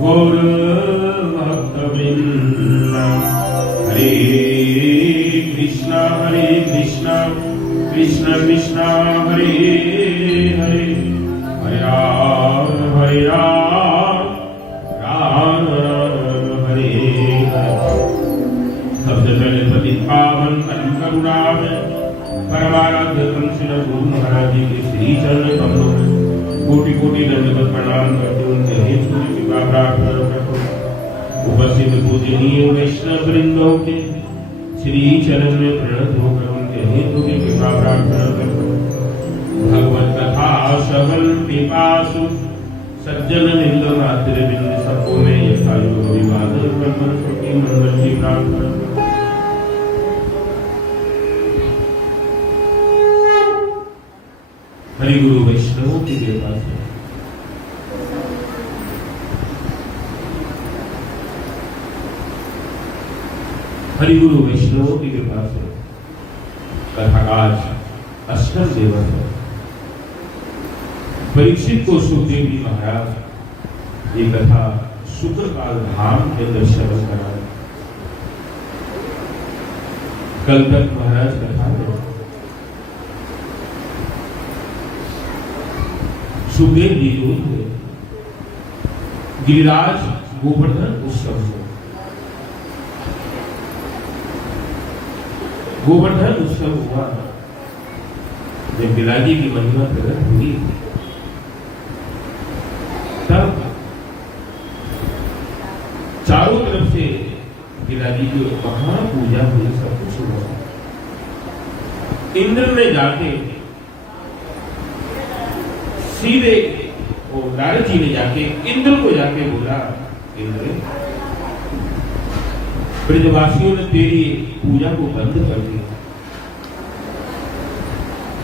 गौर भक्तवृंद। हरे कृष्णा कृष्ण कृष्ण हरे हरे, हरे राम राम राम हरे हरे। सबसे पहले पति पावन परम करुणा में परमाराध्य कंसिल गुरु महाराज जी के श्री चरण कमलों में कोटि कोटि दंडवत प्रणाम करते उनके हेतु कृपा प्रार्थना करते उपस्थित पूजनीय वैष्णव वृंदों के श्री चरण में प्रणत होकर उनके हेतु की कृपा प्रार्थना करते। भगवत कथा श्रवण पिपासु सज्जन मिल मात्र बिंद सबको में यथायोग विवाद ब्रह्मण की मंगल की प्रार्थना। हरि गुरु वैष्णवों की कृपा से हरि गुरु वैष्णवों की कृपा से कथा आज अष्टम दिवस है। परीक्षित को सुखदेव जी महाराज ये कथा शुक्रकाल धाम के दर्शन करा। कल तक महाराज कथा में सुखदेव जी जो थे गिरिराज गोवर्धन उत्सव में गोवर्धन उत्सव हुआ जब गिरिराज की महिमा प्रकट हुई तब चारों तरफ से गिरिराज की महापूजा हुई, सब कुछ हुआ। इंद्र ने जाके सीधे वो नारद जी ने जाके इंद्र को जाके बोला, इंद्र ब्रजवासियों ने तेरी पूजा को बंद कर दिया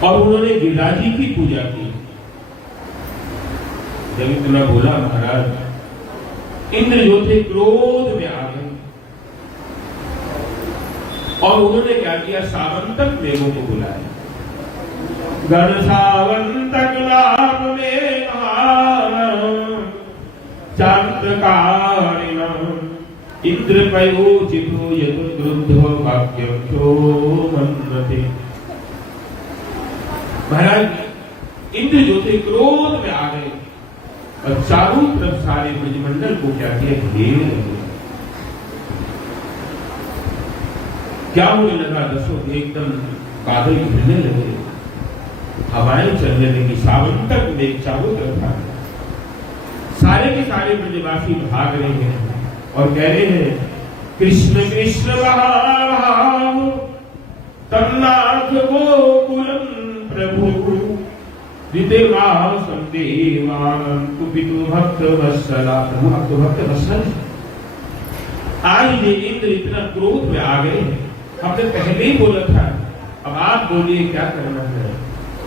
और उन्होंने गिरिराज जी की पूजा की। जब इतना बोला महाराज इंद्र जो थे क्रोध में आ गए और उन्होंने क्या किया, सावंतक देवों को बुलाया। गण सावंतक लाभ में चांतकारिणम इंद्र पयोचितो यतो क्रुद्धो वाक्यख्यो मन्नते। महाराज इंद्र जो थे क्रोध में आ गए और चारों तरफ सारे ब्रजमंडल को क्या किया, घेर लगे। क्या होने लगा, दसों एकदम बादल घिरने लगे, हवाएं चलने लगी, सावंतक में चारों तरफ आ गए। सारे के सारे ब्रजवासी भाग रहे हैं और कह रहे हैं कृष्ण कृष्ण महाभाव तन्नाथ गोकुलम प्रभु विदेवासं देवानं कुपितो भक्त वत्सला। प्रभु आप तो भक्त वत्सल। आज ये इंद्र इतना क्रोध में आ गए, हमने पहले ही बोला था, अब आप बोलिए क्या करना है,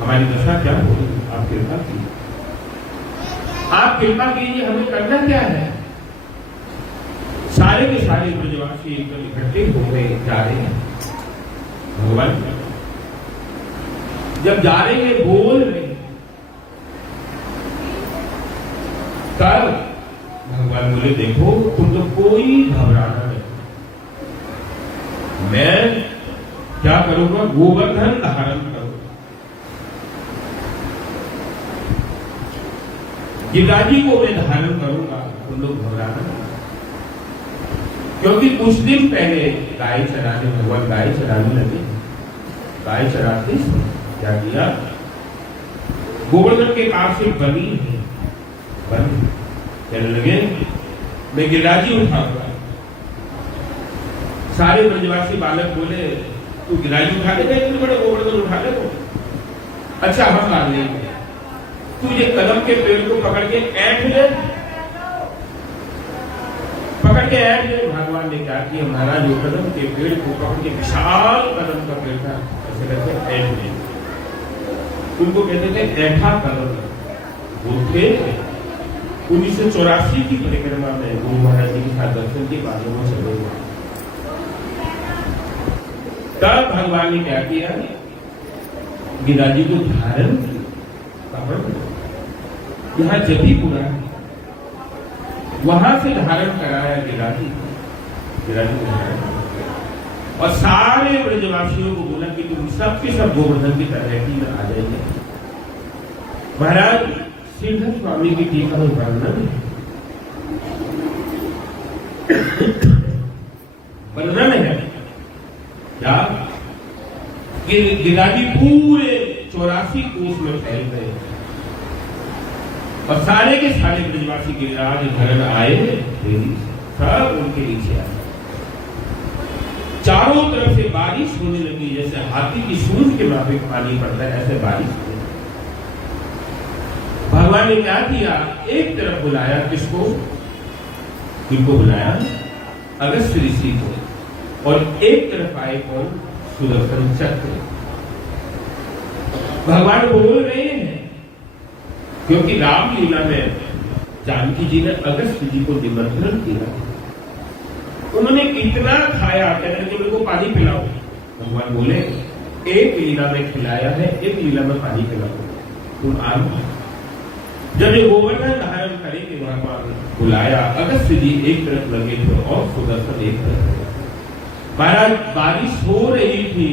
हमारी दशा क्या होगी, आप कृपा कीजिए, आप कृपा कीजिए, हमें करना क्या है। सारे के सारे ब्रजवासी एकदम इकट्ठे हो गए, जा रहे हैं भगवान। जब जा रहे हैं बोल रहे तब भगवान बोले देखो तुम तो कोई घबराना नहीं, मैं क्या करूंगा, गोवर्धन धारण करूंगा। गिरिराज जी को मैं धारण करूंगा, तुम लोग घबराना नहीं। क्योंकि कुछ दिन पहले गाय चराने भगवान गाय चराने लगे, गाय चराते क्या किया, गोवर्धन के पास से बनी है, कहने लगे मैं गिरिराज जी उठाऊंगा। सारे ब्रजवासी बालक बोले तू गिरिराज जी उठा लेगा, इतने बड़े गोवर्धन उठा ले। अच्छा हम मान लेंगे, तू ये कदम के पेड़ को पकड़ के ऐंठ ले, पकड़ के ऐंठ ले। भगवान ने क्या किया महाराज, वो कदम के पेड़ को पकड़ के, विशाल कदम का पेड़ था, ऐसे करके ऐंठ ले। उनको कहते थे ऐठा कदम। वो थे 1984 की परिक्रमा में गुरु महाराज जी के साथ दर्शन के बाद में चले गए। तब भगवान ने क्या किया, गिरिराज जी को धारण किया। यहाँ जदीपुरा वहां से धारण कराया गिरिराज और सारे ब्रजवासियों को बोला कि तुम सबके सब गोवर्धन की तरह में आ जाइए। महाराज श्रीधर स्वामी की टीका में वर्णन है क्या कि गिरिराज पूरे 84 कोस में फैल गए और सारे के सारे ब्रजवासी गिरिराज धरण आए, सब उनके नीचे आए। चारों तरफ से बारिश होने लगी, जैसे हाथी की सूंड के माफिक पानी पड़ता है, ऐसे बारिश होने लगी। भगवान ने क्या किया, एक तरफ बुलाया किसको, किनको बुलाया, अगस्त्य ऋषि को, और एक तरफ आए कौन, सुदर्शन चक्र। भगवान बोल रहे हैं क्योंकि रामलीला में जानकी जी ने अगस्त्य जी को निमंत्रण किया। उन्होंने कितना खाया, कहने लगे मेरे को पानी पिलाओ। भगवान बोले एक लीला में खिलाया है, एक लीला में पानी पिलाओ, तुम आओ। जब ये गोवर्धन धारण करेंगे भगवान बुलाया, अगस्त्य जी एक तरफ लगे थे और सुदर्शन एक तरफ। महाराज बारिश हो रही थी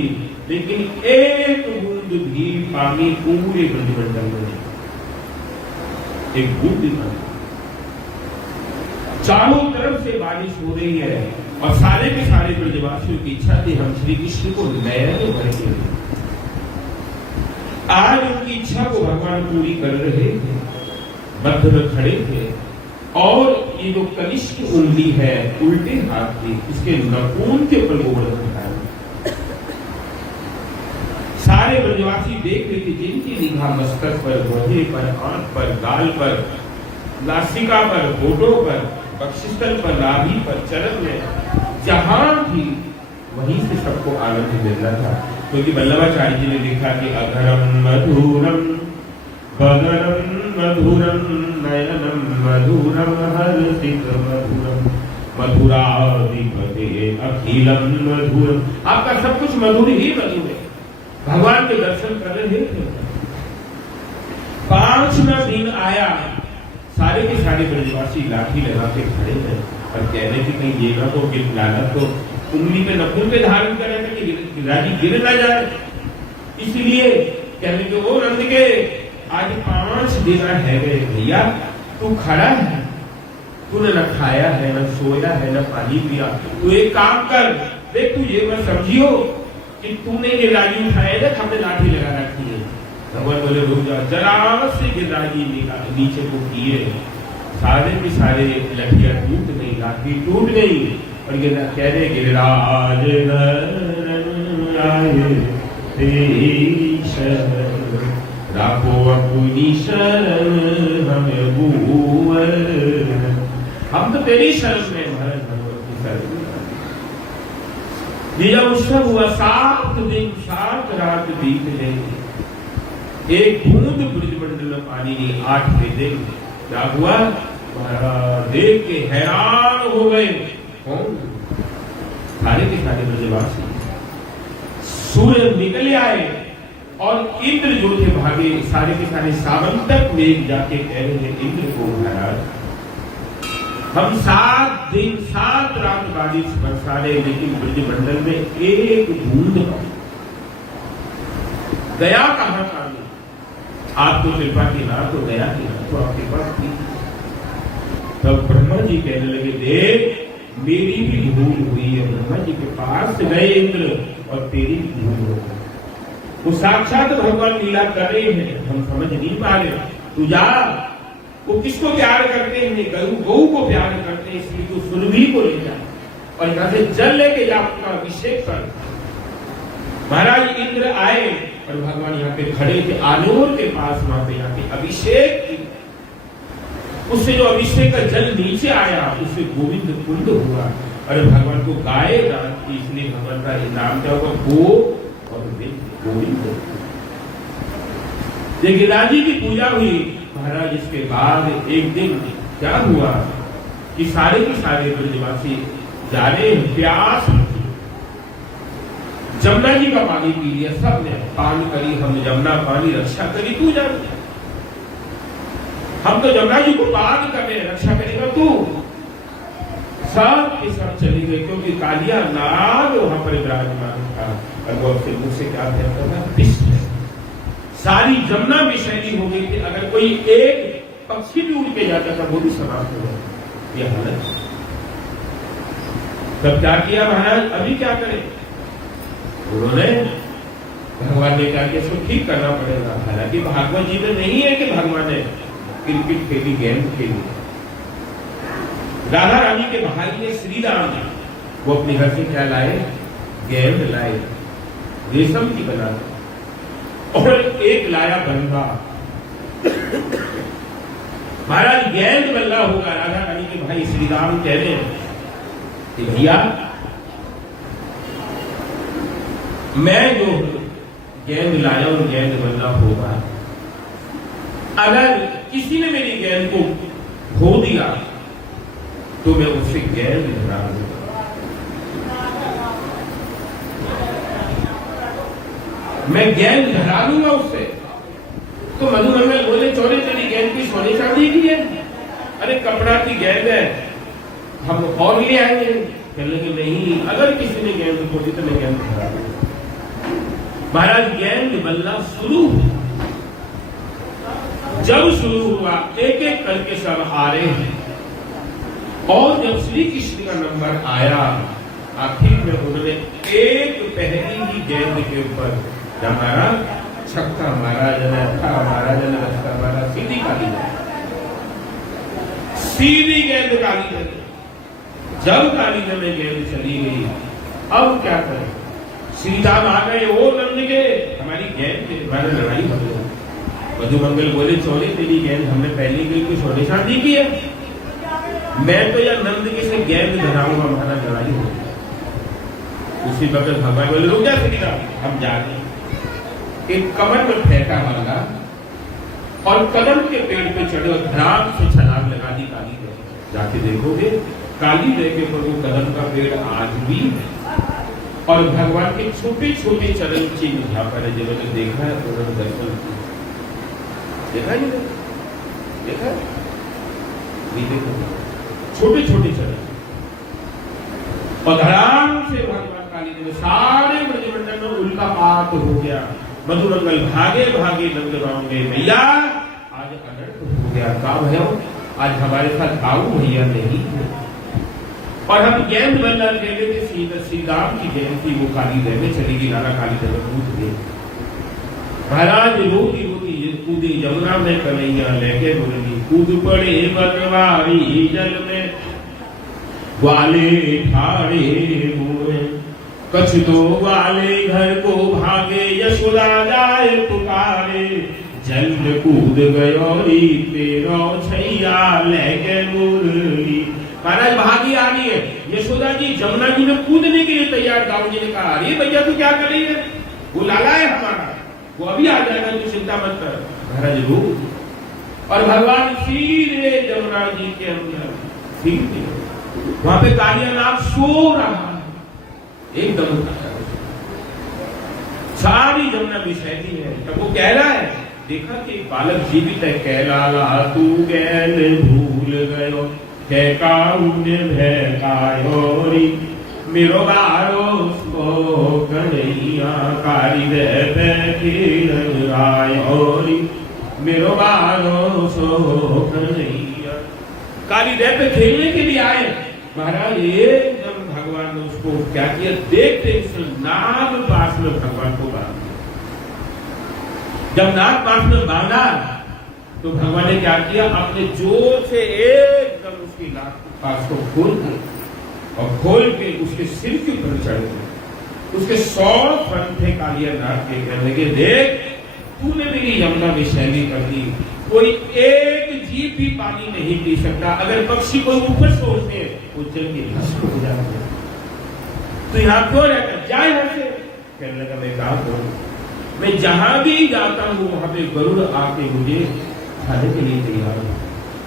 लेकिन एक बूंद भी पानी पूरे ब्रजमंडल में नहीं, एक बूंद भी पानी। चारों तरफ से बारिश हो रही है और सारे के सारे ब्रजवासियों की इच्छा थी हम श्री कृष्ण को नयन भर के, आज उनकी इच्छा को भगवान पूरी कर रहे थे। मध्य में खड़े थे और ये जो कनिष्ठ उंगली है उल्टे हाथ की, इसके नखून के ऊपर गोवर्धन धारण। सारे ब्रजवासी देख रहे थे, जिनकी निगाह मस्तक पर, मोहे पर, आंख पर, गाल पर, नासिका पर, होठों पर, बक्षस्थल पर, नाभि पर, चरण में जहां थी वहीं से सबको आनंद मिल रहा था। क्योंकि वल्लभाचार्य जी ने लिखा कि अघरम मधुरम बगरम मधुरम नयनम मधुरम हर्षित मधुरम मधुराधिपते अखिलम मधुरम। आपका सब कुछ मधुर ही मधुर है। भगवान के दर्शन कर रहे थे। 5वां दिन आया, सारे के सारे ब्रजवासी लाठी लगा के खड़े हैं और कह रहे थे कहीं ये ना तो लाना तो उंगली पे नखून पे धारण कर रहे थे कि गिरिराज गिर ना जाए, इसलिए कहने के वो नंद के आज 5 दिन है गए भैया, तू खड़ा है, तूने न खाया है, न सोया है, न पानी पिया, तू एक काम कर, देख तू ये मत समझियो कि तूने गिरिराजी उठाए थे, हमने लाठी लगा रखी है। भगवान बोले रुक जा, जरा से गिरिराजी नीचे को किए, सारे के सारे लठियां टूट गई, लाठी टूट गई और ये कह रहे गिरिराज राखो अपनी शरण हमें भूवर, हम तो तेरी शरण में महाराज भगवत की शरण। ये जब उत्सव हुआ 7 दिन 7 रात बीत गई, एक बूंद ब्रजमंडल में पानी नहीं। 8वें दिन क्या हुआ, महाराज देख के हैरान हो गए। कौन, सारे के सारे ब्रजवासी। सूर्य निकल आए और इंद्र जो थे भागे, सारे के सारे सावंतक में जाके कह रहे हैं इंद्र को महाराज हम 7 दिन 7 रात बारिश बरसा रहे, लेकिन ब्रजमंडल में एक बूंद गया कहां पानी, आपको कृपा की ना तो गया की ना तो आपके पास थी। तब ब्रह्मा जी कहने लगे देख मेरी भी भूल हुई है, ब्रह्मा जी के पास गए इंद्र और तेरी भी भूल हो गई। वो साक्षात भगवान लीला कर रहे हैं, हम समझ नहीं पा रहे। तू जा, वो किसको प्यार करते हैं, गौ को प्यार करते हैं, इसलिए तू सुरभि को ले जा और यहां से जल लेके जा, अपना अभिषेक कर। महाराज इंद्र आए और भगवान यहाँ पे खड़े थे आलोर के पास, वहां पे यहाँ पे अभिषेक की। उससे जो अभिषेक का जल नीचे आया उससे गोविंद कुंड हुआ और भगवान को गाय दान की, इसलिए भगवान का नाम क्या होगा, गो और गोविंद। गिरिराज जी की पूजा हुई महाराज। इसके बाद एक दिन क्या हुआ कि सारे के सारे ब्रजवासी जा रहे हैं, प्यास, जमुना जी का पानी पी लिया सबने, पान करी हम जमुना पानी, रक्षा करी तू, जा हम तो जमुना जी को पान कर रहे, रक्षा करेगा तू। सब के सब चली गई, क्योंकि कालिया नाग वहां पर विराजमान था और वो अपने मुंह से क्या कहता था, विष है। सारी जमुना विषैली हो गई थी। अगर कोई एक पक्षी भी उड़ के जाता था वो भी समाप्त हो गया। ये हालत। तब क्या किया महाराज, अभी क्या करें? उन्होंने भगवान ने कहा कि इसको ठीक करना पड़ेगा। हालांकि भागवत जी में नहीं है कि भगवान ने क्रिकेट खेली, गेंद खेली। राधा रानी के भाई ने श्री राम जी वो अपने घर से क्या लाए, गेंद लाए, रेशम की बना, और एक लाया बल्ला। महाराज गेंद बल्ला होगा। राधा रानी के भाई श्री राम कह रहे हैं कि भैया मैं जो गेंद लाया और गेंद बल्ला होगा, अगर किसी ने मेरी गेंद को खो दिया तो मैं उससे गेंद धरा दूंगा। मैं गेंद धरा दूंगा उससे। तो मधुमंगल बोले, चोरी तेरी गेंद की सोने चांदी की है? अरे कपड़ा की गेंद है, हम और ले आएंगे। कहने लगे नहीं, अगर किसी ने गेंद खो दी तो मैं गेंद धरा दूंगा। महाराज गेंद बल्ला शुरू, जब शुरू हुआ एक एक करके सब हारे हैं, और जब श्री कृष्ण का नंबर आया आखिर में उन्होंने एक पहली ही गेंद के ऊपर मारा, छक्का मारा, जन मारा, जन रस्ता मारा, सीधी काली, सीधी गेंद काली में। जब काली में गेंद चली गई, अब क्या करें? सीताराम आ गए, वो नंद के हमारी गेंद के द्वारा लड़ाई हो गई। मधुमंगल बोले, चोरी तेरी गेंद हमने पहली गेंद की सोने चांदी की है, मैं तो या नंद के से गेंद धराऊंगा, हमारा लड़ाई हो गई। उसी वक्त भगवान बोले, रुक जा सीताराम, हम जा रहे हैं। एक कमल में फेंका मारा और कदम के पेड़ पे चढ़े और धड़ाम से छलांग लगा दी काली ने। जाके देखोगे काली देखे पर वो कदम का पेड़ आज भी है, और भगवान के छोटे छोटे चरण चिन्ह यहाँ पर है। जिन्होंने देखा है उन्होंने दर्शन देखा ही नहीं, देखा नहीं, देखो छोटे छोटे चरण, और धड़ाम से भगवान काली ने सारे ब्रजमंडल में उल्का पात हो गया। मधुमंगल भागे भागे नंद राम गए, भैया आज अनर्थ हो गया, काम है आज हमारे साथ बाबू भैया नहीं है। और हम गेंद बल्ला खेले थे, श्री राम की गेंद थी, वो काली दह में चली गई, नाना काली दह में कूद गई। महाराज रोती रोती कूदी यमुना में, कन्हैया लेके बोली, कूद पड़े बनवारी जल में, वाले ठाड़े मुए, कछ दो वाले घर को भागे, यशोदा जाए पुकारे, जल्द कूद गयोरी तेरो छैया लेके मुरली। महाराज भागी आ रही है, यशोदा जी जमुना जी में कूदने के लिए तैयार। दाऊ जी ने कहा, अरे भैया तू क्या कर रही है, वो लाला है हमारा, वो अभी आ जाएगा, तू चिंता मत कर। महाराज रो, और भगवान सीधे जमुना जी के अंदर सीधे वहां पे कालिया नाग सो रहा, एकदम सारी जमुना विषैली है। तब वो कह रहा है, देखा कि बालक जीवित है, कह लाला तू गेंद भूल गयो, कह काउन्य भैकायोरी, मेरो बारो सो कन्हैया, काली दह पे रायोरी, मेरो बारो सो कन्हैया। काली दह पे खेलने के लिए आए महाराज, एकदम भगवान ने उसको क्या किया, देखते नाग पास में भगवान को बांध दिया। जब नाग पास में बांधा तो भगवान ने क्या किया, अपने जोर से एकदम उसकी नाग पास को खोल दिया, और खोल के उसके सिर के ऊपर चढ़ गए। उसके 100 फन थे कालिया नाग के। कहने लगे, देख तूने मेरी यमुना विषैली कर दी, कोई एक जीव भी पानी नहीं पी सकता, अगर पक्षी को ऊपर से उठे वो जल के नष्ट हो जाएगा, तो यहाँ क्यों रहता, जाए यहाँ से। कहने लगा, मैं क्या करूं, मैं जहां भी जाता हूं वहां पे गरुड़ आके मुझे खाने के लिए तैयार हूं,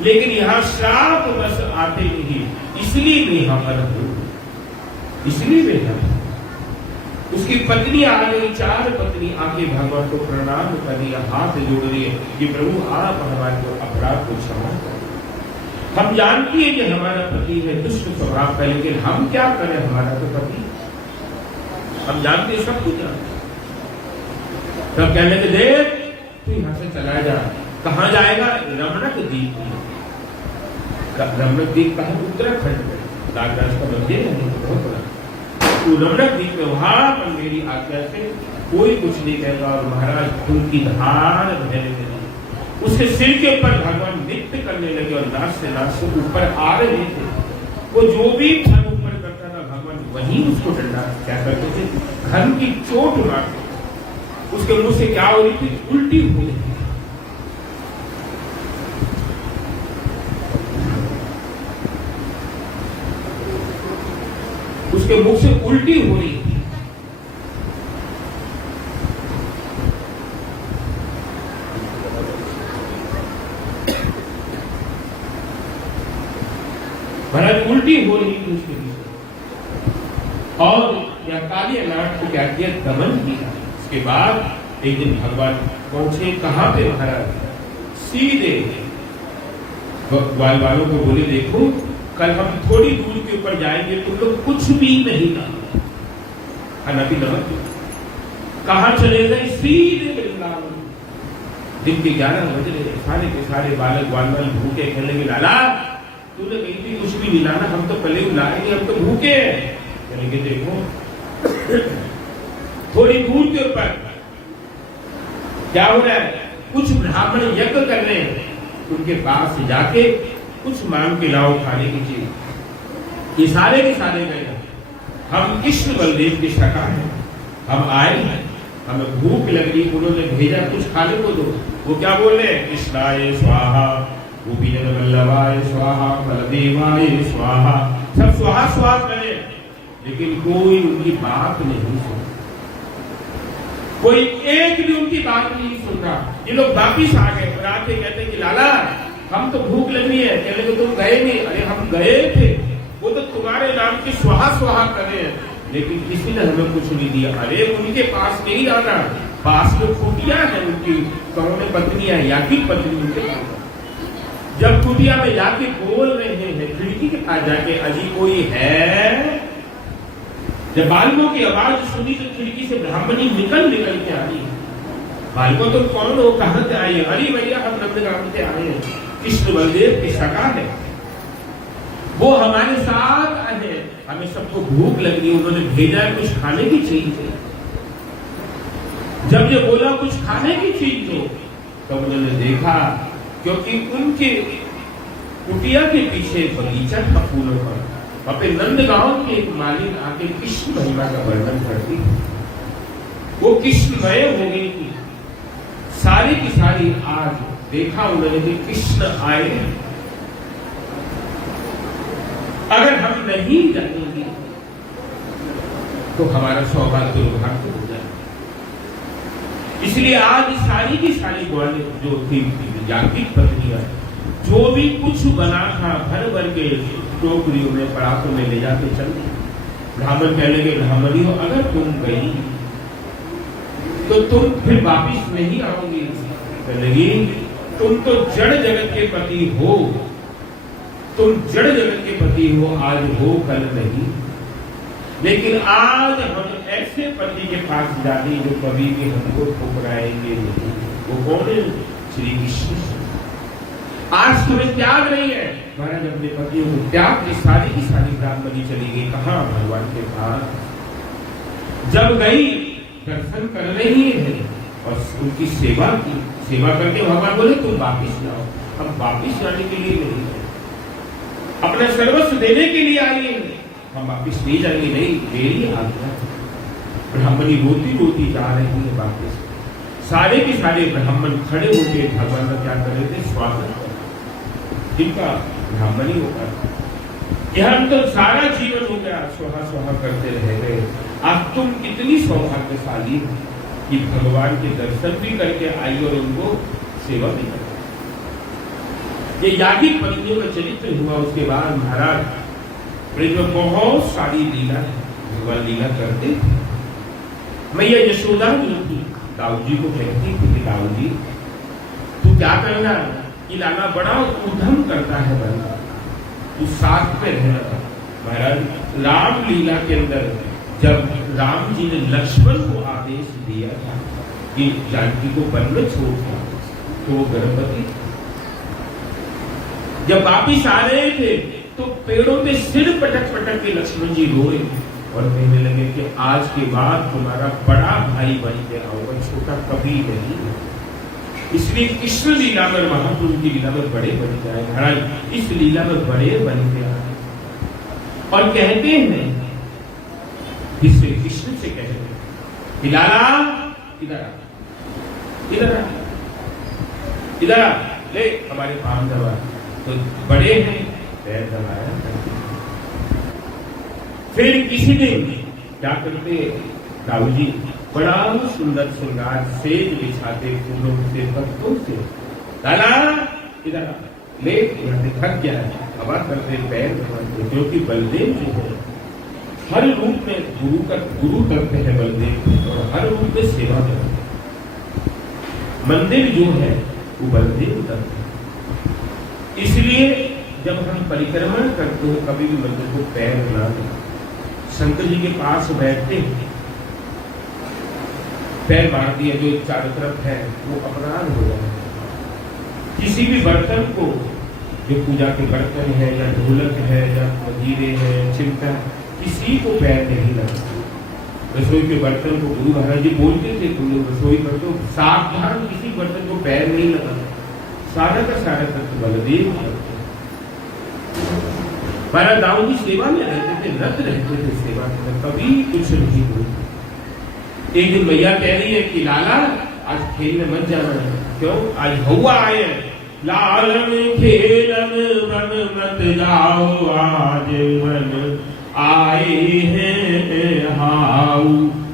लेकिन यहाँ श्राप बस आते नहीं, इसलिए मैं यहाँ पर हूं, इसलिए मैं यहाँ। उसकी पत्नी आ गई, 4 पत्नी आके भगवान को प्रणाम कर दिया, हाथ जोड़ दिए कि प्रभु आप हमारे को अपराध को क्षमा करें। हम जानती है कि हमारा पति है दुष्ट स्वभाव का, लेकिन हम क्या करें, हमारा तो पति, हम जानते हैं, सब कुछ जानते। तब कहने के देख तू यहां से चला जा। कहां जाएगा? रमणक द्वीप। रमणक द्वीप कहा? उत्तराखंड में, नागराज का मंदिर है बहुत बड़ा। तो रमणक द्वीप में वहां पर मेरी आज्ञा से कोई कुछ नहीं कहेगा। और महाराज खून की धार बहने लगी, उसके सिर के ऊपर भगवान नृत्य करने लगे और नाच से ऊपर आ रहे थे। वो जो भी फल ऊपर करता था भगवान वहीं उसको डंडा क्या करते थे, घन की चोट मारते। उसके मुंह से क्या हो रही थी? उल्टी हो रही थी। उसके मुख से उल्टी हो रही थी। महाराज उल्टी हो रही थी उसके लिए, और या काली नाट को क्या किया? दमन किया। उसके बाद एक दिन भगवान पहुंचे कहां पे? महाराज सीधे ग्वाल वालों को बोले देखो कल हम थोड़ी दूर के ऊपर जाएंगे, तुम लोग कुछ भी नहीं खाना भी नमक। कहां चले गए? सीधे वृंदावन। दिन के 11 बज रहे, सारे के सारे बालक ग्वाल वाल भूखे खेलने के, लाला तूने कहीं भी कुछ भी नहीं लाना, हम तो पहले ही लाएंगे, हम तो भूखे हैं। कहेंगे देखो थोड़ी दूर के ऊपर क्या हो रहा है? कुछ ब्राह्मण यज्ञ कर रहे हैं, उनके पास जाके कुछ मांग के लाओ खाने की चीज। ये सारे के सारे गए। हम कृष्ण बलदेव की शाखा है, हम आए हैं, हमें भूख लग रही, उन्होंने भेजा कुछ खाने को दो। वो क्या बोल रहे हैं? कृष्णाय स्वाहा, गोपीजन वल्लभाय स्वाहा, बलदेवाय स्वाहा। सब स्वाहा स्वाहा करे, लेकिन कोई उनकी बात नहीं सुन, कोई एक भी उनकी बात नहीं सुन रहा। ये लोग वापिस आ गए और आके कहते कि लाला हम तो भूख लगी है। कहने को तुम गए नहीं? अरे हम गए थे, वो तो तुम्हारे नाम की स्वाहा स्वाहा कर रहे हैं, लेकिन किसी ने हमें कुछ नहीं दिया। अरे उनके पास नहीं जाना, पास में कुटिया है उनकी, कौन में पत्नियां, या की पत्नी उनके पास। जब कुटिया में जाके बोल रहे हैं, खिड़की के पास जाके अजी कोई है, जब बालकों की आवाज सुनी तो खिड़की से ब्राह्मणी निकल के आ रही है। बालकों तुम कौन हो, कहां से आए? अरे भैया हम नंदगांव से आए हैं, कृष्ण बलदेव की शाखा है, वो हमारे साथ आए, हमें सबको भूख लग रही, उन्होंने भेजा है कुछ खाने की चीज है। जब ये बोला कुछ खाने की चीज दो, तब उन्होंने देखा, क्योंकि उनके कुटिया के पीछे बगीचा था फूलों पर, वहां पे नंदगांव की एक मालिन आके कृष्ण महिमा का वर्णन करती, वो कृष्णमय हो गई थी सारी की सारी। आज देखा उन्होंने कि कृष्ण आए, अगर हम नहीं जानेंगे तो हमारा सौभाग्य दुर्भाग्य हो जाए। इसलिए आज सारी की सारी ग्वालें जो थी जागतिक पत्नियां, जो भी कुछ बना था भर भर के टोकरियों में परातों में ले जाके चल दी। ब्राह्मण कहने लगे ब्राह्मणियों अगर तुम गई तो तुम फिर वापिस नहीं आओगी। कहने तुम तो जड़ जगत के पति हो, तुम जड़ जगत के पति हो, आज हो कल नहीं, लेकिन आज हम ऐसे पति के पास जाने जो कभी भी हमको ठुकराएंगे नहीं। वो कौन है? श्री कृष्ण। आज तुम्हें त्याग नहीं है। महाराज अपने पतियों को त्याग की सारी ब्राह्मणी चली गई कहां? भगवान के पास। जब गई दर्शन कर रही है और उनकी सेवा की, सेवा करके भगवान बोले तुम वापिस जाओ। हम वापिस जाने के लिए नहीं है, अपना सर्वस्व देने के लिए आई है, हम वापिस नहीं जाएंगे। नहीं, मेरी आज्ञा। ब्राह्मणी रोती रोती जा रही है वापिस। सारे के सारे ब्राह्मण खड़े होकर भगवान का क्या कर रहे थे? स्वागत। जिनका ब्राह्मणी होकर यह तो सारा जीवन हो गया स्वाहा स्वाहा करते रह गए। अब तुम कितनी सौभाग्यशाली हो कि भगवान के दर्शन भी करके आई और उनको सेवा भी कर। ये याज्ञिक पत्नियों का चरित्र हुआ। उसके बाद महाराज ब्रज में बहुत सारी लीला है, भगवान लीला करते। मैया यशोदा थी, दाऊ जी को कहती थी कि दाऊ जी तू क्या करना, कि लाला बड़ा उधम करता है बंदा, वो साथ में रहना था। महाराज रामलीला के अंदर जब राम जी ने लक्ष्मण को आदेश दिया था कि जानकी को वन में छोड़ दिया, तो वो गर्भवती, जब वापिस आ रहे थे तो पेड़ों पे सिर पटक पटक के लक्ष्मण जी रोए और कहने लगे कि आज के बाद तुम्हारा बड़ा भाई बन के आओगे, छोटा कभी नहीं। इसलिए कृष्ण लीला में, महाप्रभु की लीला में बड़े बन जाए। महाराज इस लीला में बड़े बन के आए और कहते हैं, इससे कृष्ण से कहते हैं कि लाला इधर आ, इधर आ, इधर आ, ले हमारे पाम दबा। तो बड़े हैं, पैर दबाया। फिर किसी दिन क्या करते राहुल जी, बड़ा सुंदर श्रृंगार सेज बिछाते फूलों से, पत्तों से। लाला इधर ले, यहाँ से थक गया है, हवा करते, पैर दबाते। क्योंकि बलदेव जो है हर रूप में गुरु करते हैं बलदेव, और हर रूप में सेवा करते हैं। मंदिर जो है वो बलदेव करते हैं। इसलिए जब हम परिक्रमण करते हैं कभी भी मंदिर को पैर ना दें। शंकर जी के पास बैठते पैर मार दिया जो चारों तरफ है वो अपराध हो जाए। किसी भी बर्तन को, जो पूजा के बर्तन है या ढोलक है या मजीरे है, चिमटा, किसी को पैर नहीं लगता। रसोई के बर्तन को गुरु महाराज जी बोलते थे, तुम लोग रसोई करते हो सावधान, किसी बर्तन को पैर नहीं लगाना। सारा का सारा तत्व बलदेव करते। महाराज दाऊ की सेवा में रहते थे, रत रहते थे सेवा में, कभी कुछ नहीं बोलते। एक दिन मैया कह रही है कि लाला आज खेलने मत जाना है। क्यों? आज हवा आए हैं। लालन खेलन वन मत जाओ, आज वन आए हैं हाउ।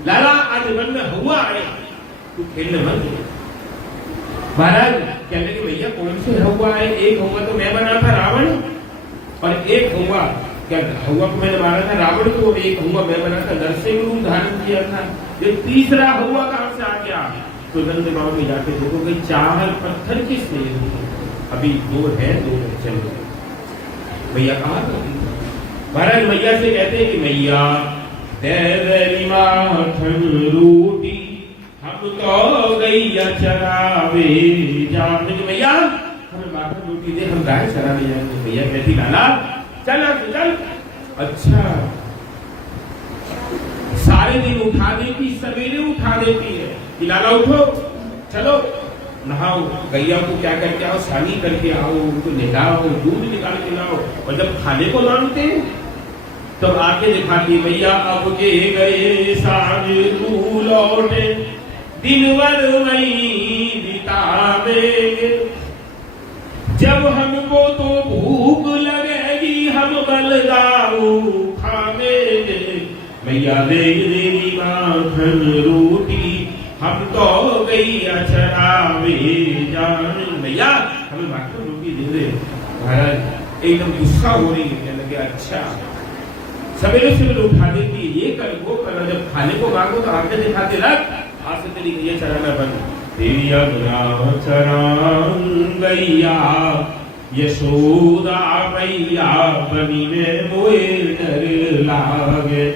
लाला आज वन में हवा आए, तू खेलने मत जा। महाराज कहने लगे भैया कौन से हवा है? एक हवा तो मैं बना था रावण, और एक हवा, क्या हवा को मैंने मारा था रावण को, एक हवा मैं बना था, नरसिंह रूप धारण किया था। ये तीसरा हवा कहां से आ गया? तो नंद गांव में जाके देखोगे 4 पत्थर के सेब, अभी 2 है, 2 चल गए। भैया कहा महाराज मैया से कहते हैं कि मैया दे माखन रोटी, हम तो गैया चरावे जाने। मैया हमें माखन रोटी दे, हम गाय चराने जाएंगे। भैया कहती लाला चल चल। अच्छा, सारे दिन उठा देती, सवेरे उठा देती है कि लाला उठो, चलो नहाओ, गैया को क्या करके आओ, सानी करके आओ, उनको नहलाओ, दूध निकाल के लाओ। और जब खाने को मांगते तब तो आके दिखाती भैया अब के गए साँझ तू लौटे, दिन भर वही बितावेंगे। जब हमको तो भूख लगेगी हम बलदाऊ खावेंगे। मैया दे देगी माखन रोटी, हम तो गैया चरावे जाने। मैया हमें माखन रोटी दे दे। महाराज एकदम गुस्सा हो रही है, कहने लगे अच्छा। सवेरे सवेरे उठा देती, ये कर वो कर। जब खाने को मांगो तो आगे दिखाते रख, आज से तेरी गैया चराना बंद। तेरी अब चरान गैया यशोदा मैया, बनी में मोए डर लागे।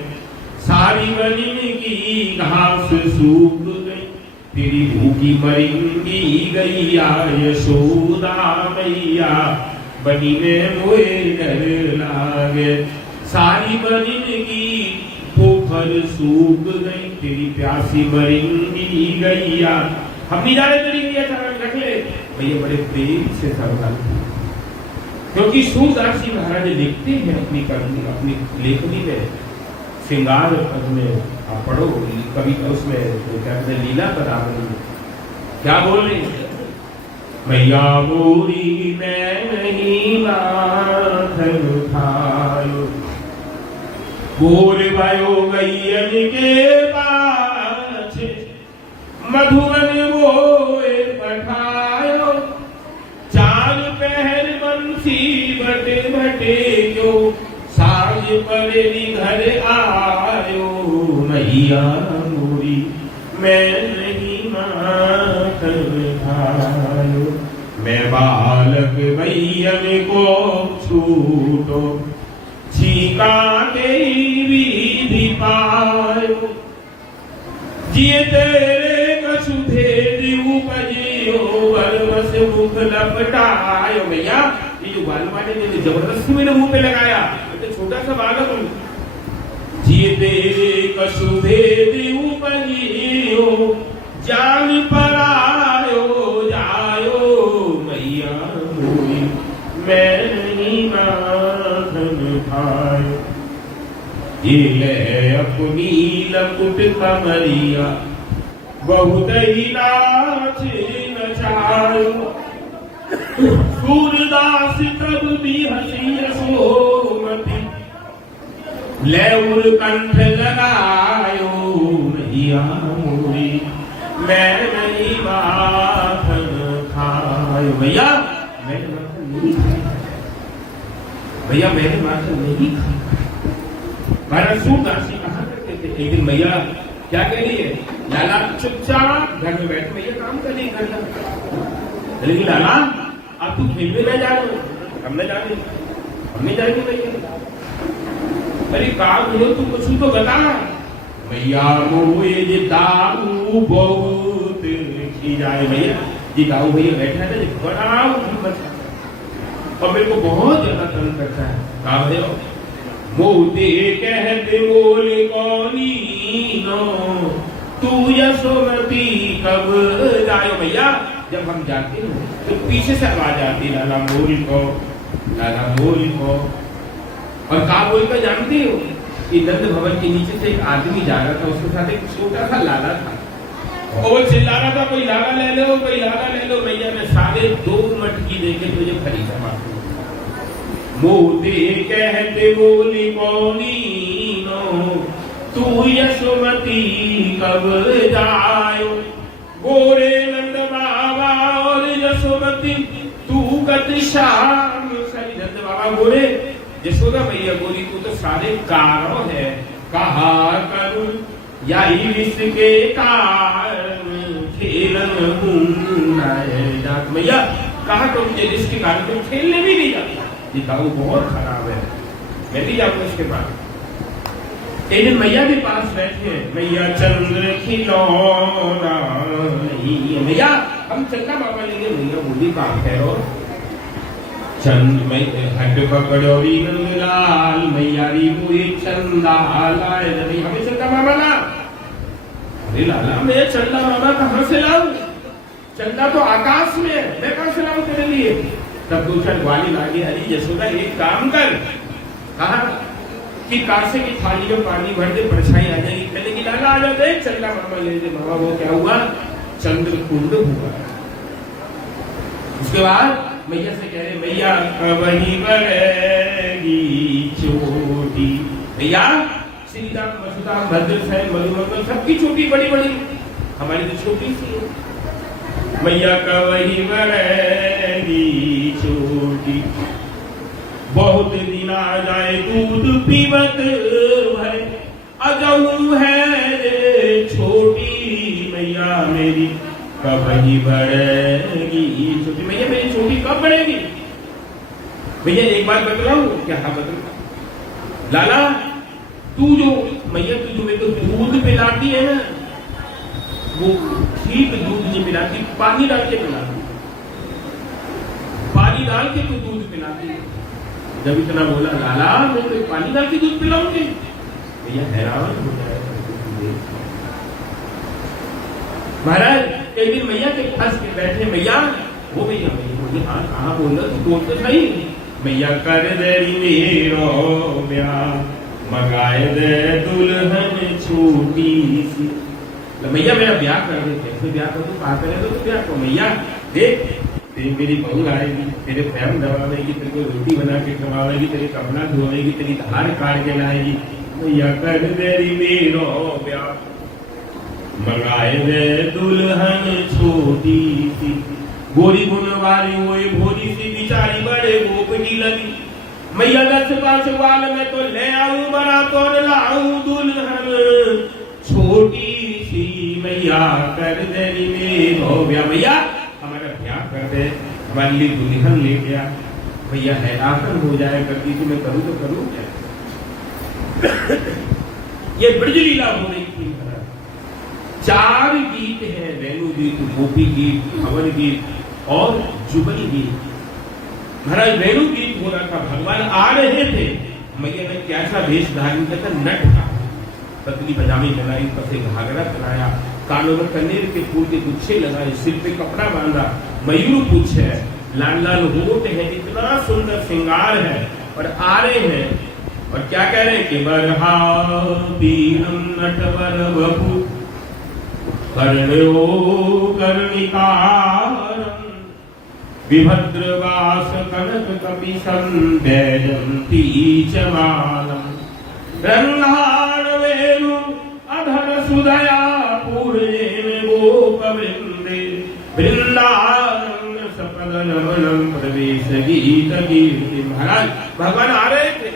सारी बनी की घास सूख गई, तेरी भूखी मरेंगी गैया यशोदा मैया, बनी में मोए डर लागे। सारी बनी की पोखर सूख गई, तेरी प्यासी मरेंगी गैया। हम नहीं जाने तेरी गैया चरा रख ले। भैया बड़े प्रेम से संभालते, क्योंकि सूरदास जी महाराज लिखते हैं अपनी कहानी, अपनी लेखनी में श्रृंगार पद में आप पढ़ो कभी, उसमें क्या कहते हैं लीला पर आप क्या बोल रहे हैं? मैया बोरी मैं नहीं माखन खायो, बोल भयो गैयन के पाछे, मधुबन बोए पठायो। 4 पहर बंसी बटे बटे जो, साँझ पड़ेरी घर आयो। मैया मोरी मैं नहीं माखन खायो, मैं बालक भैयन को छूटो छीका के विधि पायो जिए तेरे कछु भेद उपजियो बलवस मुख लपटायो। भैया ये जो बाल वाले ने जबरदस्ती मेरे मुंह पे लगाया, तो छोटा सा बालक हूं। जिए तेरे कछु भेद उपजियो जान परायो जायो मैया मोरी मैं नहीं माखन खायो। ये ले अपनी लकुट कमरिया बहुत ही नाच नचायो। सूरदास तब भी हसी सोमती लेउर कंठ लगायो मैया मोरी मैं नहीं माखन खायो। भैया मैंने माखन नहीं खाया, भैया मैंने माखन नहीं खाया। महाराज सूरदास जी कहा करते थे, एक दिन मैया क्या कह रही है, लाला चुपचाप घर में बैठ, मैया काम कर रही घर का। लेकिन लाला आप तू खेलने न जा रहे, हम न जाने, हम नहीं जाएंगे भैया। अरे काम हो तू कुछ तो बता। मैया मोए जे दाऊ बहुत खी जाए। भैया जी दाऊ भैया बैठा है ना, बड़ा हिम्मत और मेरे को बहुत ज्यादा तंग करता है। काम है मोते कहते बोल कौनी नो तू यशोमती कब जायो। भैया जब हम जाते हैं तो पीछे से आवाज आती, लाला मोल को, लाला मोल को। और का बोल कर जानते हो कि नंद भवन के नीचे से एक आदमी जा रहा था, उसके साथ एक छोटा सा लाला था और वो चिल्ला रहा था, कोई लाला ले लो, कोई लाला ले लो। भैया मैं 2.5 मटकी देके तुझे खरीदा मारूं। मोते कहते बोली कौनी नो तू यशोमती कब जायो। गोरे नंद बाबा और यशोमती तू कत शाम सही। नंद बाबा गोरे, यशोदा मैया गोरी, तू तो सारे कारों है। कहा करूं यही विश्व के कारण खेलन हूं मैया, कहा तुम जिस के कारण तुम खेलने भी नहीं जाते। ये दाऊ बहुत खराब है, मैं भी जाऊंगा इसके पास। एक दिन मैया भी पास बैठे, मैया चंद्र खिलौना नहीं है। मैया हम चंदा बाबा लेंगे। भैया बोली काम करो चंद मैं हट पकड़ोरी नंदलाल मैया री मुझे चंदा लाए नहीं, हमें चंदा बाबा ला। अरे लाला मैं चंदा बाबा कहाँ से लाऊं, चंदा तो आकाश में है, मैं कहाँ से लाऊं तेरे लिए। तब दूसरा ग्वाली लागे, अरे यशोदा एक काम कर, कहा कि कासे की थाली में पानी भर दे, परछाई आ जाएगी। कहने की लाला आ जाते चंदा मामा ले दे। मामा वो क्या हुआ, चंद्र कुंड हुआ। उसके बाद मैया से कह रहे, मैया वही बरेगी चोटी। भैया सीता मसुदा भद्र सैन मधुमंगल सबकी चोटी बड़ी बड़ी, हमारी तो छोटी सी है। मैया का वही बरेगी चोटी बहुत दिन आ जाए दूध पीवत भरे अजहू है छोटी मैया मेरी कब ही बढ़ेगी छोटी। मैया मेरी छोटी कब बढ़ेगी। भैया एक बात बतलाऊं क्या, हाँ बतला। लाला तू जो मैया तू जो मेरे को दूध पिलाती है ना, वो ठीक दूध नहीं पिलाती, पानी डाल के पिलाती, पानी डाल के तू दूध पिलाती है। जब इतना बोला लाला मैं तो पानी डाल के दूध पिलाऊंगी, भैया हैरान हो जाए। महाराज एक दिन मैया के पास के बैठे, मैया वो भैया मुझे हाँ कहाँ बोल रहा तू बोल तो सही। मैया कर दे मेरो ब्याह मंगाए दे दुल्हन छोटी सी। मैया मेरा ब्याह कर दे, कैसे ब्याह कर दो, कहा करे तो ब्याह को। मैया देख तेरी मेरी बहू आएगी, तेरे फैम दबावेगी, तेरे को रोटी बना के खवाएगी, तेरे कपड़ा धोएगी, तेरी धार काट के लाएगी। मैया कर दे मेरो ब्याह मंगाए दे दुल्हन छोटी सी। गोरी गुणवारी हुए भोरी सी बिचारी बड़े गोपनी लगी। मैया 10 वाल में तो ले आऊं बड़ा तो लाऊं दुल्हन छोटी सी। मैया कर दे मेरो ब्याह, मैया हमारा ब्याह कर दे। हमारे लिए दुल्हन ले गया, भैया है आकर हो जाए करती थी, मैं करूँ तो करूँ क्या। ये ब्रज लीला हो रही थी। 4 गीत हैं, वेणु गीत, गोपी गीत, हवन गीत और जुगल गीत। महाराज वेणु गीत हो रहा था, भगवान आ रहे थे, मैया ने कैसा वेश धारण किया था, नट था, पतली पजामी बनाई, पसे घाघरा पहनाया, कानों में कनेर के फूल के गुच्छे लगाए, सिर पे कपड़ा बांधा, मयूर पूछ है, लाल लाल होठ है, इतना सुंदर श्रृंगार है और आ रहे हैं। और क्या कह रहे हैं कि बरहा तीरम नटवर बहू कर्ण्यो कर्णिकारम विभद्रवास कनक कपिशं वैजयन्ती च मालम रंगाण वेणु अधर सुदया पूर्णेन गोपवृंदे वृंदावन सपद नमनम प्रवेश गीत कीर्ति। महाराज भगवान आ रहे थे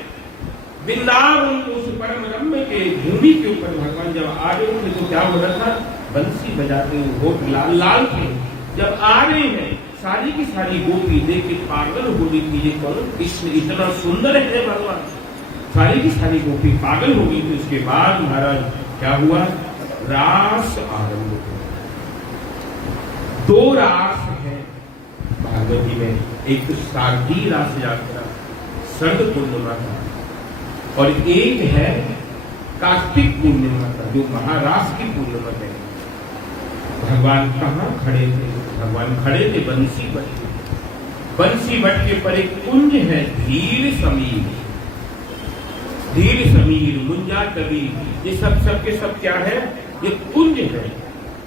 वृंदावन को, उस परम रम्य के भूमि के ऊपर भगवान जब आ रहे थे तो क्या हो रहा था, बंसी बजाते हुए होठ लाल लाल थे। जब आ रहे हैं सारी की सारी गोपी देख के पागल हो गई थी, ये कौन कृष्ण इतना सुंदर है भगवान, सारी की सारी गोपी पागल हो गई थी। उसके बाद महाराज क्या हुआ, रास आरंभ हुआ। 2 रास है भागवती में, एक तो शारदीय रास यात्रा शरद पूर्णिमा का, और एक है कार्तिक पूर्णिमा का, जो महारास की पूर्णिमा है। भगवान कहाँ खड़े थे, भगवान खड़े थे बंसी बट के, बंसी बट के पर एक कुंज है, धीर समीर, धीर समीर मुंजा कबीर, ये सब के सब क्या है, ये कुंज है,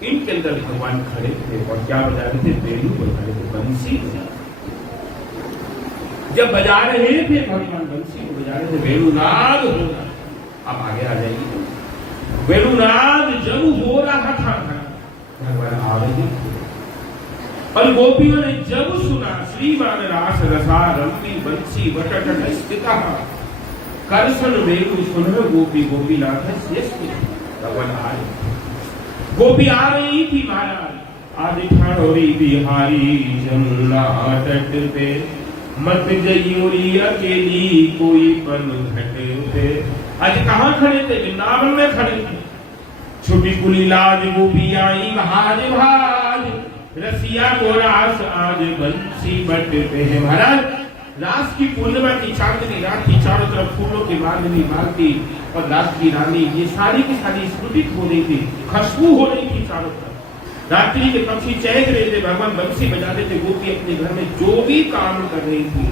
इनके अंदर भगवान खड़े थे और क्या बजा रहे थे, वेणु बजा रहे थे, बंसी बजा। जब बजा रहे थे भगवान बंसी को बजा रहे थे, वेणुनाद हो रहा। अब आगे आ जाइए, वेणुनाद जब हो रहा था भगवान आ रहे थे, और गोपियों ने जब सुना श्रीमान रास रसारंभी बंसी वटट स्थिता करसन वेणु सुन गोपी गोपीनाथ श्रेष्ठ। भगवान आ रहे, गोपी आ रही थी महाराज, आज ठाणोरी बिहारी जमुना तट पे मत जयूरी अकेली कोई पन घटे पे। आज कहाँ खड़े थे, वृंदावन में खड़े थे। छुटी कुली लाज गोपी आई भाज भाज, रसिया को रास आज बंसी बट पे है। महाराज रास की पूर्णिमा की चांदनी रात की, चारों तरफ फूलों की बांधनी मालती और रात की रानी, ये सारी की सारी स्फुटित हो रही थी, खुशबू हो रही थी चारों तरफ। रात्रि के पक्षी चहक रहे थे, भगवान बंसी बजा रहे थे, गोपी अपने घर में जो भी काम कर रही थी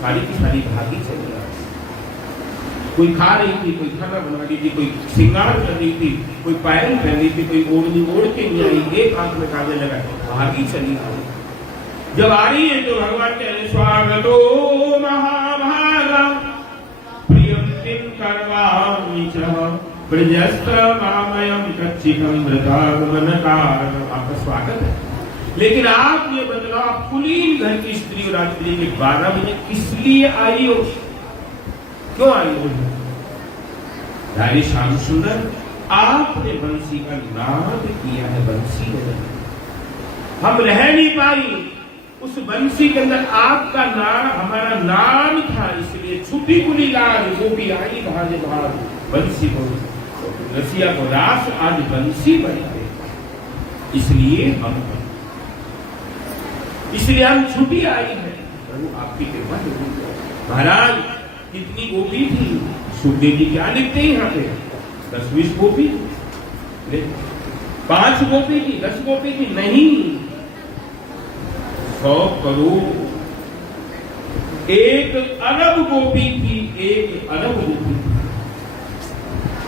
सारी की सारी भागी चल रही थी। कोई खा रही थी, कोई खाना बना रही थी, कोई श्रृंगार कर रही थी, कोई पायल पहन रही थी, कोई ओढ़नी ओढ़ के नहीं आई, एक हाथ में काजल लगा भागी चली आई। जब आ रही है तो भगवान कह रहे स्वागतो महाभागा प्रियम किम करवामि च ब्रजस्त्रमामयम कच्चिकम मृतागमनकार। आपका स्वागत है, लेकिन आप ये बदलाव कुलीन घर की स्त्री रात्रि के 12 बजे किस लिए आई हो, क्यों आई हो? रानी श्याम सुंदर आपने बंसी का नाद किया है, बंसी बजाई, हम रह नहीं पाई उस बंसी के अंदर, आपका नाम हमारा नाम था, इसलिए छुपी कुली लाल गोपी आई भाज भाज बंसी को, रसिया को रास आज बंसी बजा रहे, इसलिए हम छुट्टी आई है। प्रभु आपकी कृपा है। महाराज कितनी गोपी थी, सुखदेव जी क्या लिखते हैं यहाँ पे, 10-20 गोपी, 5 गोपी थी, 10 गोपी थी, नहीं 100 करोड़, 1 अरब गोपी थी, 1 अरब गोपी थी।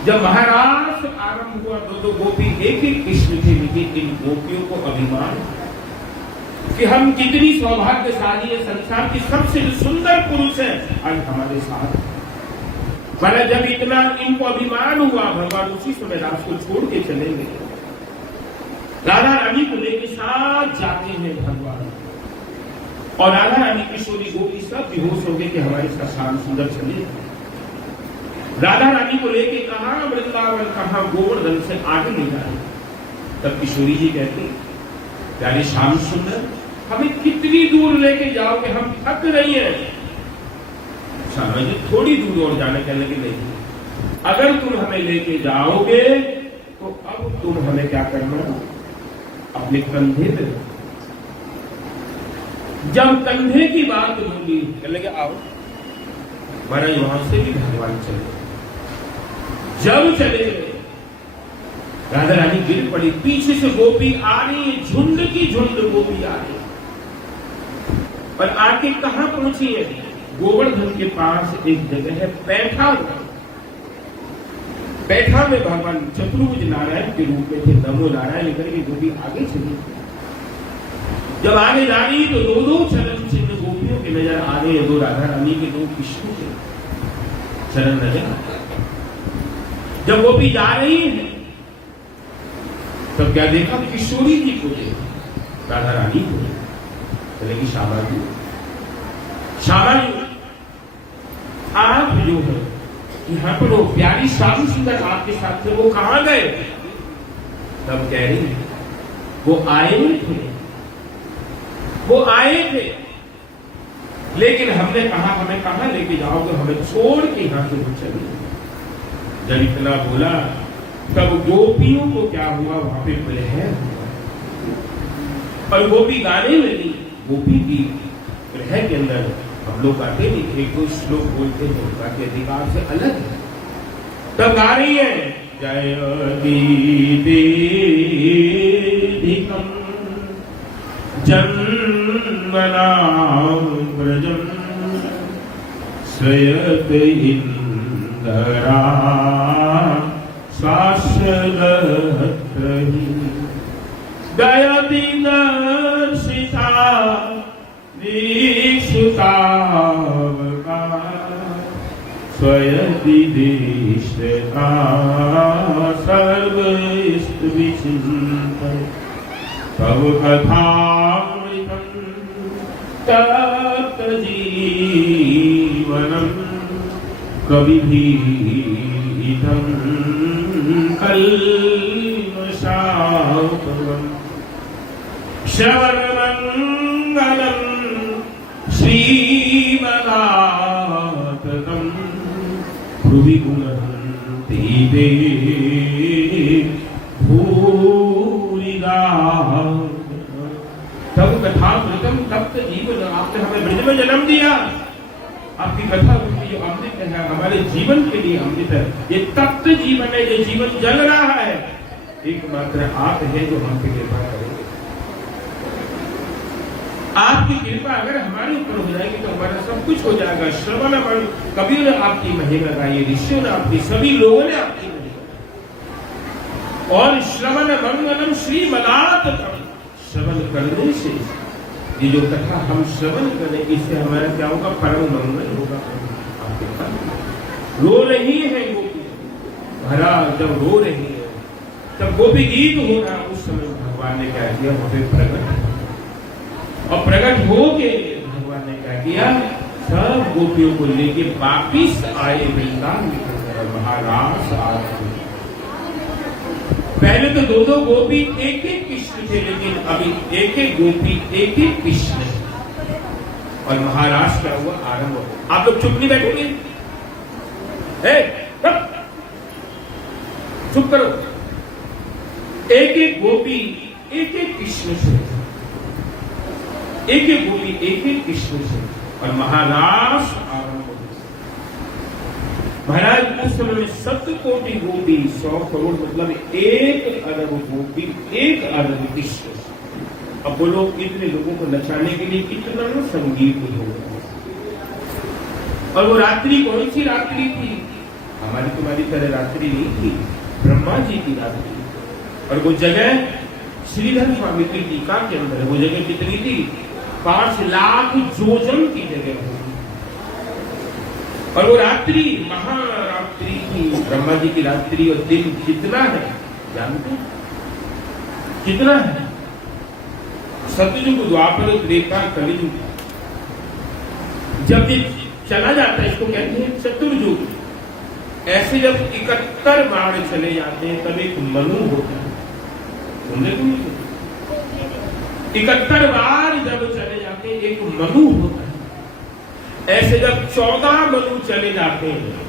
जब महाराज आरंभ हुआ तो गोपी एक ही कृष्ण थे, लेकिन इन गोपियों को अभिमान कि हम कितनी सौभाग्यशाली है, संसार की सबसे सुंदर पुरुष है आज हमारे साथ। माना जब इतना इनको अभिमान हुआ, भगवान उसी समय रास को छोड़ के चले गए, राधा रानी को लेके साथ जाते हैं भगवान, और राधा रानी किशोरी गोपी सब बेहोश हो गए कि हमारे साथ श्याम सुंदर चले। राधा रानी को लेके कहा वृंदावन, कहा गोवर्धन से आगे ले जाए। तब किशोरी जी कहते प्यारे श्याम सुंदर हमें कितनी दूर लेके जाओगे, हम थक रही हैं। स्वामी जी थोड़ी दूर और जाने के लगे नहीं, अगर तुम हमें लेके जाओगे तो अब तुम हमें क्या करना, अपने कंधे पे। जब कंधे की बात होगी कहने लगे आओ महाराज, वहां से भी भगवान चले। जब चले राधा रानी गिर पड़ी, पीछे से गोपी आ रही है, झुंड की झुंड गोपी आ रही है। और आके कहां पहुंची है, गोवर्धन के पास एक जगह है पैठा। पैठा में भगवान चतुर्भुज नारायण के रूप में थे, नमो नारायण लेकर के गोपी आगे चली। जब आगे जा रही तो दो दो चरण चिन्ह गोपियों के नजर आ रहे हैं, दो राधा रानी के, दो कृष्ण के चरण नजर आ रहे। जब गोपी जा रही है तब क्या देखा, किशोरी जी को देखा, राधा रानी को। बोलेगी श्यामा जी, श्यामा जी आप जो है यहाँ पर वो प्यारी श्याम सुंदर आपके साथ थे, वो कहां गए? तब कह रही वो आए थे, वो आए थे, लेकिन हमने कहा हमें कहां लेके जाओगे, हमें छोड़ के यहां से चले। जब इतना बोला तब गोपियों को क्या हुआ, वहां पे प्रलय हुआ और गोपी गाने लगी। गोपी की प्रलय के अंदर हम लोग गाते नहीं, एक दो श्लोक बोलते हैं, बाकी अधिकार से अलग है। तब गा रही है जय दीदिकम जन्मना व्रजम श्रयत इंदरा शाश्वतहि गयति दर्शिता दीक्षुतावका स्वयति देशता सर्वस्तविचिन्तय तव कथामृतं तप्तजीवनं कविभिहितं कल्मषापवम् श्रवणमङ्गलं श्रीमदाततं भुवि गुणन्ति ते भूरिदा। तब कथामृतम तप्त जीवन, आपने हमें ब्रज में जन्म दिया, आपकी कथा जो अमृत है, हमारे जीवन के लिए अमृत है। ये तप्त जीवन है, ये जीवन जल रहा है, एकमात्र आप है जो हम पे कृपा करेंगे। आपकी कृपा अगर हमारे ऊपर हो जाएगी तो हमारा सब कुछ हो जाएगा। श्रवण मन, कबीर ने आपकी महिमा गाई, ऋषियों ने आपकी, सभी लोगों ने आपकी महिमा। और श्रवण मंगलम श्री मदातम, श्रवण करने से ये जो कथा हम श्रवण करें, इससे हमारा क्या होगा, परम मंगल होगा। आपके पास रो रही है गोपी, भरा जब रो रही है तब गोपी गीत हो रहा, उस समय भगवान ने क्या किया, वहां पे प्रकट, और प्रकट हो के भगवान ने क्या किया, सब गोपियों को लेके वापिस आए वृंदावन के अंदर, महारास आए। पहले तो दो दो गोपी एक एक कृष्ण थे, लेकिन अभी एक एक गोपी एक एक कृष्ण है। और महाराज क्या हुआ, आरंभ हो। आप लोग चुप नहीं बैठेंगे, चुप करो। एक एक गोपी एक एक कृष्ण से, एक एक गोपी एक एक कृष्ण से, और महारास आरंभ हो। महाराज उस समय में 7 कोटि गोपी, 100 करोड़ मतलब 1 अरब गोपी, 1 अरब कृष्ण। अब बोलो इतने लोगों को नचाने के लिए कितना संगीत होगा। और वो रात्रि कौन सी रात्रि थी, हमारी तुम्हारी तरह रात्रि नहीं थी, ब्रह्मा जी की रात्रि। और वो जगह श्रीधर स्वामी की टीका के अंदर, वो जगह कितनी थी, 5 लाख जोजन की जगह होगी। और वो रात्रि महारात्रि थी, ब्रह्मा जी की रात्रि। और दिन कितना है जानते, कितना है, सतयुग, द्वापर, त्रेता, कलियुग। जब ये चला जाता है, इसको कहते हैं चतुर्युग। ऐसे जब 71 बाण चले जाते हैं तब एक मनु होता है, 71 बार जब चले जाते एक मनु होता है, ऐसे जब 14 मनु चले जाते हैं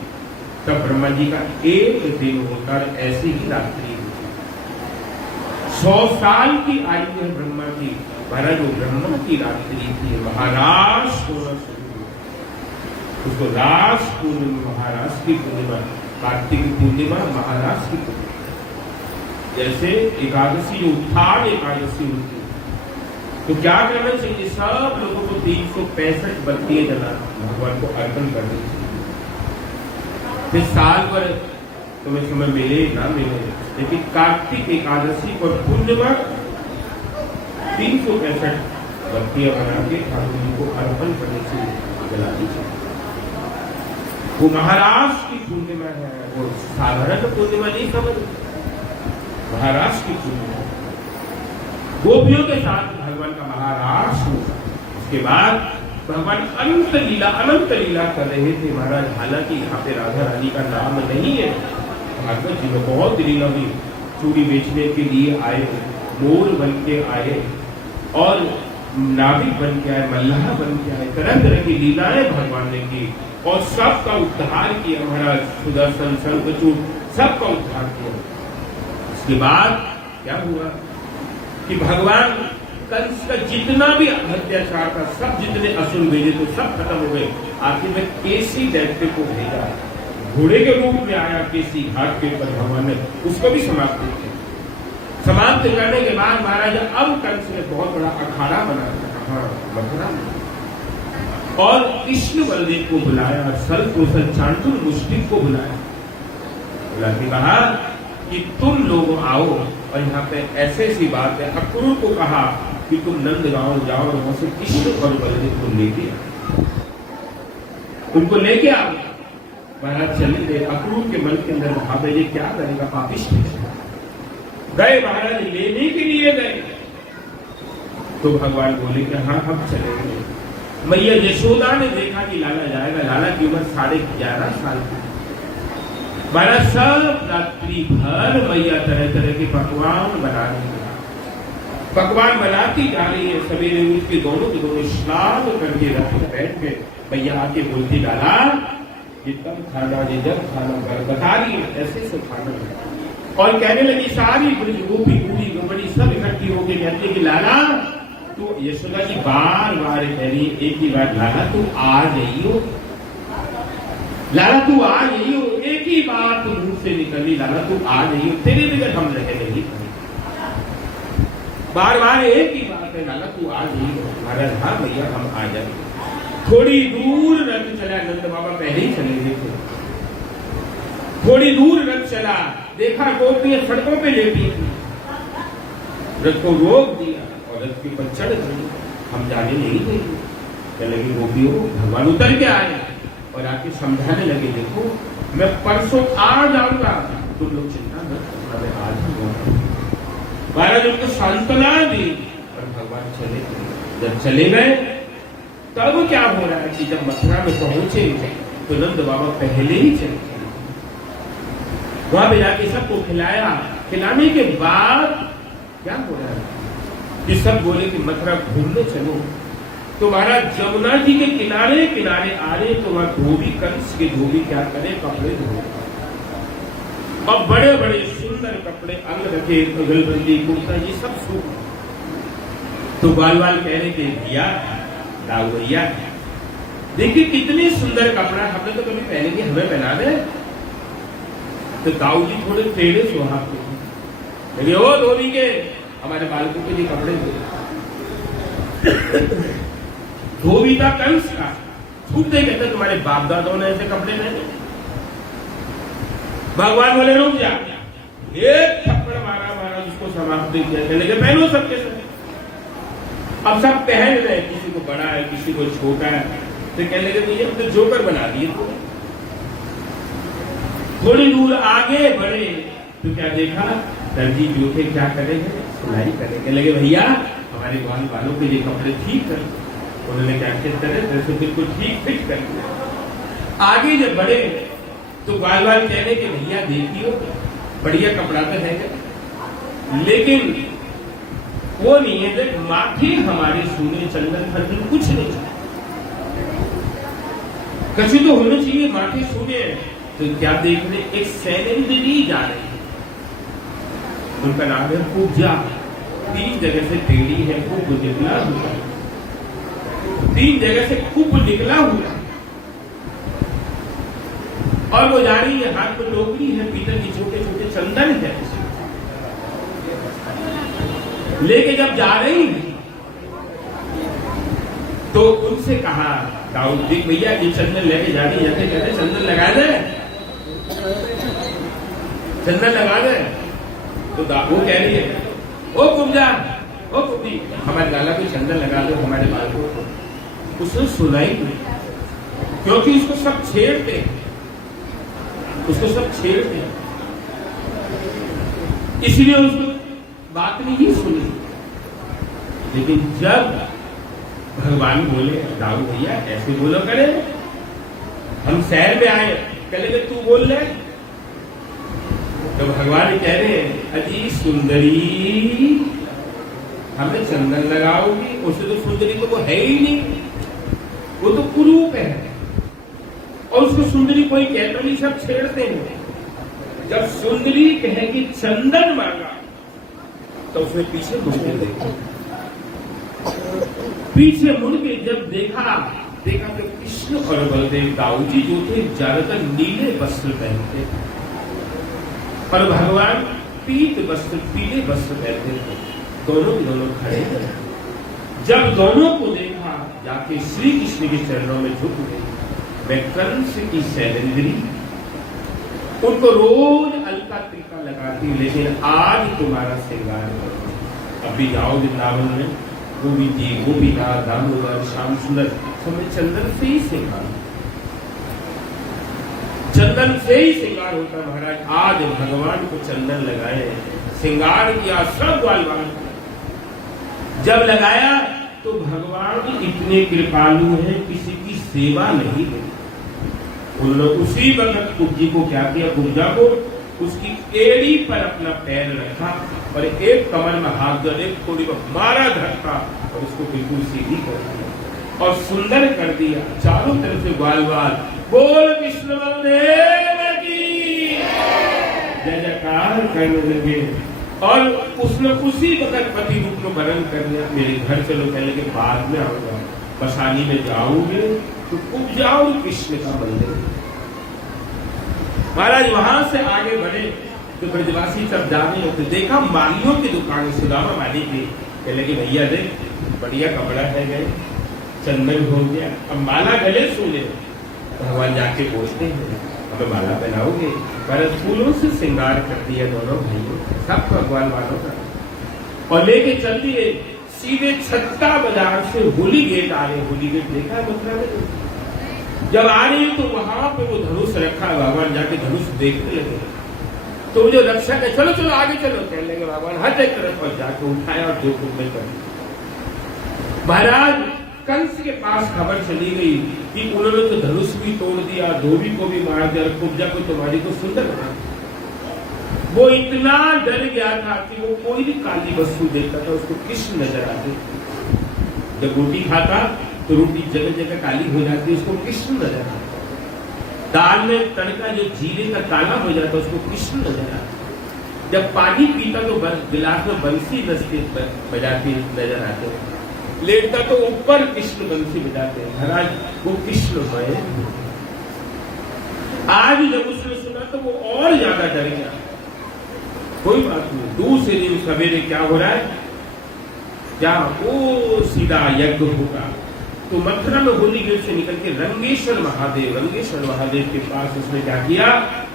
तब ब्रह्मा जी का एक दिन होता है, ऐसी ही रात्रि होती है। 100 साल की आयु है ब्रह्मा की। महाराज जो ब्रह्मा की रात्रि थी महाराज होना शुरू हुआ, उसको रास पूर्णिमा, महाराज की पूर्णिमा, कार्तिक पूर्णिमा महाराज की पूर्णिमा। जैसे एकादशी जो उत्थान एकादशी होती है, तो क्या करना चाहिए? सब लोगों को 365 बत्तियां जलाना, भगवान को अर्पण करनी चाहिए। फिर साल भर तुम्हें समय मिले ना मिले, लेकिन कार्तिक एकादशी और पूर्णिमा 365 बत्तियां बना के ठाकुर जी को अर्पण करने से जलानी चाहिए। वो महाराज की पूर्णिमा है, वो साधारण पूर्णिमा नहीं समझ, महाराज की पूर्णिमा। गोपियों के साथ भगवान का महाराज हुआ। उसके बाद भगवान अनंत लीला कर रहे थे महाराज। हालांकि यहाँ पे राधा रानी का नाम नहीं है, भागवत जी में बहुत लीला हुई। चूड़ी बेचने के लिए आए, मोर बन के आए और नाविक बन के आए, मल्लाह बन के आए, तरह तरह की लीलाएं भगवान ने की और सबका उद्धार किया महाराज। सुदर्शन, शंखचूड़, सबका उद्धार किया। उसके बाद क्या हुआ कि भगवान कंस का जितना भी अत्याचार था, सब जितने असुर भेजे थे सब खत्म हो गए। आखिर में केसी दैत्य को भेजा, घोड़े के रूप में आया केसी घाट के ऊपर, भगवान ने उसको भी समाप्त किया। समाप्त करने के बाद महाराज अब कंस ने बहुत बड़ा अखाड़ा बना मथुरा में और कृष्ण बलदेव को बुलाया, सलकोसल चांचुर मुष्टिक को बुलाया, बुला के कहा कि तुम लोग आओ और यहाँ पे ऐसी बात है। अक्रूर को कहा कि तुम नंदगांव जाओ और वहां से कृष्ण और बलदेव को लेके आओ, उनको लेके आओ। महाराज चले गए। अक्रूर के मन के अंदर भावे ये क्या करेगा, पापिष्ट गए। महाराज लेने के लिए गए तो भगवान बोले कि हाँ हम चलेंगे। मैया यशोदा ने देखा कि लाला जाएगा। लाला की उम्र 11.5 साल की। महाराज सब रात्रि भर मैया तरह तरह के पकवान बना रही है, पकवान बनाती जा रही है। सवेरे उठ के दोनों स्नान करके रथ में बैठ के मैया आके बोलती, लाला ये तब खाना, ये जब खाना, बता रही है ऐसे से खाना है। और कहने लगी सारी ब्रज गोपी बूढ़ी गंबड़ी सब इकट्ठी होके कहती कि लाला तो यशोदा जी बार बार कह रही है एक ही बार, लाला तू आ जाइयो, लाला तू आ जाइयो, एक ही बात मुंह से निकली, लाला तू आ जाइयो, तेरे बगैर हम रह नहीं। बार बार एक ही बात है, लाला तू आ जाइयो। महाराज हाँ भैया हम आ जाएंगे। थोड़ी दूर रथ चला, नंद बाबा पहले ही चले गए थे। थोड़ी दूर रथ चला, देखा गोपियां सड़कों पे लेटी थी। रथ को रोक दिया और रथ के ऊपर चढ़ गई। हम जाने नहीं देंगे। कहने लगी गोपियों, भगवान उतर के आए और आके समझाने लगे, देखो मैं परसों आ जाऊंगा, तुम लोग चिंता मत करना, मैं आज आऊंगा। महाराज उनको सांत्वना दी और भगवान चले गए। जब चले गए तब क्या हो रहा है कि जब मथुरा में पहुंचे तो नंद बाबा पहले ही चले गए। वहां पे जाके सबको खिलाया। खिलाने के बाद क्या हो रहा है कि सब बोले कि मथुरा घूमने चलो। तो महाराज जमुना जी के किनारे किनारे आ रहे तो वहां धोबी, कंस के धोबी क्या करे, कपड़े धो और बड़े बड़े सुंदर कपड़े अंग रखे, पगलबंदी, कुर्ता, ये सब सूख। तो बाल बाल कह रहे कि भैया राव भैया देखिए कितने सुंदर कपड़ा, हमने तो कभी पहने नहीं, हमें पहना दे। तो दाऊ जी थोड़े टेढ़े स्वभाव के, लेकिन ओ धोबी के हमारे बालकों के लिए कपड़े दो। धोबी का कंस का छूटते कहते तुम्हारे बाप दादों ने ऐसे कपड़े पहने। भगवान बोले रुक जा, एक थप्पड़ मारा, महाराज उसको समाप्त किया। कहने लगे पहनो सबके सब। अब सब पहन रहे, किसी को बड़ा है, किसी को छोटा है। तो कहने लगे भैया तो जोकर बना दिए। थोड़ी दूर आगे बढ़े तो क्या देखा, दर्जी जो थे क्या करेंगे, सिलाई करेंगे। कहने लगे भैया हमारे ग्वाल वालों के लिए कपड़े ठीक कर। उन्होंने क्या तरह बिल्कुल ठीक फिट कर दिया। आगे जब बढ़े तो ग्वाल वाल कहने के भैया देखियो बढ़िया कपड़ा तो है, लेकिन वो नहीं है। देख माथे हमारे सोने चंदन खंडन कुछ नहीं, कछु तो होना चाहिए। माथे सोने तो क्या देखने एक सैलेंडरी जा रही है, उनका नाम है पूजा। 3 जगह से टेढ़ी है, खूब निकला हुआ, 3 जगह से खूब निकला हुआ, और वो जा रही है, हाथ में टोकरी है, पीतल की छोटे छोटे चंदन है, लेके जब जा रही है तो उनसे कहा दाऊद देख भैया ये चंदन लेके जा रही है, कहते चंदन लगा दे, चंदन लगा दे। तो वो कह रही है ओ कुब्जा, ओ कुब्जी, हमारे गाला को चंदन लगा दो, हमारे बाल को। उसने सुनाई नहीं, क्योंकि उसको सब छेड़ते हैं, उसको सब छेड़ते हैं, इसलिए उसको बात नहीं सुनी। लेकिन जब भगवान बोले दाऊद भैया ऐसे बोलो करे, हम शहर में आए, कहेंगे तू बोल ले, तो भगवान कह रहे हैं अजी सुंदरी हमें चंदन लगाओगी, उसे तो सुंदरी तो वो है ही नहीं, वो तो कुरूप है, और उसको सुंदरी कोई कहता नहीं, सब छेड़ते हैं। जब सुंदरी कहेगी चंदन मांगा तो उसने पीछे मुड़ के देखा, पीछे मुड़ के जब देखा तो कृष्ण और बलदेव दाऊद जी जो थे ज्यादातर नीले वस्त्र पहनते और भगवान पीत वस्त्र पीले वस्त्र पहनते थे, दोनों खड़े थे। जब दोनों को देखा जाके श्री कृष्ण के चरणों में झुक गए। मैं कंस की सैलेंद्री उनको रोज अलका तिलका लगाती, लेकिन आज तुम्हारा श्रृंगार करो। अभी जाओ वृंदावन में गोविंद जी, गोपीनाथ, दामोदर, श्याम सुंदर, तुम्हें चंदन से ही श्रृंगार, चंदन से ही श्रृंगार होता है महाराज। आज भगवान को चंदन लगाए, श्रृंगार किया, सब ग्वालवाल जब लगाया तो भगवान इतने कृपालु हैं, किसी की सेवा नहीं की। उन्होंने उसी वक्त कुब्जी को क्या किया, कुब्जा को उसकी एड़ी पर अपना पैर रखा और एक कमर में हाथ जड़, एक थोड़ी मारा धक्का और उसको बिल्कुल सीधी कर दिया और सुंदर कर दिया। चारों तरफ से ग्वालवाल बोल कृष्ण बलदेव की जय जयकार करने लगे। और उसने उसी वक्त पति रूप में वरण कर लिया, मेरे घर चलो, कहने के बाद में आऊंगा, बसानी में जाओगे तो कुब्जा और कृष्ण का मंदिर। महाराज वहां से आगे बढ़े तो ब्रजवासी सब जाने, तो देखा मालियों की दुकान, सुदामा माली की, कहने के भैया देख बढ़िया कपड़ा है गए, चंदन हो गया, अब माला गले सूले। भगवान जाके बोलते हैं हमें माला पहनाओगे, पर फूलों से श्रृंगार कर दिया दोनों भाइयों, सब भगवान वालों का, और लेके चल दिए सीधे छत्ता बाजार से होली गेट आ रहे। होली गेट देखा मथुरा में, जब आ रही तो वहां पे वो धनुष रखा है, भगवान जाके धनुष देखने लगे। तो जो रक्षक है चलो चलो आगे चलो, कहने लगे भगवान हर एक तरफ पर जाके उठाया और जो कुछ में कर। महाराज कंस के पास खबर चली गई कि उन्होंने तो धनुष भी तोड़ दिया, धोबी को भी मार दिया, कुब्जा को तुम्हारी को सुंदर बना। वो इतना डर गया था कि वो कोई भी काली वस्तु देखता था उसको कृष्ण नजर आते। जब रोटी खाता तो रोटी जगह जगह काली हो जाती, उसको कृष्ण नजर आता। दाल में तड़का जो जीरे का काला हो जाता उसको कृष्ण नजर आता। जब पानी पीता तो गिलास में बंसी बजाती नजर आते, लेटता तो ऊपर कृष्ण बंसी बजाते हैं। महाराज वो कृष्ण है। आज जब उसने सुना तो वो और ज्यादा डर गया। कोई बात नहीं, दूसरे दिन सवेरे क्या हो रहा है, क्या वो सीधा यज्ञ होगा। तो मथुरा में होली गेट से निकल के रंगेश्वर महादेव के पास उसने क्या किया,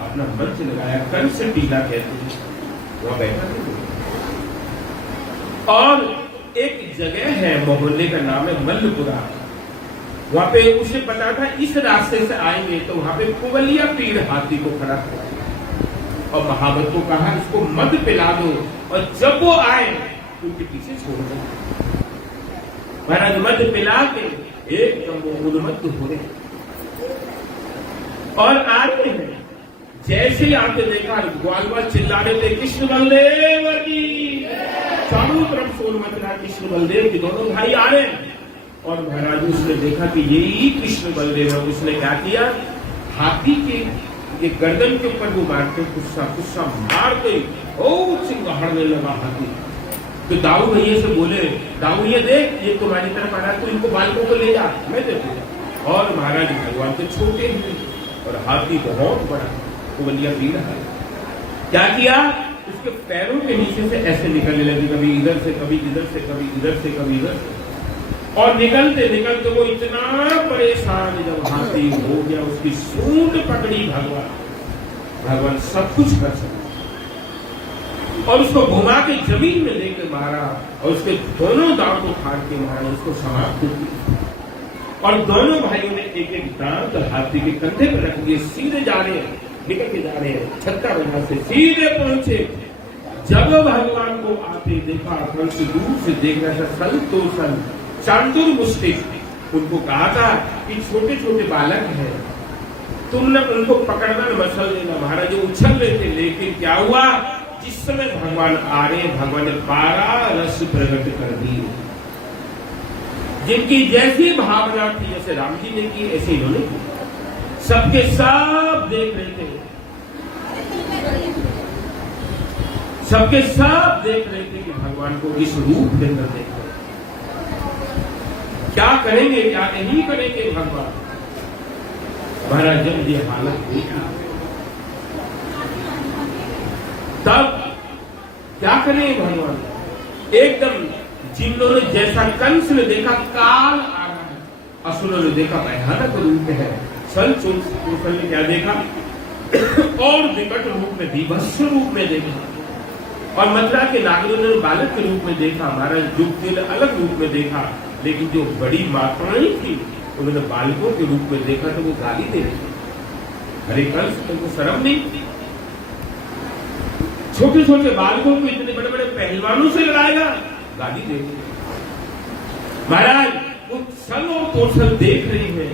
अपना मंच लगाया, कंस टीला कहते हैं, वहां बैठा था। और एक जगह है मोहल्ले का नाम है मल्लपुरा, वहां पे उसे पता था इस रास्ते से आएंगे तो वहां पे कुवलिया पीड़ हाथी को खड़ा किया और महावत को कहा इसको मद पिला दो और जब वो आए उनके पीछे छोड़ दो। महाराज मद पिला के एकदम उन्मत्त हो गए और आते हैं। जैसे ही आके देखा ग्वालवाल चिल्ला रहे थे कृष्ण बलदेव की चारों तरफ शोर मच रहा, कृष्ण बलदेव के दोनों भाई आ रहे हैं। और महाराज उसने देखा कि यही कृष्ण बलदेव है। उसने क्या किया, हाथी के ये गर्दन के ऊपर वो मारते गुस्सा मारते बहुत सिंगाड़ने लगा हाथी। तो दाऊ भैया से बोले, दाऊ ये देख, ये तुम्हारी तरफ आ रहा है, तो इनको बालकों को ले जा, मैं देखूंगा। और महाराज भगवान के छोटे हुए और हाथी बहुत बड़ा कुबलिया पी रहा है। क्या किया, उसके पैरों के नीचे से ऐसे निकलने लगी, कभी इधर से, कभी इधर से, कभी इधर से, कभी इधर से। और निकलते निकलते वो इतना परेशान, जब हाथी हो गया, उसकी सूंड पकड़ी भगवान सब कुछ कर सकते और उसको घुमा के जमीन में लेकर मारा और उसके दोनों दांत उखाड़ के मारा, उसको समाप्त किया। और दोनों भाइयों ने एक एक दांत हाथी के कंधे पर रख दिए, सीधे जा रहे हैं, निकल के जा रहे हैं, छत्ता बना से सीधे पहुंचे। जब भगवान को आते देखा, कंस दूर से देख रहा था, सल तो सल चांदुर मुस्तिक। उनको कहा था कि छोटे छोटे बालक हैं, तुमने उनको पकड़ना न मसल देना। महाराज उछल रहे थे, लेकिन क्या हुआ, जिस समय भगवान आ रहे, भगवान ने 12 रस प्रकट कर दी। जिनकी जैसी भावना थी, जैसे राम जी ने की, ऐसे इन्होंने की। सबके सब देख रहे थे, सबके सब देख रहे थे कि भगवान को इस रूप के अंदर देख रहे, क्या करेंगे क्या नहीं करेंगे भगवान। महाराज जब ये हालत हुई, तब क्या करें भगवान, एकदम जिन्होंने जैसा कंस ने देखा काल आ रहा है, असुरों ने देखा भयानक रूप है, सल चूसल ने क्या देखा और विकट रूप में, विभत्स रूप में देखा। और मथुरा के नागरों ने बालक के रूप में देखा, महाराज युग के अलग रूप में देखा। लेकिन जो बड़ी माताएं थी, उन्होंने बालकों के रूप में देखा तो वो गाली दे रही, अरे कंस तुमको शर्म नहीं, छोटे छोटे बालकों को इतने बड़े बड़े पहलवानों से लड़ाएगा, गाली दे रही। महाराज वो सल और कौशल देख रही है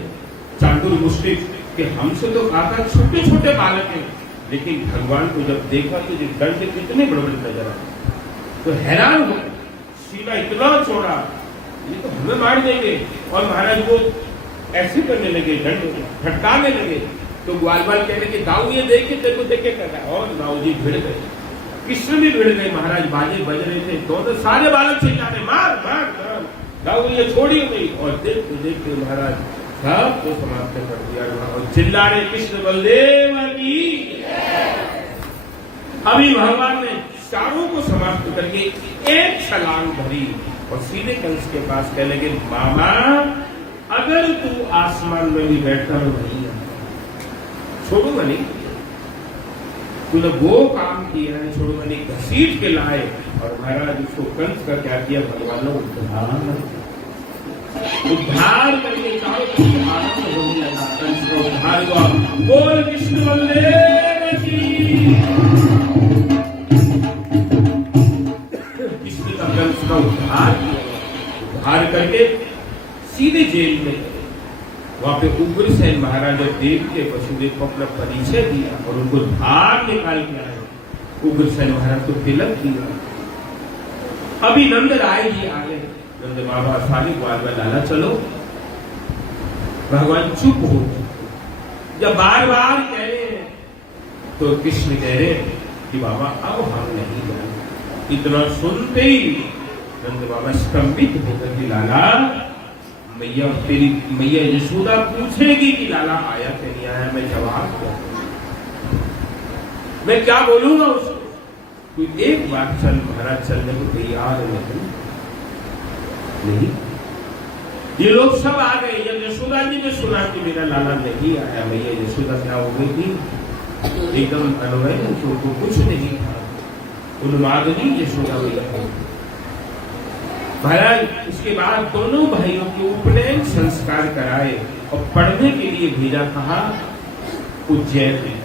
चांदुर मुस्तिक कि हमसे तो कहा था छोटे छोटे बालक हैं, लेकिन भगवान को जब देखा तो जो दंड कितने बड़े बड़े नजर आए, तो हैरान हो, सीना इतना चौड़ा, ये तो हमें मार देंगे। और महाराज वो ऐसे करने लगे, दंड फटकारने लगे। तो ग्वालवाल कहने के दाऊ ये देख के तेरे को देख के कर रहा है। और दाऊ जी भिड़ गए, कृष्ण भी भिड़ गए। महाराज बाजे बज रहे थे, दोनों सारे बालक चिल्लाते मार मार मार, दाऊ ये छोड़ी नहीं। और देखते महाराज सब को समाप्त कर दिया और चिल्ला रहे कृष्ण बलदेव की। अभी भगवान ने चारों को समाप्त करके एक छलांग भरी और सीधे कंस के पास कहने लगे, मामा अगर तू आसमान में भी बैठता तो नहीं छोड़ूंगा नहीं, तूने वो काम किया है छोड़ूंगा नहीं। घसीट के लाए और महाराज उसको कंस का क्या किया, भगवान ने उद्धार करके चारों तरफ आनंद होने लगा। कंस का उद्धार हुआ, बोल विष्णु बलदेव की। किसने का कंस का उद्धार किया, उद्धार करके सीधे जेल में वहां पे उग्रसेन महाराज देव के वसुदेव को अपना परिचय दिया और उनको बाहर निकाल के आए। उग्रसेन महाराज को तिलक दिया। अभी नंद राय जी आ गए, नंद बाबा सारी ग्वाल लाला चलो। भगवान चुप हो, जब बार बार कह रहे हैं तो कृष्ण कह रहे हैं कि बाबा अब हम नहीं जाएंगे। इतना सुनते ही नंद बाबा स्तंभित होकर कि लाला मैया तेरी मैया यशोदा पूछेगी कि लाला आया कि नहीं आया, मैं जवाब क्या, मैं क्या बोलूंगा उसको। कोई एक बार चल महाराज चलने को तैयार नहीं। ये लोग सब आ गए। जब यशोदा जी ने सुना कि मेरा लाला नहीं आया, मैया यशोदा क्या हो गई थी, एकदम अनुवय, उनको कुछ नहीं था, उन्मादनी यशोदा मैया। महाराज उसके बाद दोनों भाइयों के उपनयन संस्कार कराए और पढ़ने के लिए भेजा, कहा उज्जैन में।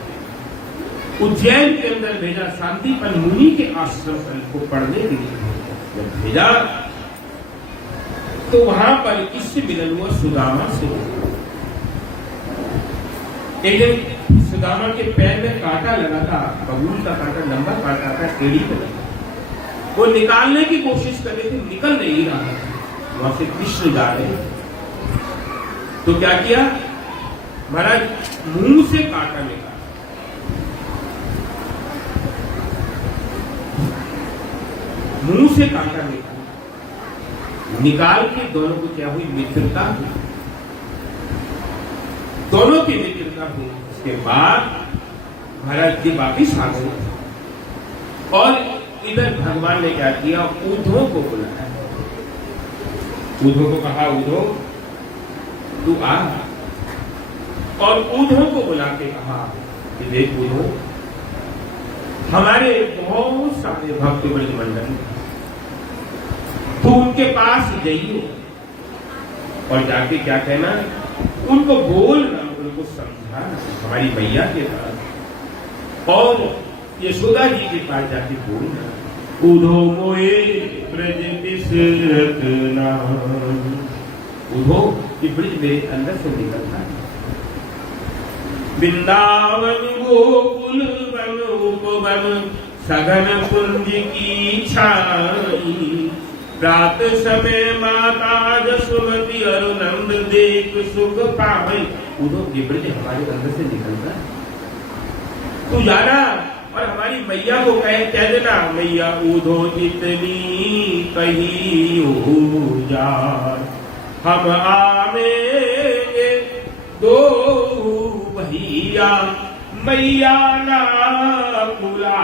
उज्जैन के अंदर भेजा, शांतिपन मुनि के आश्रम को पढ़ने के लिए जब भेजा तो वहां पर किससे मिलन हुआ, सुदामा से। एक दिन सुदामा के पैर में कांटा लगा था, बबूल का कांटा, लंबा कांटा था, एड़ी पे लगा। वो निकालने की कोशिश कर रहे थे, निकल नहीं रहा था। वहां से कृष्ण जा रहे तो क्या किया महाराज, मुंह से कांटा निकाला। मुंह से कांटा निकाल के दोनों को क्या हुई, मित्रता हुई, दोनों की मित्रता हुई। उसके बाद महाराज जी वापिस आ गए और इधर भगवान ने क्या किया, उद्धव को बुलाया। उद्धव को कहा, उद्धव तू आ। और उद्धव को बुला के कहा कि देख उद्धव, हमारे बहुत सारे भक्त ब्रज मंडल, तू उनके पास जाइए और जाके क्या कहना, उनको बोलना, उनको समझाना हमारी मैया के पास, और यशोदा जी के पास जाके बोलना, उद्धव मोए ब्रज बिसरत नाम। उद्धव ये ब्रज मेरे अंदर से निकलता है। वृंदावन गोकुल वन उपवन सघन कुंज की छाई, रात समय माता जसवती और नंद देख सुख पावे। उद्धव ये ब्रज हमारे अंदर से निकलता है, तू जाना और हमारी मैया को कह देना, मैया उद्धव जितनी कही हो जा, हम आवेंगे दो भैया, मैया ना बुला।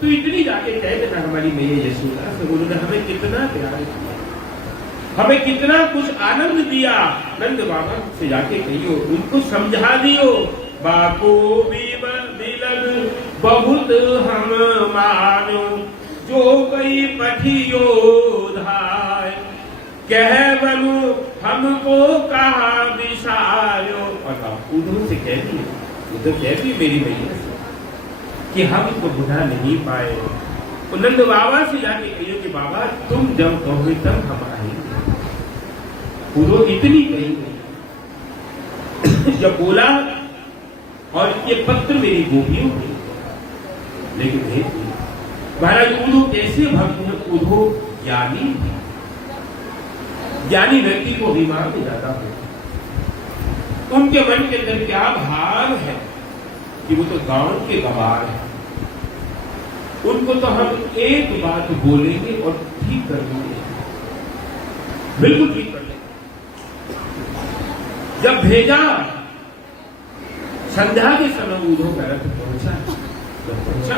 तू इतनी जाके कह देना हमारी मैया यशोदा से, उन्होंने हमें कितना प्यार किया, हमें कितना कुछ आनंद दिया। नंद बाबा से जाके कहियो, उनको समझा दियो, बाको भी मिलन बहुत हम मानो, जो कई पठियो धाय, कह बनू हमको कहा विसायो। और उद्धव से कह दिए, उद्धव कह दिए मेरी मैया से कि हम इनको बुझा नहीं पाए। तो नंद बाबा से जाके कहिए कि बाबा तुम जब कहोगे तब हम आएंगे। उद्धव इतनी कही जब बोला, और ये पत्र मेरी गोपियों के, लेकिन भेज महाराज उद्धव कैसे भक्त हैं, उद्धव ज्ञानी, ज्ञानी व्यक्ति को अभिमान में ज्यादा हो। उनके मन के अंदर क्या भाव है कि वो तो गांव के गवार है, उनको तो हम एक बात बोलेंगे और ठीक कर देंगे, बिल्कुल ठीक कर लेंगे। जब भेजा संध्या के समय उद्धव का रथ पहुंचा, जब पहुंचा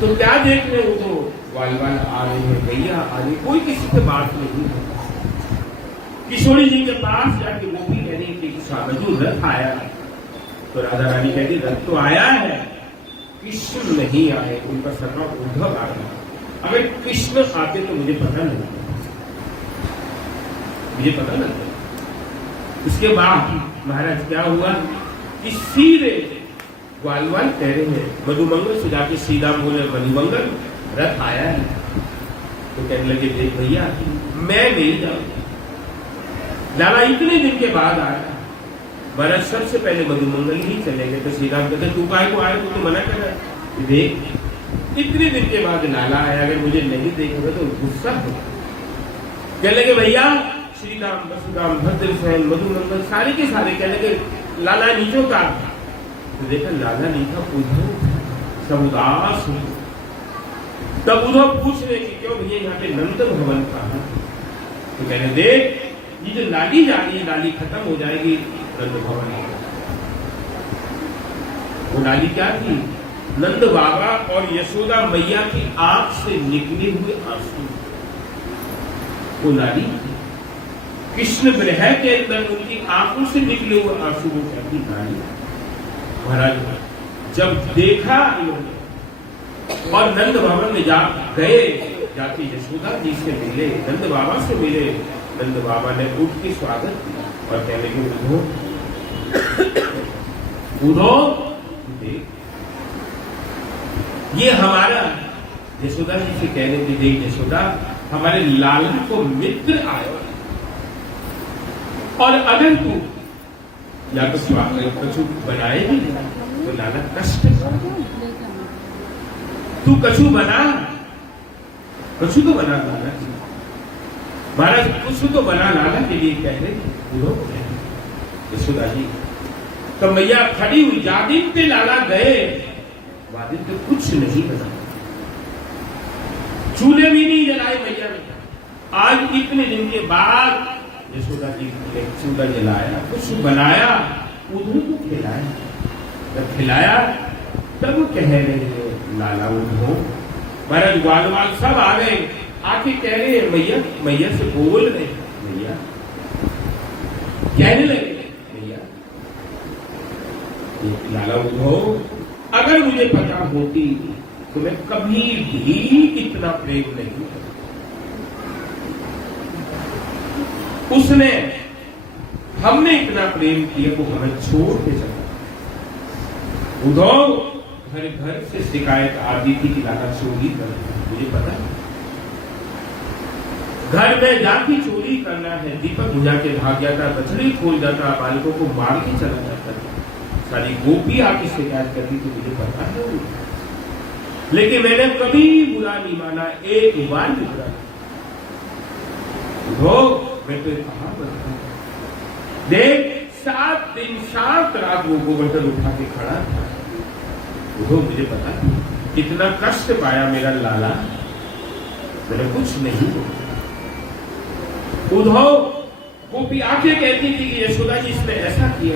तो क्या देख रहे हो, तो ग्वालवाल आ रहे हैं, भैया आ रहे, कोई किसी से बात नहीं है। किशोरी जी के पास जाके वो भी कह रही कि स्वागत रथ आया, तो राधा रानी कहती रथ तो आया है, कृष्ण नहीं आए, उनका सर्वा उद्धव आ गया। अगर कृष्ण आते तो मुझे पता नहीं, मुझे पता नहीं। उसके बाद महाराज क्या हुआ कि सीधे ग्वालवाल कह रहे हैं, मधुमंगल से जाके सीधा बोले, मधुमंगल रथ आया है। तो कहने लगे देख भैया मैं नहीं जाऊंगा, लाला इतने दिन के बाद आया, महाराज सबसे पहले मधुमंगल ही चले गए। तो श्री राम कहते तू काहे को आए, तो मना कर रहा, देख इतने दिन के बाद लाला आया, अगर मुझे नहीं देखोगे तो गुस्सा होगा। कहने लगे भैया श्री राम, वसुराम, भद्रसेन, मधुमंगल सारे के सारे कहने लगे लाला नीचो का। तो देखा लाला नहीं था, उद्धव सब उदास हुए। तब उद्धव पूछ रहे कि क्यों भैया यहाँ पे नंद भवन का है। तो कहने देख ये जो लाली जा रही है, लाली खत्म हो जाएगी, नंद भवन है। वो लाली क्या थी, नंद बाबा और यशोदा मैया की आंख से निकले हुए आंसू, वो लाली कृष्ण विरह के अंदर उनकी आंखों से निकले हुए आंसू वो कहती लाली। महाराज जब देखा इन्होंने और नंद भवन में गए, जाके यशोदा जी से मिले, नंद बाबा से मिले, नंद बाबा ने उठ के स्वागत किया और कहने लगे उद्धव ये हमारा, यशोदा जी से कहने की देख यशोदा हमारे लाला को मित्र आया, और अगर तू या तो स्वागत कुछ बनाएगी तो लाला कष्ट, तू कछु बना, कछु तो बना लाला जी। महाराज कुछ तो बना लाला के लिए कह रहे थे यशोदा जी। तो मैया खड़ी हुई, जादिन पे लाला गए, वादिन तो कुछ नहीं बना, चूल्हे भी नहीं जलाए मैया ने। आज इतने दिन के बाद यशोदा जी ने चूल्हा जलाया, कुछ बनाया, उधर को खिलाया। जब खिलाया तब कह रहे हैं लाला उठो। महाराज ग्वाल वाल सब आ गए, आके कह रहे हैं मैया, मैया से बोल रहे मैया, कहने लगे मैया लाला उठो, अगर मुझे पता होती तो मैं कभी भी इतना प्रेम नहीं करता। उसने हमने इतना प्रेम किया, वो हमें छोड़ के चला। उद्धव घर घर से शिकायत आती थी कि लाला चोरी कर, मुझे पता है घर में जाके चोरी करना है, दीपक बुझा के भाग जाता, बछड़ी खोल जाता, बालकों को मार के चला जाता। सारी गोपी आके शिकायत करती थी, मुझे पता है। लेकिन मैंने कभी बुरा नहीं माना, एक बार भी बुरा नहीं। मैं तो कहा देख, 7 दिन 7 रात वो गोवर्धन उठा के खड़ा था। वो मुझे पता कितना कष्ट पाया मेरा लाला, मैंने कुछ नहीं बोला। उद्धव गोपी आके कहती थी कि यशोदा जी इसने ऐसा किया,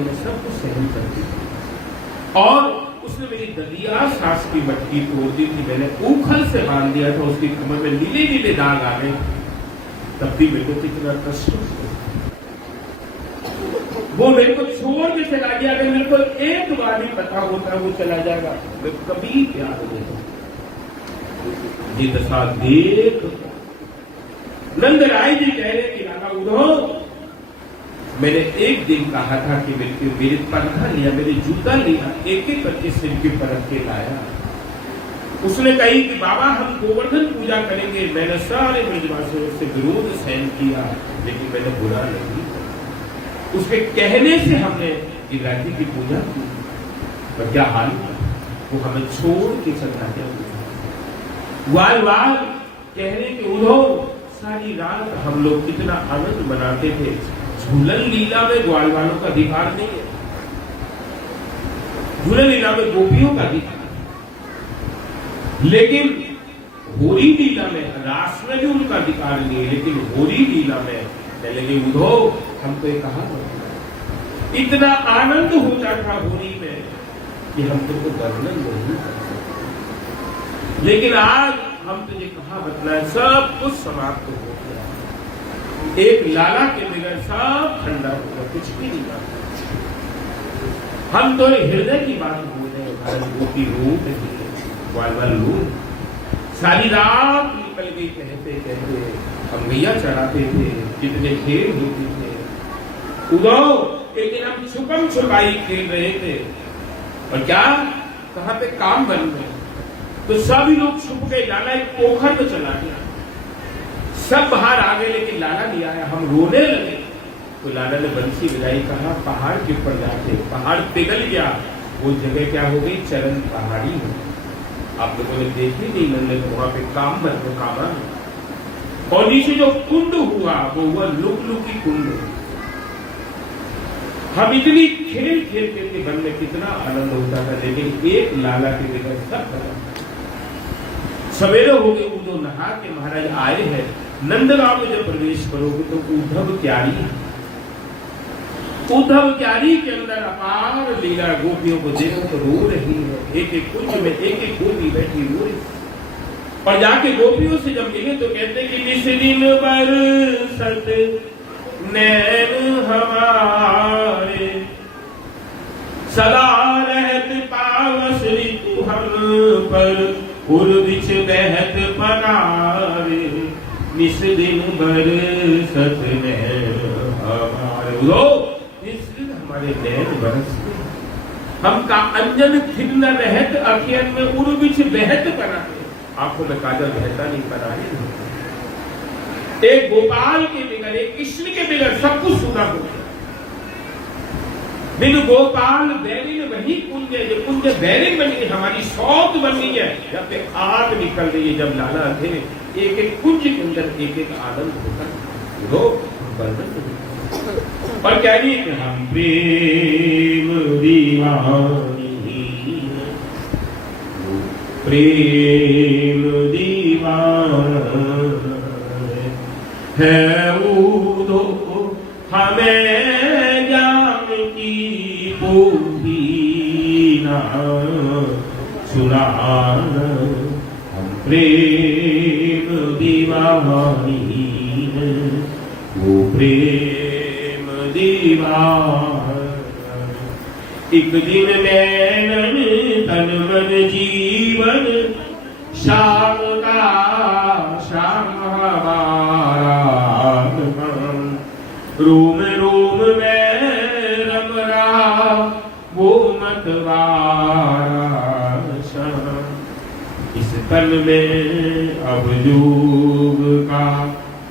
मैं सब कुछ सहन करती थी। और उसने मेरी ददिया सास की मटकी तोड़ दी थी, मैंने ऊखल से बांध दिया था, उसकी कमर में नीले नीले दाग आ गए, तब भी मेरे को कितना कष्ट हुआ। वो मेरे को छोड़ के चला गया, अगर मेरे को एक बार भी पता होता वो चला जाएगा, मैं कभी प्यार नहीं। ये दशा देख नंद राय जी कह रहे कि लाला उद्धव, मैंने एक दिन कहा था कि मेरे पंखा लिया, मेरे जूता लिया, एक एक करके सिर के परख के लाया। उसने कही कि बाबा हम गोवर्धन पूजा करेंगे, मैंने सारे ब्रजवासियों से विरोध सहन किया, लेकिन मैंने बुरा नहीं। उसके कहने से हमने गिरिराज की पूजा की, पर क्या हाल, वो हमें छोड़ के चला गया। वाल वाल कह रहे कि उद्धव, सारी रात हम लोग कितना आनंद मनाते थे, झूलन लीला में ग्वाल वालों का अधिकार नहीं है, झूलन लीला में गोपियों का अधिकार, लेकिन होरी लीला में, रास में भी उनका अधिकार नहीं है, लेकिन होरी लीला में लगे उद्धव, हमको ये कहा इतना आनंद होता था होरी में कि हम तुमको वर्णन नहीं कर सकते। लेकिन आज हम तुझे कहा बतलाए, सब कुछ समाप्त हो गया, एक लाला के बगैर सब ठंडा हो गया, कुछ भी नहीं बात। हम तो हृदय की बात बोल रहे हैं, गोपी रो रही है, वाल वाल रो, सारी रात निकल गई कहते कहते, हम गैया चढ़ाते थे, कितने खेल होते थे। उद्धव एक दिन हम छुपम छुपाई खेल रहे थे, और क्या कहाँ पे काम बन गए, तो सभी लोग छुप गए, लाला एक पोखर में चला गया, सब बाहर आ गए, लेकिन लाला नहीं आया। हम रोने लगे तो लाला ने बंसी बजाई, कहा पहाड़ के ऊपर जाके, पहाड़ पिघल गया, वो जगह क्या हो गई, चरण पहाड़ी हो। आप लोगों ने देखी नहीं, नंदन तो वहां पे काम बन गया, कामा, और नीचे जो कुंड हुआ वो हुआ लुक-लुकी कुंड। हम इतनी खेल खेलते थे, मन में कितना आनंद होता था, लेकिन एक लाला के बगैर सब खत्म। सवेरे हो गए, उद्धव नहा के महाराज आए हैं, नंदगांव में जब प्रवेश करोगे तो उद्धव क्यारी, उद्धव क्यारी के अंदर अपार लीला, गोपियों को देखो तो रो रही है, एक एक कुंज में एक एक गोपी बैठी रो रही। और जाके गोपियों से जब मिले तो कहते कि निस दिन बरसत नैन हमारे, सदा रहत पावस ऋतु हम पर, उर्विच बहत बनारे, निस दिन बरसत नैन हमारे। निस दिन हमारे नैन बरसते, हम का अंजन खिन्न रहत, अखियन में उर्विच बहत बनारे, आंखों में काजल बहता नहीं, बनाए। एक गोपाल के बिगड़, एक कृष्ण के बिगड़ सब कुछ सूना हो गया। बिन गोपाल बैरिन वही कुंज है। जो कुंज बैरिन बनी है, हमारी सौत बनी है, जब पे आग निकल रही है, जब लाला थे, एक एक कुंज के अंदर एक एक आनंद होता है। वो और क्या जी, हम प्रेम दीवानी, प्रेम दीवानी है उदो हमें ज्ञान की पूरीना सुनान। हम प्रेम दीवानी वो प्रेम दीवान। एक दिन नैनन तन मन जीवन श्याम का श्याम हमारा, रोम रोम में रम रहा वो मतवारा श्याम। इस तन में अब योग का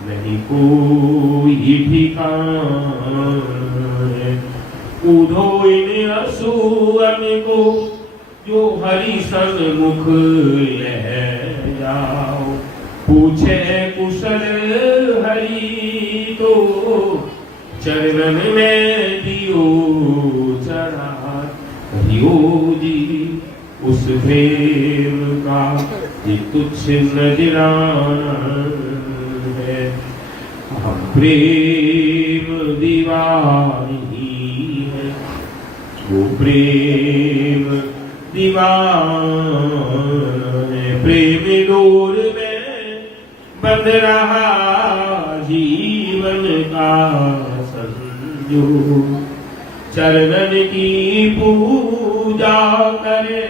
नहीं कोई ठिकाना, उधो इन असुअन को जो हरि सन्मुख ले जाओ। पूछे कुशल हरि तो चरण में दियो चढ़ा। कहियो जी उस प्रेम का ये तुच्छ नजराना है। हम प्रेम दीवानी है वो प्रेम दीवान। प्रेम डोर में बंध रहा जीवन का संजोग। चरणन की पूजा करे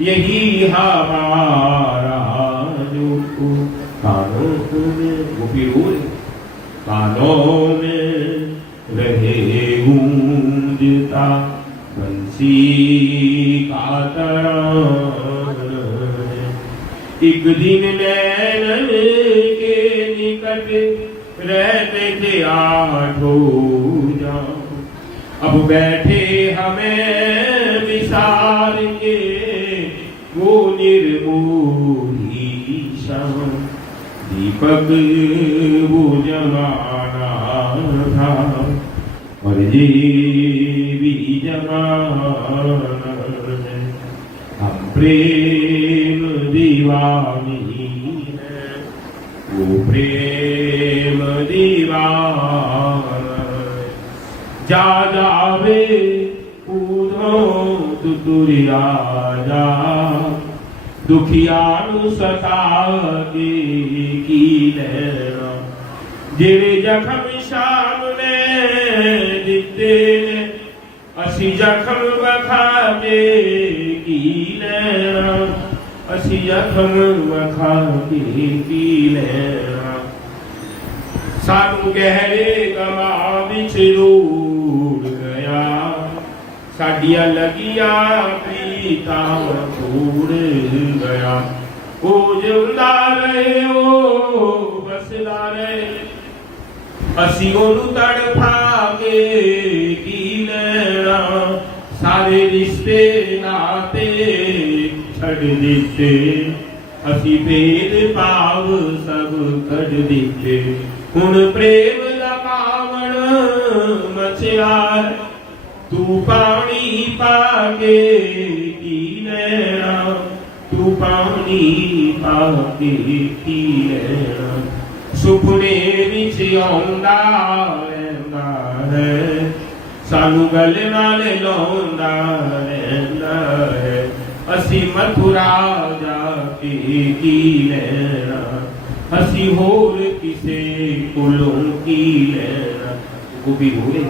यही हमारा जो। कानों में गोपी रोल, कानों में रहे गूंजता बंसी का तराना। एक दिन नैनन के निकट रहते थे आठों जाओ। अब बैठे हमें विसार के वो निर्मोही शाम। दीपक वो जमाना था और ये भी जमाना है। हम प्रेम दीवानी है वो प्रेम दीवाना। जा जावे उधो तुतुरिया जा, दुखियानु सता के की लेना। जेरे जख्म सामने दिते ने असी जख्म वखा के की लेना। असी जख्म वखा के की लेना। सानू गहरे गमा विच रूड़ गया, साडिया लगिया प्रीता छोड़ गया। ओ जिंदा रहे ओ बसदा रहे, असी ओनू तड़फा के की लेना। सारे रिश्ते नाते छड़ दिते, असी भेद भाव सब कढ़ दिते। हुण प्रेम दा पावण मचिया, तू पानी पाके पी लेना। तू पानी पाके पी लेना। सुपने विच आउंदा रहिंदा है, सानू गल नाल लाउंदा रहिंदा है। असी मथुरा जाके की लेना, असी होर किसे कोलों की लेना। गोपी बोले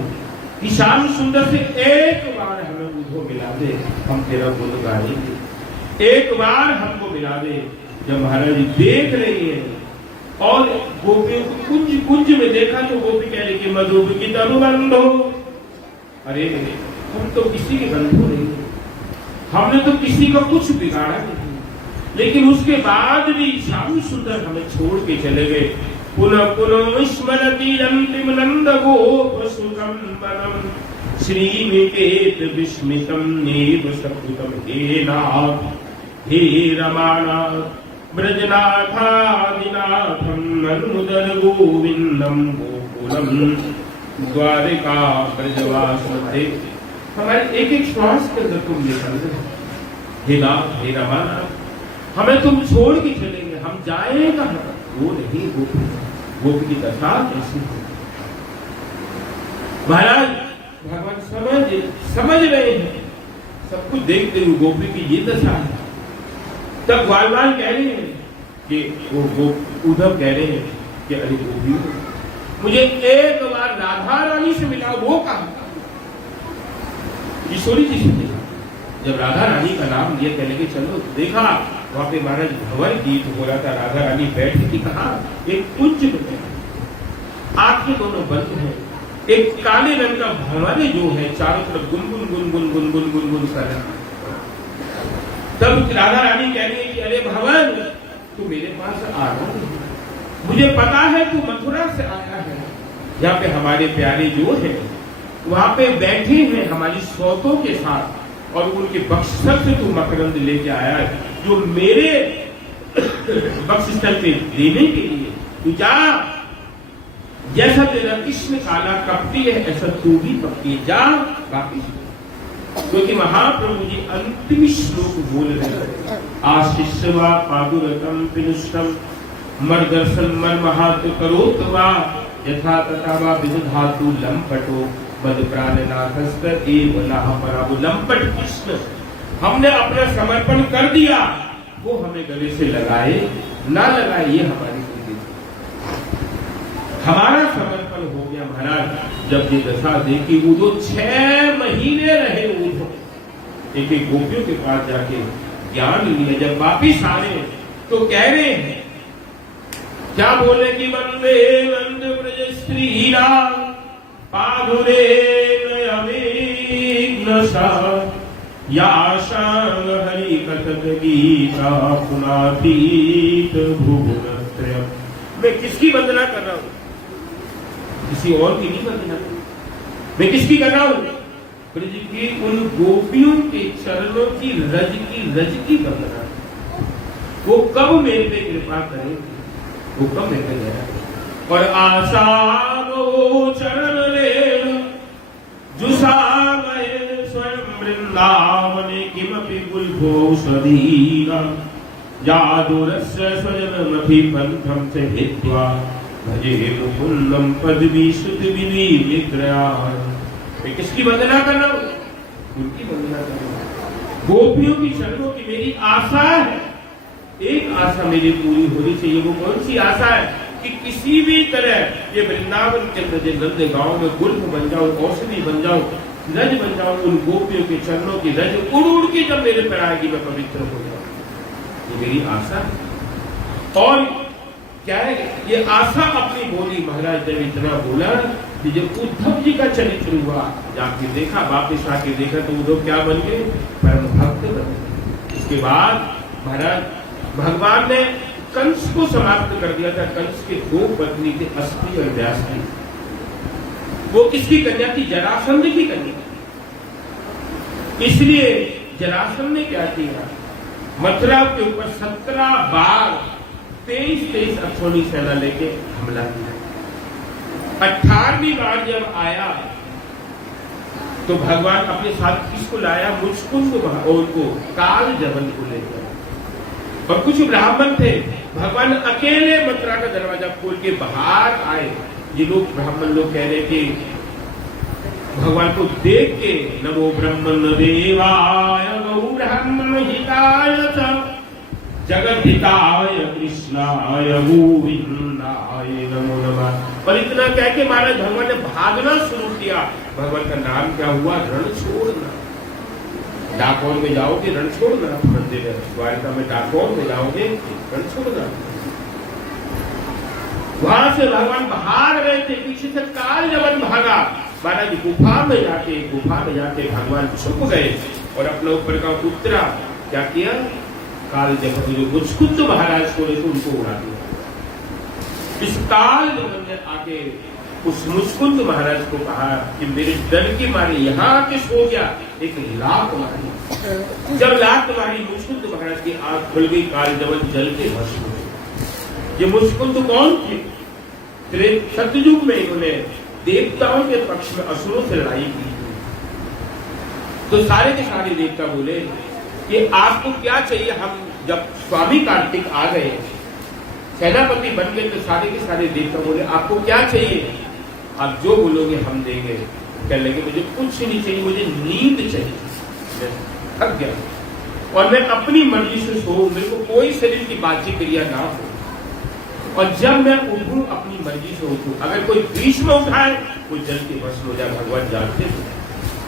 कि श्याम सुंदर से एक बार हमें उधो मिला दे, हम तेरा गुण गाएंगे। एक बार हमको मिला दे। जब महाराज जी देख रही है और गोपियों को कुंज कुंज में देखा तो गोपी कह रही कि मधुब की तनु बंधो। अरे हम तो किसी के बंधु नहीं, हमने तो किसी का कुछ बिगाड़ा नहीं, लेकिन उसके बाद भी श्याम सुंदर हमें छोड़ के चले गए। पुनः पुनः स्मरति अंतिम नंद गोप सुतम वनम श्रीनिकेत विस्मितम नेव सकुतम हे नाथ हे रमानाथ ब्रजनाथादिनाथम नन्मुदर गोविंदम गोकुलम द्वारिका ब्रजवास मध्य। हमारे एक एक श्वास के अंदर तुम निकल रहे, हे नाथ हे रमानाथ, हमें तुम छोड़ के चलेंगे, हम जाए कहां? वो नहीं, गोपी की दशा कैसी है महाराज। भगवान समझ रहे हैं, सब कुछ देखते हुए गोपी की ये दशा है। तब ग्वालवाल कह रहे हैं कि वो उद्धव कह रहे हैं कि अरे गोपी, मुझे एक बार राधा रानी से मिला, वो कहा किशोरी जी से मिला। जब राधा रानी का नाम लिया, कहने के चलो देखा वहां पे महाराज भंवर गीत हो रहा था, राधा रानी बैठ के कहा एक कुंज में, आंखें दोनों बंद हैं, एक काले रंग का भंवर जो है चारों तरफ गुनगुन गुनगुन गुनगुन गुनगुन कर रहा है। तब राधा रानी कह रही है कि अरे भंवर, तू मेरे पास आ रहा है, मुझे पता है तू मथुरा से आया है, यहाँ पे हमारे प्यारे जो है वहां पे बैठे हैं हमारी सौतों के साथ, और उनके बख्शस्थल से तू मकरंद लेके आया है जो मेरे बख्शस्थल पे देने के लिए। तू जा, जैसा तेरा कृष्ण काला कपटी है ऐसा तू भी कपटी, जा वापिस। क्योंकि महाप्रभु जी अंतिम श्लोक बोल रहे हैं, आशिष्वा पादुरतम पिनुष्टम मर दर्शन मर महात करोत्वा यथा तथा वा विदधातु लंपटो बद प्राणनाथस्त एव नः परावो। लंपट कृष्ण, हमने अपना समर्पण कर दिया, वो हमें गले से लगाए ना लगाए ये हमारी जिंदगी। हमारा समर्पण हो गया महाराज। जब ये दशा देखी, वो 6 महीने रहे उधर, एक एक गोपियों के पास जाके ज्ञान लिया। जब वापिस आए तो कह रहे हैं, क्या बोले कि वंदे नंद ब्रज श्रीरा पादुरे नयमेघ्नसा याशांग हरि कथक गीता पुनातीत भुवनत्रयम्। मैं किसकी वंदना कर रहा हूं? किसी और की नहीं वंदना, मैं किसकी कर रहा हूं? ब्रज की उन गोपियों के चरणों की रज की वंदना। वो कब मेरे पे कृपा करेंगे, वो कब मेरे पे दया करेंगे। और आशा चरण ले जुषामये स्वयं वृंदावने किमपि गुल्भोषधीना जादुरस्य स्वजनमपि पंथं च हित्वा भजे मुकुन्दं पदवीसुतविधिविक्रयान्। मैं किसकी वंदना कर रहा हूं? उनकी वंदना कर रहा हूं। गोपियों की चरणों की मेरी आशा है, एक आशा मेरी पूरी होनी चाहिए। वो कौन सी आशा है? कि किसी भी तरह ये वृंदावन के अंदर नंद गांव में गुल्फ बन जाओ, औषधि बन जाओ, रज बन जाओ, उन गोपियों के चरणों की रज उड़ उड़ के जब मेरे पर आएगी मैं पवित्र हो जाऊं, ये मेरी आशा है। और क्या है ये आशा अपनी बोली महाराज जब इतना बोला कि जब उद्धव जी का चरित्र हुआ, जाके देखा, वापिस आके देखा तो उद्धव क्या बन गए? परम भक्त बन गए। इसके बाद महाराज भगवान ने कंस को समाप्त कर दिया था। कंस के 2 पत्नी थे, अस्थि और व्यासकी। वो किसकी कन्या थी? जरासंध की कन्या। इसलिए जरासंध ने क्या किया? मथुरा के ऊपर 17 बार 23 अक्षौणी सेना लेके हमला किया। 18वीं बार जब आया तो भगवान अपने साथ किसको लाया? मुचकुंद को, काल जबन को लेकर। और कुछ ब्राह्मण थे, भगवान अकेले मथुरा का दरवाजा खोल के बाहर आए। ये लोग ब्राह्मण लोग कह रहे थे भगवान को देख के, नमो ब्रह्मण देवाय गौ ब्राह्मण हिताय च जगत हिताय कृष्णाय गोविंदाय नमो नमः। और इतना कह के महाराज भगवान ने भागना शुरू किया। भगवान का नाम क्या हुआ? रण छोड़ना। डाकोर में जाओगे रण छोड़ना, मंदिर है द्वारका में, डाकोर में जाओगे रण छोड़ना। वहां से भगवान बाहर गए थे, पीछे से काल जबन भागा। महाराज गुफा में जाके भगवान छुप गए और अपने ऊपर का उतरा। क्या किया? काल जबन जो मुचकुंद महाराज को उनको उड़ा दिया। इस काल जवन ने आके उस मुस्कुंद महाराज को कहा कि मेरे डर के मारे यहाँ आके सो गया, एक लात मारी। जब लात मारी मुस्कुंद महाराज की आंख खुल गई, काल जवन जल के भस्म हो गए। ये मुस्कुंद कौन थे? सतयुग में इन्होंने देवताओं के पक्ष में असुरों से लड़ाई की। तो सारे के सारे देवता बोले कि आपको क्या चाहिए? हम जब स्वामी कार्तिक आ गए, सेनापति बन गए, तो सारे के सारे देवता बोले आपको क्या चाहिए? आप जो बोलोगे हम देंगे। कहने लगे मुझे कुछ नहीं चाहिए, मुझे नींद चाहिए, मैं थक गया और मैं अपनी मर्जी से सोऊं, मेरे को कोई शरीर की बातचीत क्रिया ना हो, और जब मैं उठूं अपनी मर्जी से उठूं। अगर कोई बीच में उठाए वो जल के भस्म हो जाए। भगवान जानते थे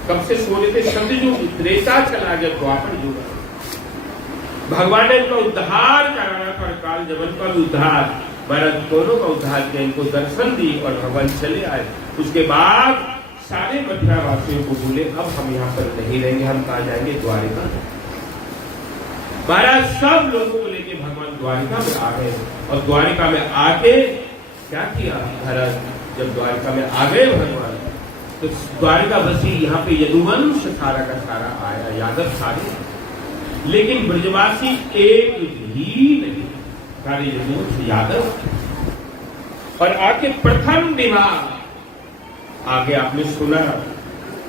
कब से सो रहे थे। सतयुग त्रेता चला गया, द्वापर युग। भगवान ने इनका उद्धार कराया, पर काल जवन का भी उद्धार, महाराज दोनों का उद्धार किया, इनको दर्शन दी और भगवान चले आए। उसके बाद सारे मथुरा वासियों को बोले अब हम यहाँ पर नहीं रहेंगे, हम कहा जाएंगे? द्वारिका। महाराज सब लोगों को लेके भगवान द्वारिका में आ गए, और द्वारिका में आके क्या किया महाराज? जब द्वारिका में आ गए भगवान, तो द्वारिका बसी यहाँ पे यदुवंश सारा का सारा आया, यादव सारे, लेकिन ब्रजवासी एक भी नहीं, सारे यदुवंश यादव। और आके प्रथम विवाह आगे आपने सुना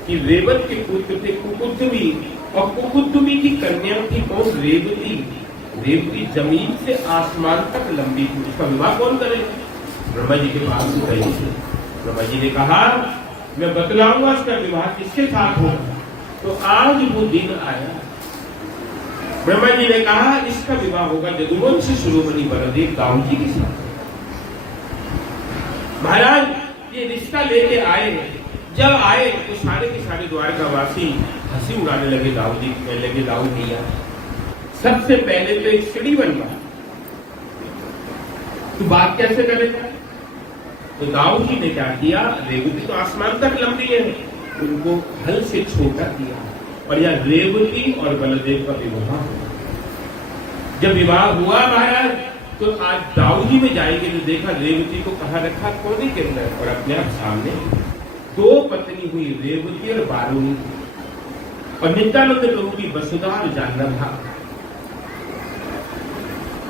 कि रेवत के पुत्र थे कुकुत्मी, और कुकुत्मी की कन्या थी कौन? रेवती। रेवती जमीन से आसमान तक लंबी थी, उसका विवाह कौन करेगा? ब्रह्मा जी के पास गई थी। ब्रह्मा जी ने कहा मैं बतलाऊंगा इसका विवाह किसके साथ होगा। तो आज वो दिन आया। ब्रह्मा जी ने कहा इसका विवाह होगा यदुवंश शिरोमणि बलदेव दाऊ जी के साथ। महाराज ये रिश्ता लेके आए। जब आए तो सारे के सारे द्वारकावासी हंसी उड़ाने लगे। दाऊ जी कहने लगे दाऊ भैया सबसे पहले तो एक सीढ़ी बनवा, तू बात कैसे करेगा? तो दाऊ जी ने क्या किया? रेवती तो आसमान तक लंबी है, उनको हल से छोटा किया, और यह रेवती और बलदेव का विवाह हुआ। जब विवाह हुआ महाराज, तो आज दाऊ जी में जाएंगे तो देखा रेवती को कहाँ रखा? कोने के अंदर, और अपने आप सामने दो पत्नी हुई, रेवती और बारूणी। और नित्यानंद प्रभु की वसुधा और जाह्नवी।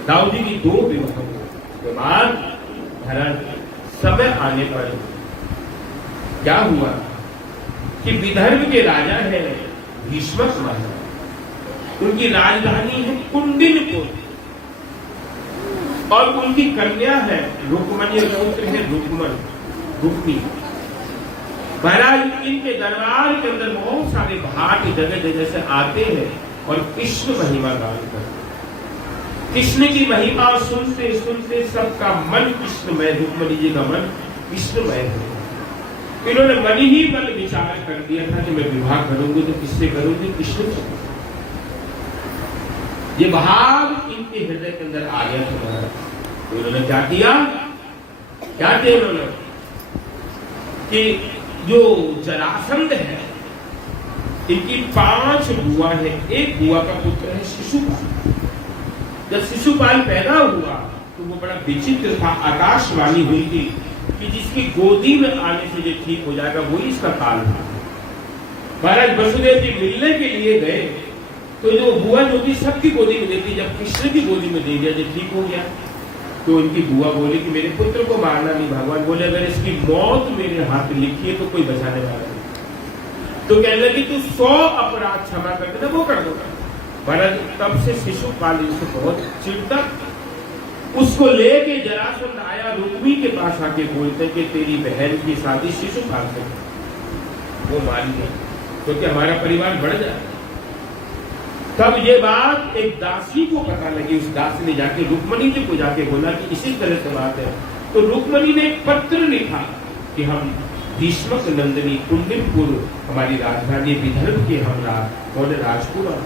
दाऊ जी की दो विवाह हुए। बाद महाराज समय आने पर क्या हुआ कि विदर्भ के राजा है भीष्मक महाराज, उनकी राजधानी है कुंडिनपुर, और उनकी कन्या है रुक्मणी, पुत्र है रुक्मी। महाराज इनके दरबार के अंदर बहुत सारे भाट जगह जगह से आते हैं और कृष्ण महिमा गान करते। कृष्ण की महिमा सुनते सुनते सबका मन कृष्णमय, रुक्मणी जी का मन कृष्णमय है। इन्होंने मन ही मन विचार कर दिया था कि मैं विवाह करूंगी तो किससे करूंगी? कृष्ण से। ये भाव इनके हृदय के अंदर आ गया था। तो इन्होंने क्या किया? क्या किया इन्होंने कि जो जरासंध है, इनकी 5 बुआ है। एक बुआ का पुत्र है शिशुपाल। जब शिशुपाल पैदा हुआ तो वो बड़ा विचित्र था। आकाशवाणी हुई थी कि जिसकी गोदी में आने से जो ठीक हो जाएगा वही इसका काल था। महाराज वसुदेव जी मिलने के लिए गए तो जो बुआ जो थी सबकी गोदी में देती, जब कृष्ण की गोदी में दे दिया जो ठीक हो गया। तो उनकी बुआ बोली कि मेरे पुत्र को मारना नहीं। भगवान बोले अगर इसकी मौत मेरे हाथ में लिखी है तो कोई बचाने वाला नहीं। तो कहने लगी तू 100 अपराध क्षमा कर देना, वो कर दूंगा। महाराज तब से शिशुपाल इनसे बहुत चिढ़ता। उसको लेके जरासंध आया, रुक्मी के पास आके बोलते कि तेरी बहन की शादी शिशुपाल से, वो मान गई क्योंकि हमारा परिवार बढ़ जाए। तब ये बात एक दासी को पता लगी। उस दासी ने जाके रुक्मणी जी को जाके बोला कि इसी तरह से बात है। तो रुक्मणी ने एक पत्र लिखा कि हम भीष्मक नंदिनी कुंडिनपुर हमारी राजधानी विदर्भ के हम राजकुमार,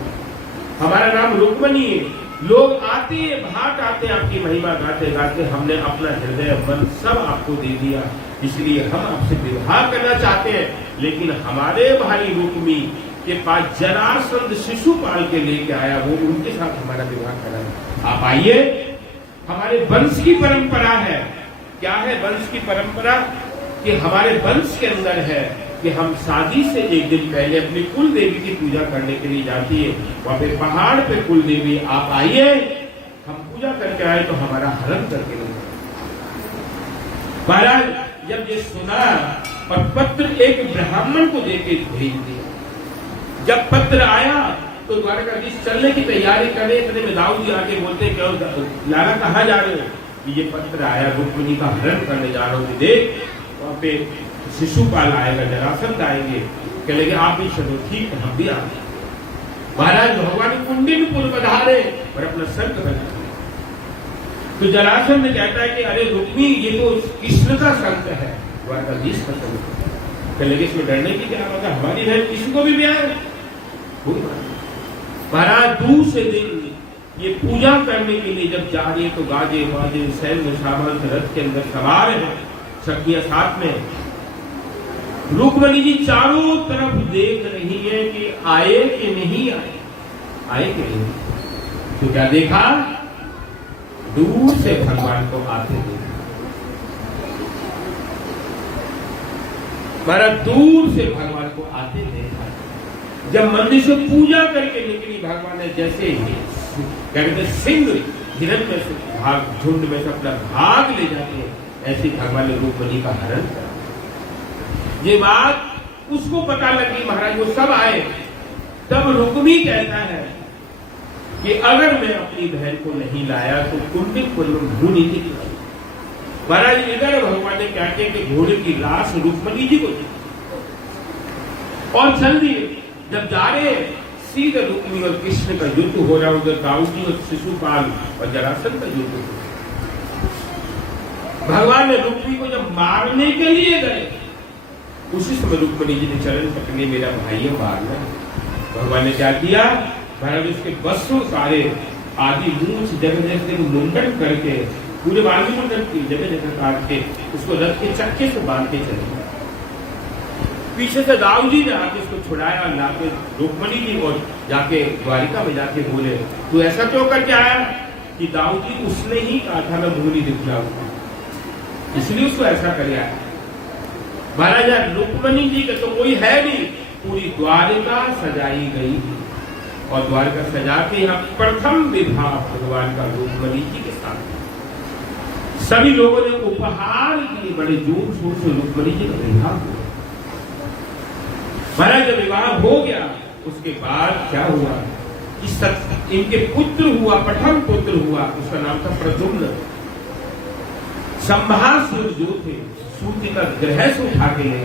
हमारा नाम रुक्मणी है। लोग आते भाट आते आपकी महिमा गाते गाते, हमने अपना हृदय मन सब आपको दे दिया, इसलिए हम आपसे विवाह करना चाहते हैं। लेकिन हमारे भाई रुक्मी के पास जरासंध शिशुपाल के लेके आया, वो उनके साथ हमारा विवाह करा। आप आइए, हमारे वंश की परंपरा है क्या है वंश की परंपरा कि हमारे वंश के अंदर है कि हम शादी से एक दिन पहले अपनी कुल देवी की पूजा करने के लिए जाती है। वहां पे पहाड़ पे कुल देवी आप आइए, हम पूजा करके आए तो हमारा हरण करके ले। महाराज जब ये सुना और पत्र एक ब्राह्मण को देके भेज दिया। जब पत्र आया तो द्वारकाधीश चलने की तैयारी करे, इतने में दाऊद जी आके बोलते क्यों लाला कहाँ जा रहे हो? कि ये पत्र आया, रुक्मिणी का हरण करने जा रहा हूँ। देख वहां पे शिशुपाल आएगा, जरासंध आएंगे, कह लगे आप भी चलो, ठीक है हम भी आए। महाराज भगवान कुंडी में पुल बधारे और अपना सर बना। तो जरासंध कहता है कि अरे रुक्मी ये तो कृष्ण का संत है, द्वारकाधीश का संत। कह लगे इसमें डरने की क्या बात है, हमारी बहन किसी को भी ब्याह। महाराज दूसरे दिन ये पूजा करने के लिए जब जा रही है तो गाजे बाजे सैन्य सामान रथ के अंदर सवार है, सखियां साथ में। रुक्मिणी जी चारों तरफ देख रही है कि आए कि नहीं आए, आए कि नहीं। तो क्या देखा, दूर से भगवान को आते देखा। महाराज दूर से भगवान को आते देखा। जब मंदिर से पूजा करके निकली, भगवान ने जैसे ही क्या कहते सिंह हिरण में से भाग, झुंड में से अपना भाग ले जाते हैं, ऐसे भगवान ने रुक्मिणी का हरण करा। ये बात उसको पता लगी, महाराज वो सब आए। तब रुक्मी कहता है कि अगर मैं अपनी बहन को नहीं लाया तो कुंडीपुर में भू नहीं निकला। महाराज इधर भगवान ने क्या किया कि घोड़े की लाश रुक्मिणी जी को दी और चल दिए। जब जा रहे सीधे रुक्मिणी और कृष्ण का युद्ध हो रहा, उधर दाऊद जी और शिशुपाल और जरासंध का युद्ध हो रहा। भगवान ने रुक्मिणी को जब मारने के लिए गए, उसी समय रुक्मिणी जी ने चरण पकड़े, मेरा भाई है मारना। भगवान ने क्या किया, महाराज उसके वस्त्र सारे आदि मूंछ जगह जगह मुंडन करके, पूरे बागी मुंडन की जगह जगह काट के उसको रथ के चक्के से बांध के चले। पीछे से दाऊद जी ने आके उसको छुड़ाया, लाके रुक्मिणी जी और जाके द्वारिका में जाके बोले तू ऐसा क्यों करके आया? कि दाऊद जी उसने ही कहा था मैं भूली दिखलाऊंगा, इसलिए उसको ऐसा कर आया। महाराज रुक्मिणी जी का तो कोई है नहीं, पूरी द्वारिका सजाई गई और द्वारिका सजा के यहाँ प्रथम विवाह भगवान का रुक्मिणी जी के साथ। सभी लोगों ने उपहार दिए, बड़े जोर शोर से रुक्मिणी जी का विवाह हुआ। महाराज जब विवाह हो गया उसके बाद क्या हुआ, इनके पुत्र हुआ, प्रथम पुत्र हुआ, उसका नाम था प्रद्युम्न। संभासुर जो थे सूर्य का ग्रह से उठा के ले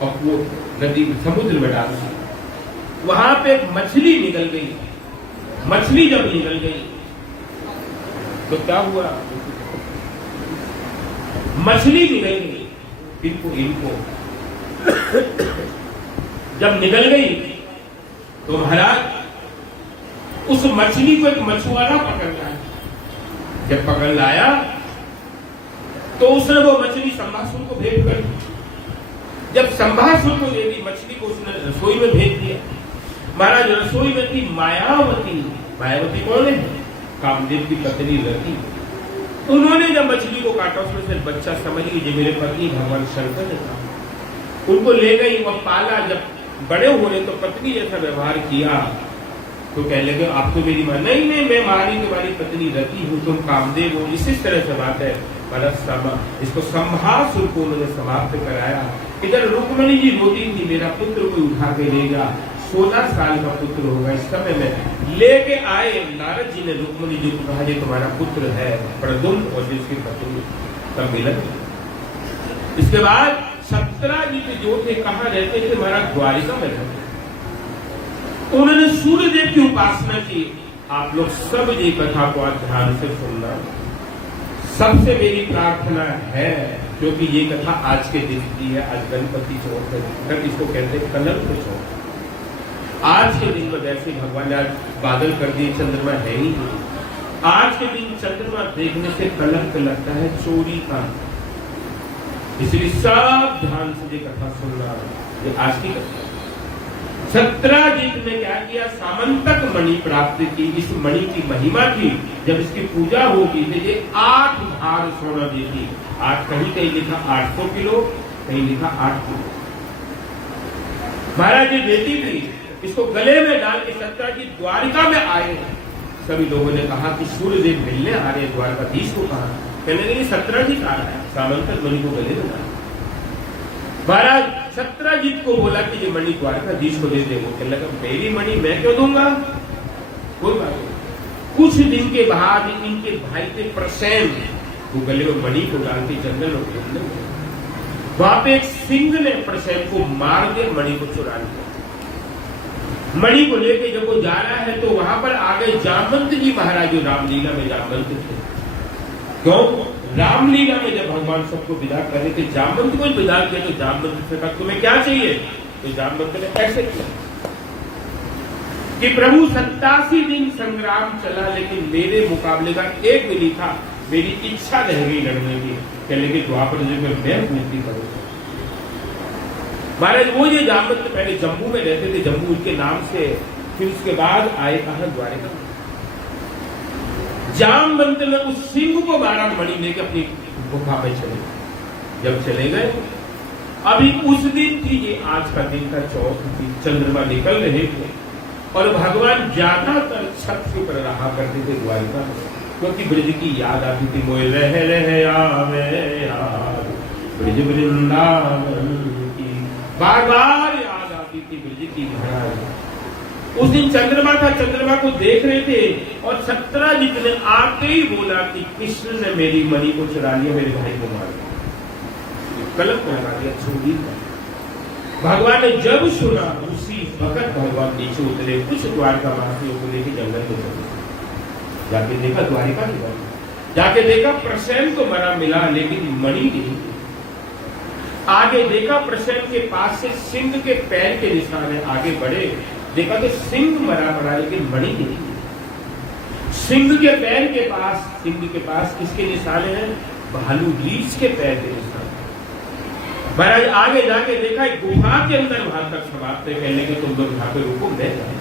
और वो नदी समुद्र में डाल दिया। वहां पे मछली निकल गई। मछली जब निकल गई तो क्या हुआ, मछली निकल गई इनको जब निकल गई तो महाराज उस मछली को एक मछुआरा पकड़ लाया। जब पकड़ लाया तो उसने वो मछली संभासुर को भेज कर दी। जब संभासुर को दे दी मछली को, उसने रसोई में भेज दिया। महाराज रसोई में थी मायावती। मायावती कौन है? कामदेव की पत्नी रति। उन्होंने जब मछली को काटा उसमें से बच्चा समझ ली जो मेरे पति भगवान शंकर ने कहा। उनको ले गई और पाला। जब बड़े हुए तो पत्नी जैसा व्यवहार किया तो कह लगे आप तो मेरी मां। नहीं नहीं, मैं मारी तुम्हारी पत्नी रति हूँ, तुम कामदेव हो। इसी तरह से बात है। इसको संभासुर को उन्होंने समाप्त कराया। इधर रुक्मिणी जी रोती थी मेरा पुत्र कोई उठा के लेगा, 16 साल का पुत्र होगा। इस समय में लेके आए नारद जी ने रुक्मिणी जी को कहा ये तुम्हारा पुत्र है प्रद्युम्न और जिसकी पत्नी। तब मिलन। इसके बाद 17 जी के जो थे कहाँ रहते थे, महाराज द्वारिका में रहते। उन्होंने सूर्य देव की उपासना की। आप लोग सब ये कथा को आज ध्यान से सुनना। सबसे मेरी प्रार्थना है, क्योंकि ये कथा आज के दिन की है। आज गणपति चौथ है, इसको कहते हैं कलंक चौथ। आज के दिन में वैसे भगवान ने आज बादल कर दिए, चंद्रमा है ही नहीं। आज के दिन चंद्रमा देखने से कलंक लगता है चोरी का। इसलिए सब ध्यान से ये कथा सुनना। ये आज की कथा सत्राजित ने क्या किया, सामंतक मणि प्राप्त की। इस मणि की महिमा थी, जब इसकी पूजा होगी तो ये 8 भार सोना देती। 8 कहीं कहीं लिखा 800 किलो, कहीं लिखा 8 किलो। महाराज जी देती थी, इसको गले में डाल के सत्राजित द्वारिका में आए। सभी लोगों ने कहा कि सूर्यदेव मिलने आ रहे, द्वारकाधीश को कहा। कहने लगे सत्राजित आ रहा है, सामंतक मणि को गले में डाल। महाराज सत्राजित को बोला कि ये मणि द्वारकाधीश को दे दे। वो कहने लगा मेरी मणि मैं क्यों दूंगा, कोई बात नहीं। कुछ दिन के बाद इनके भाई थे प्रसेन, वो गले में मणि को डाल के जंगल में घूमने गए। वहां पे एक सिंह ने प्रसेन को मार के मणि को चुरा लिया। मणि को लेके जब वो जा रहा है तो वहां पर आ गए जामवंत जी महाराज, जो रामलीला में जामवंत थे। क्यों, रामलीला में जब भगवान सबको विदा कर रहे थे, जामवंत को विदा किया तो जामवंत से कहा तुम्हें क्या चाहिए, तो जामवंत ने ऐसे किया कि प्रभु 87 दिन संग्राम चला, लेकिन मेरे मुकाबले का एक भी नहीं था। मेरी इच्छा रह गई लड़ने की। कहने के द्वापर युग में मैं पूर्ति करूंगा। महाराज वो ये जामवंत पहले जम्मू में रहते थे, जम्मू उनके नाम से, फिर उसके बाद आए कहा द्वारिका। जामवंत ने उस सिंह को मारा, मणि लेके अपनी गुफा में चले। जब चले गए, अभी उस दिन थी, ये आज का दिन का चौथ थी, चंद्रमा निकल रहे थे और भगवान ज्यादातर छत के ऊपर रहा करते थे द्वारिका में, क्योंकि ब्रज की याद आती थी। मोए रह रहे आवे याद ब्रज वृंदावन की, बार बार याद आती थी ब्रज की महाराज। उस दिन चंद्रमा था, चंद्रमा को देख रहे थे और सत्राजित ने आते ही बोला कि कृष्ण ने मेरी मणि को चुरा लिया, मेरे भाई को मार दिया, कलंक लगा दिया, छोड़ी। भगवान ने जब सुना उसी वक्त भगवान नीचे उतरे, कुछ द्वारका वासियों को लेकर जंगल में चले। जाके देखा द्वारिका की बात, जाके देखा प्रसेन को मरा मिला, लेकिन मणि नहीं। आगे देखा प्रसेन के पास से सिंह के पैर के निशान है, आगे बढ़े देखा तो सिंह मरा पड़ा, लेकिन मणि नहीं। सिंह के पैर के पास, सिंह के पास किसके निशान है, भालू रीछ के पैर के निशान। महाराज आगे जाके देखा एक गुफा के अंदर वहां तक समाप्त है। कहने के तुम लोग यहाँ पे रुको, मैं जाए।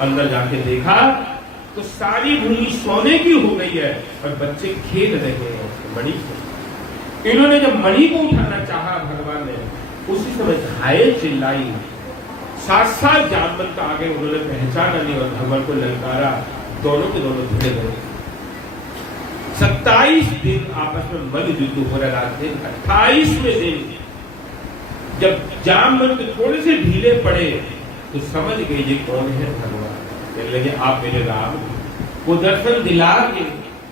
अंदर जाके देखा तो सारी भूमि सोने की हो गई है और बच्चे खेल रहे हैं मणि से। इन्होंने जब मणि को उठाना चाहा भगवान ने, उसी समय घायल चिल्लाई। 7 जामवंत आगे, उन्होंने पहचाना नहीं और भगवान को ललकारा, दोनों के दोनों भिड़ गए। 27 दिन आपस में मल युद्ध हो रहा थे। 28वें दिन जब जामवंत थोड़े से ढीले पड़े तो समझ गए ये कौन है, भगवान। कहने लगे आप मेरे राम। वो दर्शन दिला के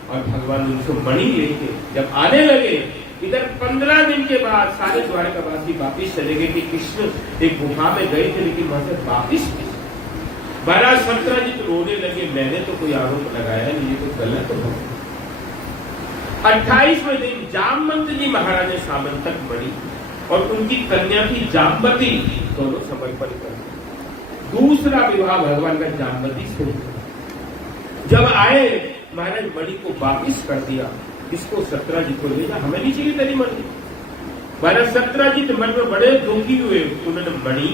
और भगवान उनसे मणि लेके जब आने लगे, इधर 15 दिन के बाद सारे द्वारकावासी वापिस चले गए कि कृष्ण एक गुफा में गए थे, लेकिन वहां से वापिस 12 सत्राजित रोने लगे, मैंने तो कोई आरोप लगाया नहीं, ये तो गलत हो। 28वें दिन जामवंत जी महाराज ने सामंतक मणि और उनकी कन्या थी जाम्बती, दोनों समर्पण कर। दूसरा विवाह भगवान का जाम्बती से। जब आए महाराज मणि को वापिस कर दिया, इसको सत्राजित को भेजा, हमें नहीं चाहिए तेरी मणि। महाराज सत्राजित मन में बड़े दुखी हुए, उन्होंने मणि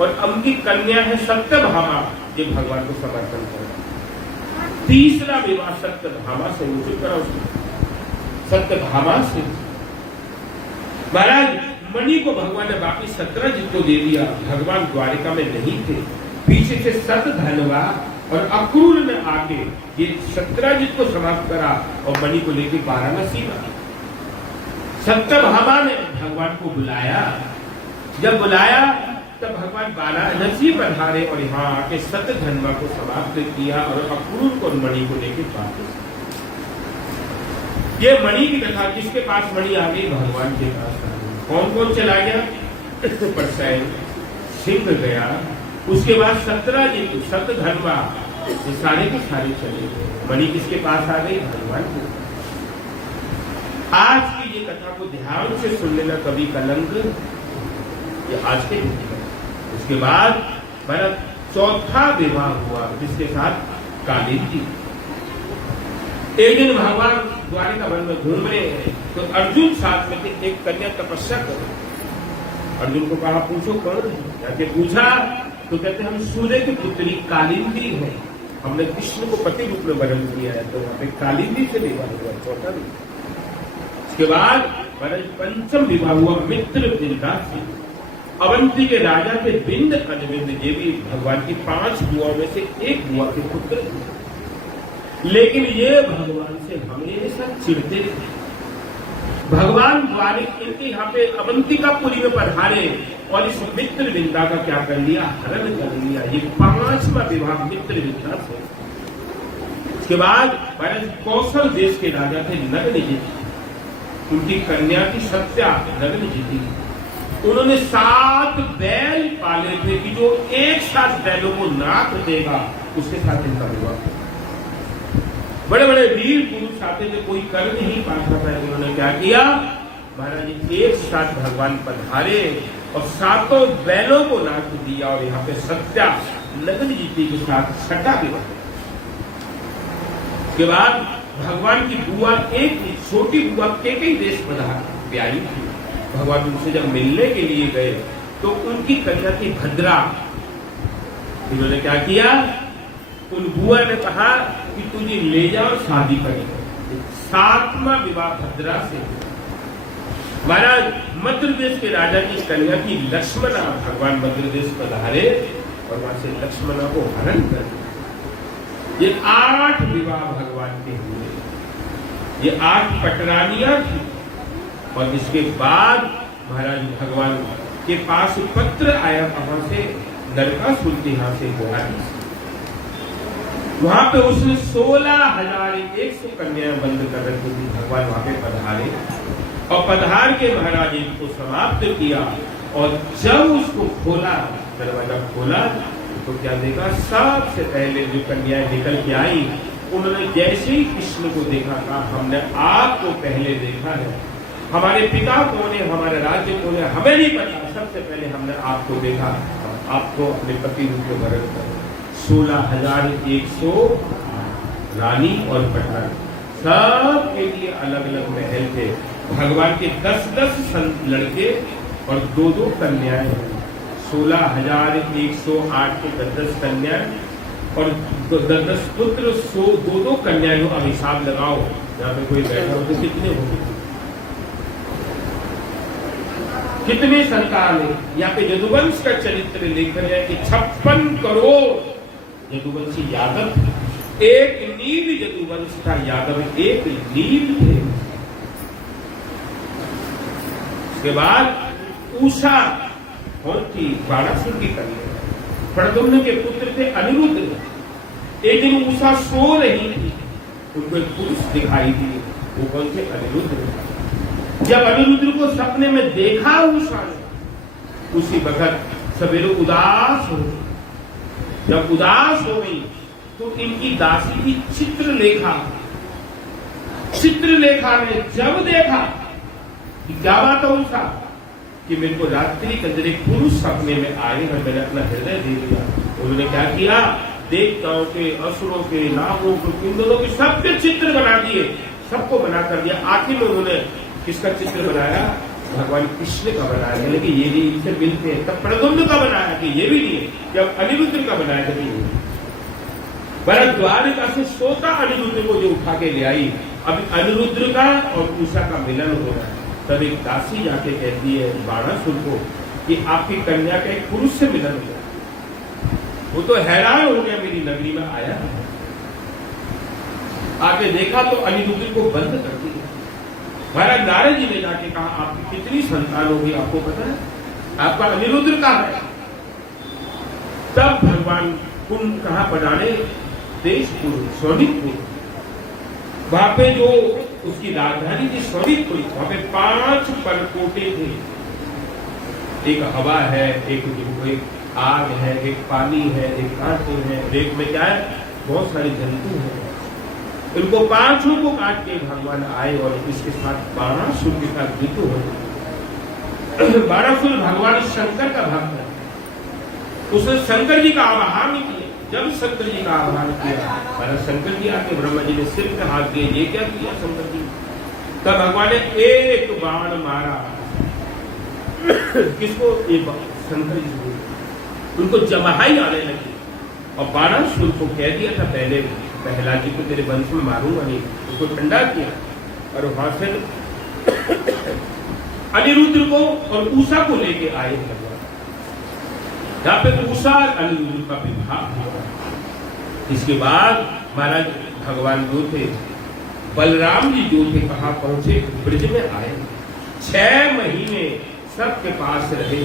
और उनकी कन्या है सत्यभामा, ये भगवान को समर्पण करा। तीसरा विवाह सत्यभामा से उचित करा, उसने सत्यभामा से। महाराज मणि को भगवान ने वापिस सत्राजित को दे दिया। भगवान द्वारिका में नहीं थे, पीछे से सतधनवा और अक्रूर ने आके ये सत्राजित को समाप्त करा और मणि को लेकर वाराणसी में। सत्यभामा ने भगवान को बुलाया, जब बुलाया तब भगवान वाराणसी पधारे और यहाँ आके सतधनवा को समाप्त किया और अक्रूर को मणि को लेकर वापस। ये मणि की कथा, किसके पास मणि आ गई, भगवान के पास। कौन कौन चला गया, प्रसेन, सिंह गया, उसके बाद सत्राजित, सतधनवा, ये सारे के सारे चले गए। मणि किसके पास आ गई, भगवान को। आज की ये कथा को ध्यान से सुन लेना, कभी कलंक ये आज के दिन। उसके बाद मेरा चौथा विवाह हुआ, जिसके साथ कालिंदी जी। एक दिन भगवान द्वारिका वन में घूम रहे हैं तो अर्जुन साथ में थे, एक कन्या तपस्या कर। अर्जुन को कहा पूछो कौन है, जाके पूछा तो कहते हैं हम सूर्य की पुत्री कालिंदी है, हमने कृष्ण को पति रूप में वर्ण किया है, तो वहां पे कालिंदी से विवाह हुआ, चौथा विवाह। उसके बाद पंचम विवाह हुआ मित्र वृंदा से। अवंती के राजा के बिंद अनविंद, ये भी भगवान की 5 बुआओं में से एक बुआ के पुत्र थे, लेकिन ये भगवान से हमेशा चिढ़ते थे। भगवान द्वारिक इनके यहाँ पे अवंतिकापुरी में पधारे और इस मित्र वृंदा का क्या कर लिया, हरण कर लिया। ये 5वां विवाह मित्र वृंदा से। उसके बाद कौशल देश के राजा थे नग्नजिति, उनकी कन्या की सत्या नग्नजिति। उन्होंने 7 बैल पाले थे कि जो एक साथ बैलों को नाक देगा उसके साथ इनका विवाह। बड़े बड़े वीर पुरुष आते थे, कोई कर नहीं पाता था, उन्होंने क्या किया, महाराज एक साथ भगवान पधारे और 7 बैलों को नाक दिया और यहाँ पे सत्या नग्नजिति के साथ छठा विवाह। उसके बाद भगवान की बुआ एक छोटी बुआ केकई देश ब्याई थी। भगवान उनसे जब मिलने के लिए गए तो उनकी कन्या थी भद्रा। इन्होंने क्या किया, उन बुआ ने कहा कि तुझे ले जाओ शादी करेंगे। 7वां विवाह भद्रा से। महाराज मध्य प्रदेश के राजा की कन्या की लक्ष्मणा, भगवान मध्य प्रदेश पधारे और वहां से लक्ष्मणा को हरण कर दिया। ये 8 विवाह भगवान के हुए। ये 8 पटरानियां थी। और इसके बाद महाराज भगवान के पास पत्र आया, वहां से नरकासुर के यहाँ से बुहारी से। वहां पे उसने 16,100 कन्या बंद कर रखी थी। भगवान वहां पे पधारे और पधार के महाराज इनको समाप्त किया। और जब उसको खोला, दरवाजा खोला, तो क्या देखा, सबसे पहले जो कन्याएं निकल के आई, उन्होंने जैसे ही कृष्ण को देखा, कहा हमने आपको पहले देखा है, हमारे पिता कौन है, हमारे राज्य कौन है, हमें नहीं पता, सबसे पहले हमने आपको देखा, आपको अपने पति रूप में वरण करो। 16,100 रानी और पठान, सब के लिए अलग अलग महल थे। भगवान के 10-10 लड़के और 2-2 कन्याएं हैं। 16,108 के 10-10 कन्याएं और 10-10 पुत्र, 2-2 कन्याएं। अब हिसाब लगाओ, यहाँ पे कोई बैठा हो तो कितने होंगे, कितने संतान है। यहाँ पे यदुवंश का चरित्र लिख रहे हैं कि 56 करोड़ यदुवंशी यादव। एक नील यदुवंश था यादव, एक नील थे। उसके बाद उषा कौन थी, बाणासुर की कन्या, प्रद्युम्न के पुत्र थे अनिरुद्ध। एक दिन उषा सो रही थी, उनको एक पुरुष दिखाई दिए, वो कौन थे, अनिरुद्ध। जब अनिरुद्ध को सपने में देखा उषा ने, उसी वक्त सवेरे उदास हो गई। जब उदास हो गई तो इनकी दासी की चित्रलेखा ने जब देखा कि क्या बात है उषा, कि मेरे को रात्रि के अंदर एक पुरुष सपने में आए और मैंने अपना हृदय दे दिया। उन्होंने क्या किया, देवताओं के, असुरों के, नागों के, किन्नरों के सबके चित्र बना दिए, सबको बना कर दिया। आखिर में उन्होंने किसका चित्र बनाया, भगवान कृष्ण का बनाया, लेकिन ये नहीं, इनसे मिलते हैं। तब प्रद्युम्न का बनाया कि ये भी नहीं, जब अनिरुद्ध का बनाया कि नहीं। द्वारिका से सोता अनिरुद्ध को जो उठा के ले आई, अब अनिरुद्ध का और उषा का मिलन हो रहा है। तब एक दासी जाके कहती है बाणासुर को कि आपकी कन्या का एक पुरुष से मिलन हो गया। वो तो हैरान हो गया, मेरी नगरी में आया, आके देखा तो अनिरुद्ध को बंद कर दिया। महाराज नारद जी ने जाके कहा आपकी कितनी संतान होगी, आपको पता है, आपका अनिरुद्ध का है। तब भगवान कुंभ कहाँ पधारे, देशपुर, सोनितपुर। वहां पे जो उसकी राजधानी थी सोनितपुर, वहां पे 5 परकोटे थे। एक हवा है, एक आग है, एक पानी है, एक कांटे हैं, एक में क्या है, बहुत सारे जंतु हैं। इनको 5 को काट के भगवान आए और इसके साथ बाणासुर के साथ युद्ध हो। बाणासुर भगवान शंकर का भक्त है, उसने शंकर जी का आवाहन किया। जब शंकर जी का आवाहन किया, महाराज शंकर जी आके ब्रह्मा जी ने सिर पे हाथ दिए, ये क्या किया शंकर जी। तब भगवान ने एक बाण मारा, किसको, शंकर जी को। उनको जमाई आने लगी और बाणासुर को कह दिया था पहले, प्रहलाद जी को तेरे वंश में मारूंगा नहीं, उसको ठंडा किया और वहां से अनिरुद्ध को और उषा को लेके आए भगवान। यहाँ पे उषा और अनिरुद्ध का विवाह हुआ। इसके बाद महाराज भगवान जो थे बलराम जी जो थे कहाँ पहुंचे, ब्रज में आए। 6 महीने सबके पास रहे।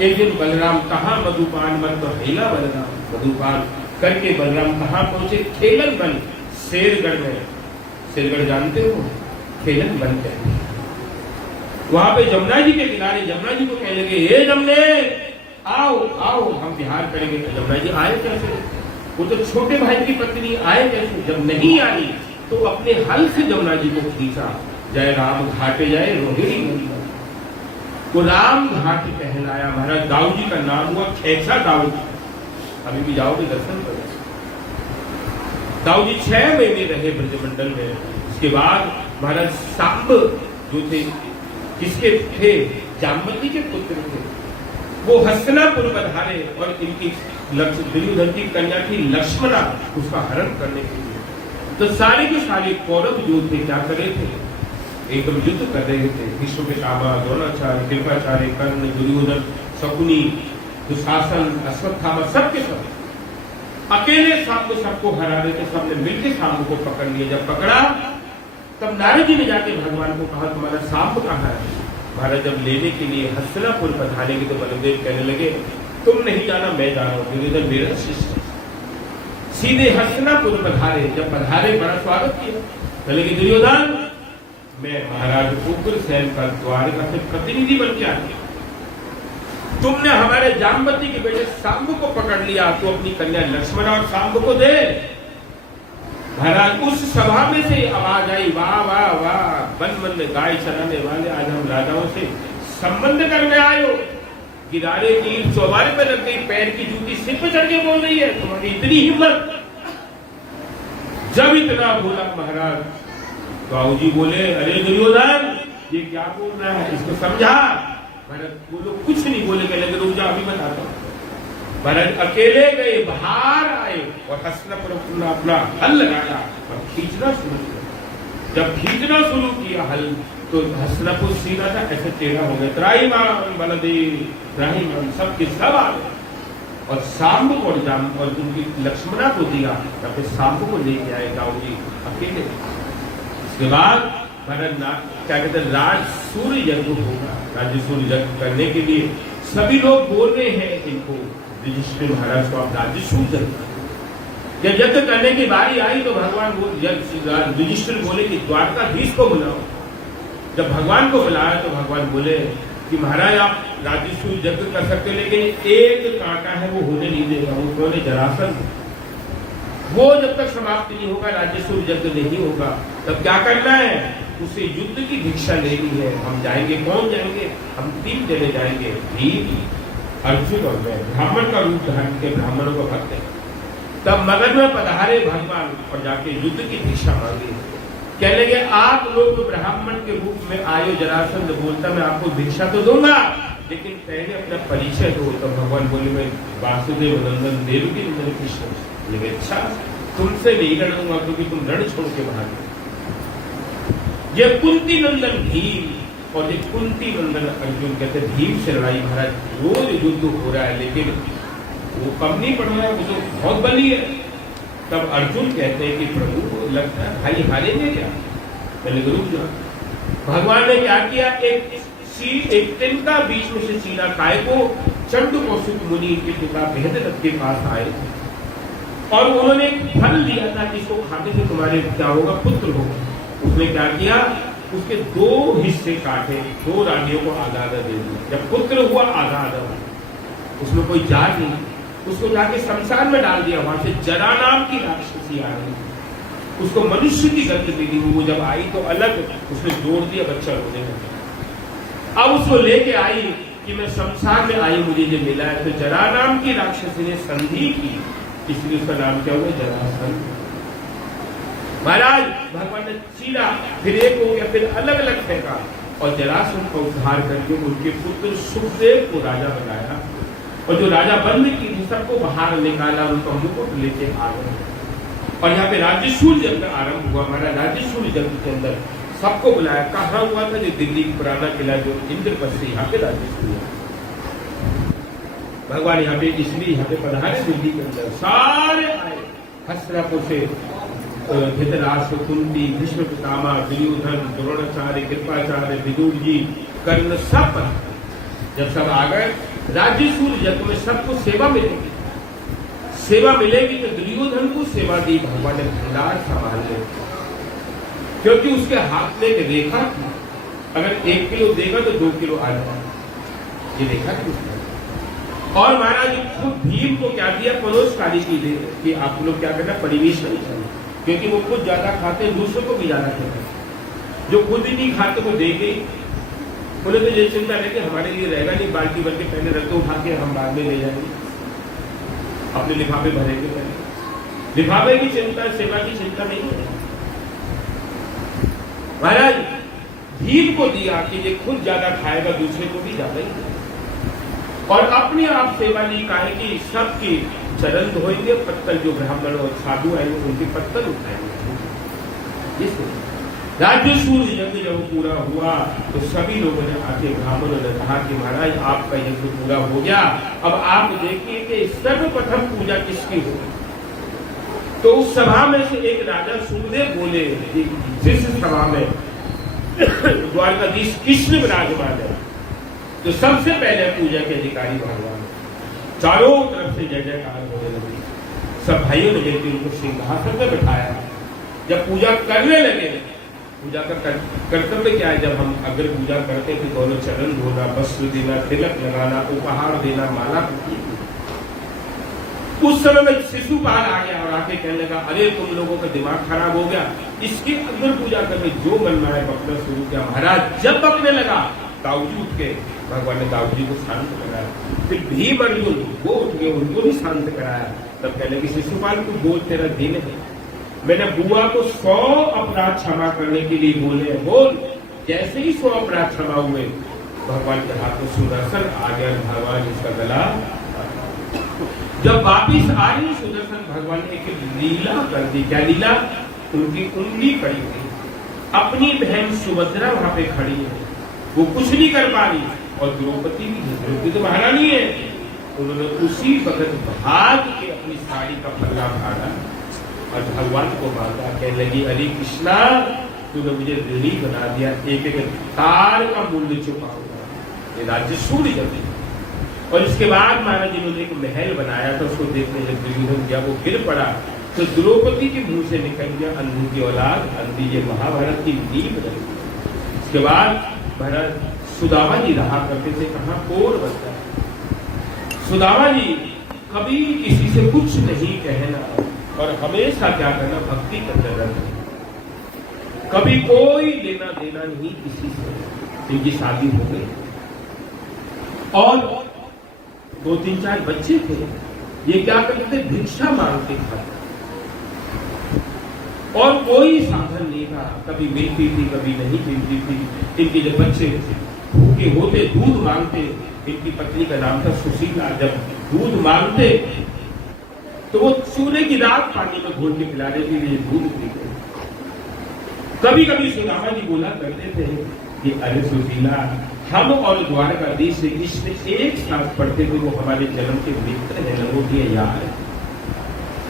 एक दिन बलराम कहाँ मधुपान मन तो हेला बलराम मधुपान करके बलराम कहाँ पहुंचे, खेलन बन शेरगढ़ में। शेरगढ़ जानते हो, खेलन बन कहते हैं। वहां पे जमुना जी के किनारे जमुना जी को कहने लगे, हे जमुने आओ आओ हम विहार करेंगे। तो जमुना जी आए कैसे, वो तो छोटे भाई की पत्नी आए कैसे। जब नहीं आई तो अपने हल से जमुना जी को खींचा, जय राम घाटे जाए रोहिणी नदी। वो राम घाट कहलाया। महाराज दाऊ जी का नाम हुआ खेचा दाऊ जी। अभी भी जाओगे दर्शन करो। दाऊ जी 6 महीने रहे ब्रजमंडल में। इसके बाद महाराज सांब जो थे, किसके थे, जामवती के पुत्र थे। वो हस्तिनापुर पधारे और इनकी दुर्योधन की कन्या थी लक्ष्मणा, उसका हरण करने के लिए। तो सारे के सारे कौरव जो थे क्या कर रहे थे, एकदम युद्ध कर रहे थे। भीष्म पितामह, द्रोणाचार्य, कृपाचार्य, कर्ण, दुर्योधन, शकुनी, दुशासन, अश्वत्थामा, सबके सब अकेले सांब सबको हरा रहे थे। सबने मिलकर सांब को पकड़ लिया। जब पकड़ा तब नारद जी ने जाके भगवान को कहा, तुम्हारा सांब कहाँ है। महाराज जब लेने के लिए हस्तिनापुर पधारेंगे तो बलदेव कहने लगे, तुम नहीं जाना मैं जा रहा हूं, दुर्योधन मेरा शिष्य। सीधे हस्तिनापुर पधारे। जब पधारे बड़ा स्वागत किया। कहने लगे, दुर्योधन मैं महाराज उग्रसेन का द्वारका से प्रतिनिधि बन के आया। तुमने हमारे जामवती के बेटे सांब को पकड़ लिया, तो अपनी कन्या लक्ष्मण और सांब को दे। महाराज उस सभा में से आवाज आई, वाह वाह वाह, वन वन में गाय चराने वाले आज हम राजाओं से संबंध करने आए हो। गिरारे की चौबारे में लग गई, पैर की जूती सिर पे चढ़ के बोल रही है, तुम्हारी इतनी हिम्मत। जब इतना बोला महाराज, बाबू जी बोले, अरे दुर्योधन ये क्या बोल रहा है, इसको समझा। महाराज बोलो कुछ नहीं बोले, कहने लगे रुक जा अभी बताता हूं। महाराज अकेले गए, बाहर आए और हस्तिनापुर अपना हल लगाया और खींचना शुरू किया। जब खींचना शुरू किया हल, तो हस्तिनापुर सीधा था ऐसे टेढ़ा हो गया। त्राहिमाम बलदेव त्राहिमाम, सबके सब आ गए और सांब को और उनकी लक्ष्मणा को दिया। तब फिर सांब को लेके आए दाऊ जी अकेले। इसके बाद महाराज क्या कहते हैं, राज सूर्य यज्ञ होगा। राज्य सूर्य यज्ञ करने के लिए सभी लोग बोल रहे हैं इनको, युधिष्ठिर महाराज को आप राज्य सूर्य जब यज्ञ करने की बारी आई तो भगवान युधिष्ठिर बोले कि द्वारकाधीश को बुलाओ। जब भगवान को बुलाया तो भगवान बोले कि महाराज आप राज्य सूर्य यज्ञ कर सकते, लेकिन एक कांटा है वो होने नहीं देगा, वो कौन है, जरासंध। वो जब तक समाप्त नहीं होगा राज्य सूर्य यज्ञ नहीं होगा। तब क्या करना है, उसे युद्ध की भिक्षा लेनी है। हम जाएंगे, कौन जाएंगे, हम 3 जने जाएंगे, भीम, अर्जुन और मैं। ब्राह्मण का रूप धारण के ब्राह्मणों को भक्त है। तब मगध में पधारे भगवान और जाके युद्ध की भिक्षा मांगी। कहने लगे, आप लोग ब्राह्मण के रूप में आयो, जरासंध बोलता मैं आपको भिक्षा तो दूंगा, लेकिन पहले अपना परिचय दो। तो भगवान बोले, मैं वासुदेव नंदन देवकी नंदन कृष्ण। ये अच्छा, तुमसे नहीं लड़ूंगा क्योंकि तुम रण छोड़ के बाहर। ये कुंती नंदन भीम और ये कुंती नंदन अर्जुन। कहते भीम से लड़ाई महाराज रोज युद्ध हो रहा है, लेकिन वो कम नहीं पड़ रहा है, वो तो बहुत बली है। तब अर्जुन कहते हैं कि प्रभु लगता है भाई हारेंगे क्या। पहले रुक जाओ। भगवान ने क्या किया, एक तिनका बीच में से चीना काय को चंड कौशिक मुनि के पिता भेदरथ के पास आए और उन्होंने फल दिया था कि इसको खाने से तुम्हारे क्या होगा, पुत्र होगा। उसने क्या किया, उसके 2 हिस्से काटे, 2 रानियों को आधा आधा दे दिया। जब पुत्र हुआ आधा आधा हुआ, उसमें कोई जार नहीं, उसको जाके शमशान में डाल दिया। वहां से जरा नाम की राक्षसी आ रही, उसको मनुष्य की गंध मिली। वो जब आई तो अलग उसने जोड़ दिया, बच्चा रोने लगा। अब उसको लेके आई कि मैं शमशान में आई, मुझे ये मिला है। तो जरा नाम की राक्षसी ने संधि की, इसलिए उसका नाम क्या हुआ, जरासंध। महाराज भगवान ने चीरा, फिर एक हो गया, फिर अलग अलग फेंका और जरासंध को उद्धार करके उनके पुत्र सुखदेव को राजा बनाया। और जो राजा बंद की थी सबको बाहर निकाला, उनका मुकुट लेके आ गए। और यहाँ पे राज्यशूल जंग आरंभ हुआ। हमारा राज्यशूल जंग के अंदर सबको बुलाया। कहाँ हुआ था? जो दिल्ली पुराना किला जो इंद्रप्रस्थ से, यहाँ पे राज्यशूल भगवान यहाँ पे इसलिए यहाँ पे पधारे दिल्ली के अंदर। सारे आए हस्तिनापुर से, धृतराष्ट्र, कुंती, भीष्म पितामह, दुर्योधन, द्रोणाचार्य, कृपाचार्य, विदुर जी, कर्ण, सब। जब सब आ गए, राज्यशूल यज्ञ में सबको सेवा मिलेगी। सेवा मिलेगी तो दुर्योधन को सेवा दी भगवान ने, भंडार संभाल ले, क्योंकि उसके हाथ में एक रेखा थी। अगर 1 किलो देगा तो 2 किलो आ जाएगा, ये रेखा थी उसने। और महाराज खुद भीम को क्या दिया? परोसकारी की दे कि आप लोग क्या करना, परिवेश नहीं करना, क्योंकि वो खुद ज्यादा खाते, दूसरों को भी ज्यादा खाते। जो खुद ही नहीं खाते वो दे गई। उन्हें तो ये चिंता है कि हमारे लिए रहेगा नहीं, बाल्टी भर के पहले रख दो, उठा के हम बाद में ले जाएंगे, अपने लिफाफे भरेंगे पहले। लिफाफे की चिंता, सेवा की चिंता नहीं है। महाराज भीम को दिया कि ये खुद ज्यादा खाएगा, दूसरे को भी ज्यादा ही, और अपने आप सेवा नहीं कहे कि सबके चरण धोएंगे, पत्तल जो ब्राह्मण और साधु आएंगे उनके पत्तल उठाएंगे। राज्यशूल यज्ञ जब पूरा हुआ तो सभी लोगों ने आके ब्राह्मणों ने कहा कि महाराज आपका यज्ञ पूरा हो गया, अब आप देखिए कि सर्वप्रथम पूजा किसकी हो। तो उस सभा में से एक राजा सुखदेव बोले, जिस सभा में द्वारकाधीश कृष्ण विराजमान है, तो सबसे पहले पूजा के अधिकारी भगवान। चारों तरफ से जय जयकार होने लगी। सब भाइयों ने लेकर उनको सिंहासन पर बैठाया। जब पूजा करने लगे, पूजा का कर्तव्य क्या है? जब हम अगर पूजा करते हैं तो दोनों चरण धोना, वस्त्र देना, तिलक लगाना, उपहार देना, माला पूछी। उस समय में शिशुपाल आ गया और आके कहने लगा, अरे तुम लोगों का दिमाग खराब हो गया, इसके अंदर पूजा करने जो मन में आए बकना शुरू किया। महाराज जब बकने लगा, दाऊजी उठ के, भगवान ने दाऊजी को शांत कराया। फिर भीम अर्जुन वो उठ गए, उनको भी शांत कराया। तब कहने की शिशुपाल तू बोल, तेरा दिन है, मैंने बुआ को 100 अपराध क्षमा करने के लिए बोले, बोल। जैसे ही 100 अपराध क्षमा हुए, भगवान के हाथ में सुदर्शन आ गया। भगवान इसका गला, जब वापिस आ रही सुदर्शन, भगवान ने एक लीला कर दी। क्या लीला? उनकी उंगली खड़ी हुई, अपनी बहन सुभद्रा वहां पे खड़ी है, वो कुछ नहीं कर पा रही, और द्रौपदी भी, द्रौपदी तो महारानी है, उन्होंने उसी वक्त भाग के अपनी साड़ी का पल्ला फाड़ा और भगवान को मांगा। कहने लगी, अरे कृष्णा तूने मुझे ऋणी बना दिया, एक एक तार का मूल्य चुकाऊंगा। ये राज्यशूल यज्ञ। और इसके बाद महाराज जिन्होंने एक महल बनाया था, उसको देखने जब दुर्योधन गया, वो गिर पड़ा तो द्रौपदी के मुंह से निकल गया, अंधी की औलाद, अंधी। ये महाभारत की नींव रही। इसके बाद महाराज सुदामा जी रहा करते थे, कहाँ कोर बचता। सुदामा जी कभी किसी से कुछ नहीं कहना और हमेशा क्या करना, भक्ति करते रहना। कभी कोई लेना देना नहीं किसी से। इनकी शादी हो गई और 2-3-4 बच्चे थे। ये क्या करते थे, भिक्षा मांगते खाते, और कोई साधन नहीं था। कभी मिलती थी, कभी नहीं मिलती थी। इनके जब बच्चे भूखे होते, दूध मांगते। इनकी पत्नी का नाम था सुशीला। जब दूध मांगते तो वो सूर्य की रात पानी में घोल के पिला देती थी, दूध पीते। कभी कभी सुदामा जी बोला करते थे कि अरे सुशीला, हम और द्वारकाधीश श्री कृष्ण एक साथ पढ़ते थे, वो हमारे जन्म के मित्र हैं, लंगोटिया यार।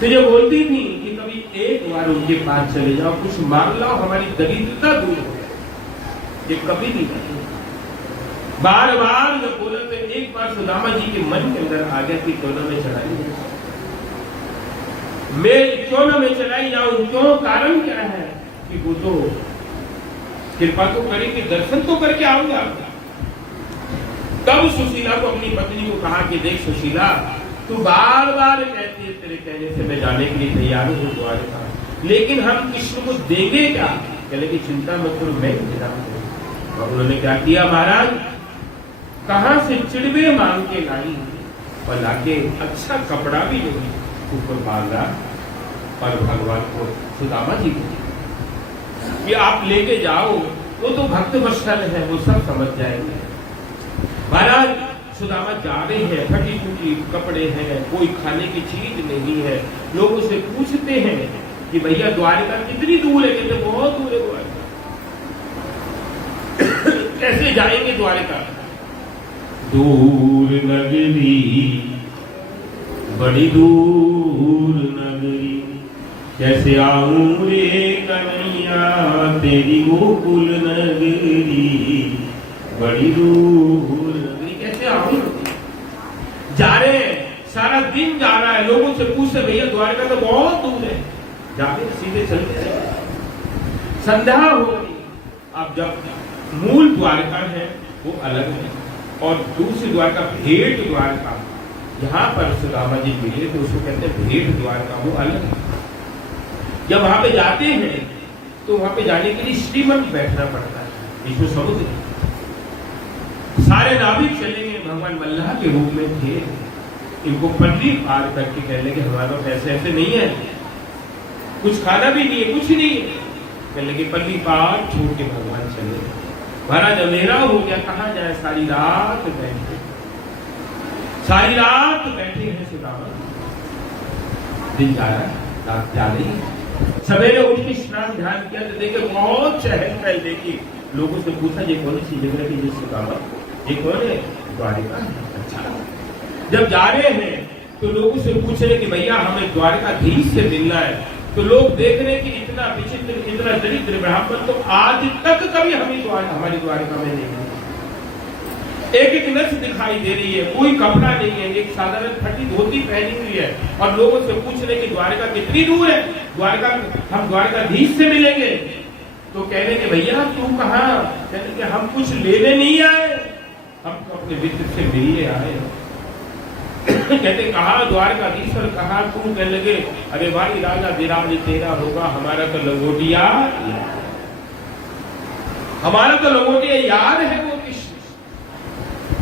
तो जब बोलती थी कि कभी एक बार उनके पास चले जाओ, कुछ मांग लाओ, हमारी दरिद्रता दूर हो जाए। ये कभी नहीं करती। बार बार जब बोला तो एक बार सुदामा जी के मन के अंदर आ गया कि क्यों न मैं चलाई जाऊं, मैं क्यों न मैं चलाई जाऊं। क्यों? कारण क्या है कि वो तो कृपा तो करेंगे, दर्शन तो करके आऊंगा। तब सुशीला को अपनी पत्नी को कहा कि देख सुशीला, तू बार बार कहती है, तेरे कहने से मैं जाने के लिए तैयार हूं द्वारका, लेकिन हम कृष्ण को देंगे क्या? कहने की चिंता मत करो, मैं इंतजाम करूं। और उन्होंने क्या किया महाराज, कहां से चिड़वे मांग के लाई और लाके अच्छा कपड़ा भी नहीं ऊपर बांधा और भगवान को, सुदामा जी को कि आप लेके जाओ, वो तो भक्त वत्सल है, वो सब समझ जाएंगे। महाराज सुदामा जा रहे हैं, फटी टूटी कपड़े हैं, कोई खाने की चीज नहीं है। लोग उससे पूछते हैं कि भैया द्वारका कितनी दूर है? कहते बहुत दूर है द्वारका। कैसे जाएंगे द्वारका? दूर नगरी, बड़ी दूर नगरी, कैसे आऊं रे कन्हैया तेरी गोकुल नगरी, बड़ी दूर नगरी, कैसे आऊं? जा रहे हैं, सारा दिन जा रहा है, लोगों से पूछते भैया द्वारका तो बहुत दूर है। जाते सीधे चलते संध्या हो गई। अब जब मूल द्वारका है वो अलग है और दूसरी द्वारका भेंट द्वारका, यहाँ पर सुदामा जी मिले तो उसको कहते हैं भेंट द्वारका, वो अलग है। जब वहां पे जाते हैं तो वहां पे जाने के लिए श्रीमंत बैठना पड़ता है। इसमें समुद्र सारे नाविक चले गए, भगवान मल्लाह के रूप में थे। इनको पल्ली पार करके कहने लगे हमारा पैसे ऐसे नहीं है, कुछ खाना भी नहीं है, कुछ नहीं है। कहने लगे पल्ली पार छोड़ के भगवान चले। महाराज अंधेरा हो गया, कहाँ जाए? सारी रात बैठे, सारी रात बैठे हैं सुदामा। दिन जा रहा है, रात जा रही है। सवेरे उठ के स्नान ध्यान किया तो देखे बहुत चहल पहल देखी। लोगों से पूछा ये कौन सी जगह की? सुदामा ये कौन है? द्वारिका है। अच्छा, जब जा रहे हैं तो लोगों से पूछ रहे कि भैया हमें द्वारकाधीश से मिलना है। तो लोग देख रहे कि इतना विचित्र, इतना दरिद्र ब्राह्मण तो आज तक कभी हमारी द्वारका में नहीं मिला। एक एक नस दिखाई दे रही है, कोई कपड़ा नहीं है, एक साधारण फटी धोती पहनी हुई है और लोगों से पूछ रहे कि द्वारका कितनी दूर है? द्वारका, हम द्वारकाधीश से मिलेंगे। तो कहने के भैया तू कहाँ? कहने के हम कुछ लेने नहीं आए, हम तो अपने मित्र से मिलने आए। कहते कहा द्वारकाधीश्वर, कहा तू? कहने लगे अरे भाई राजा विराज तेरा होगा, हमारा तो लंगोटिया, हमारा तो लंगोटिया याद है वो कृष्ण।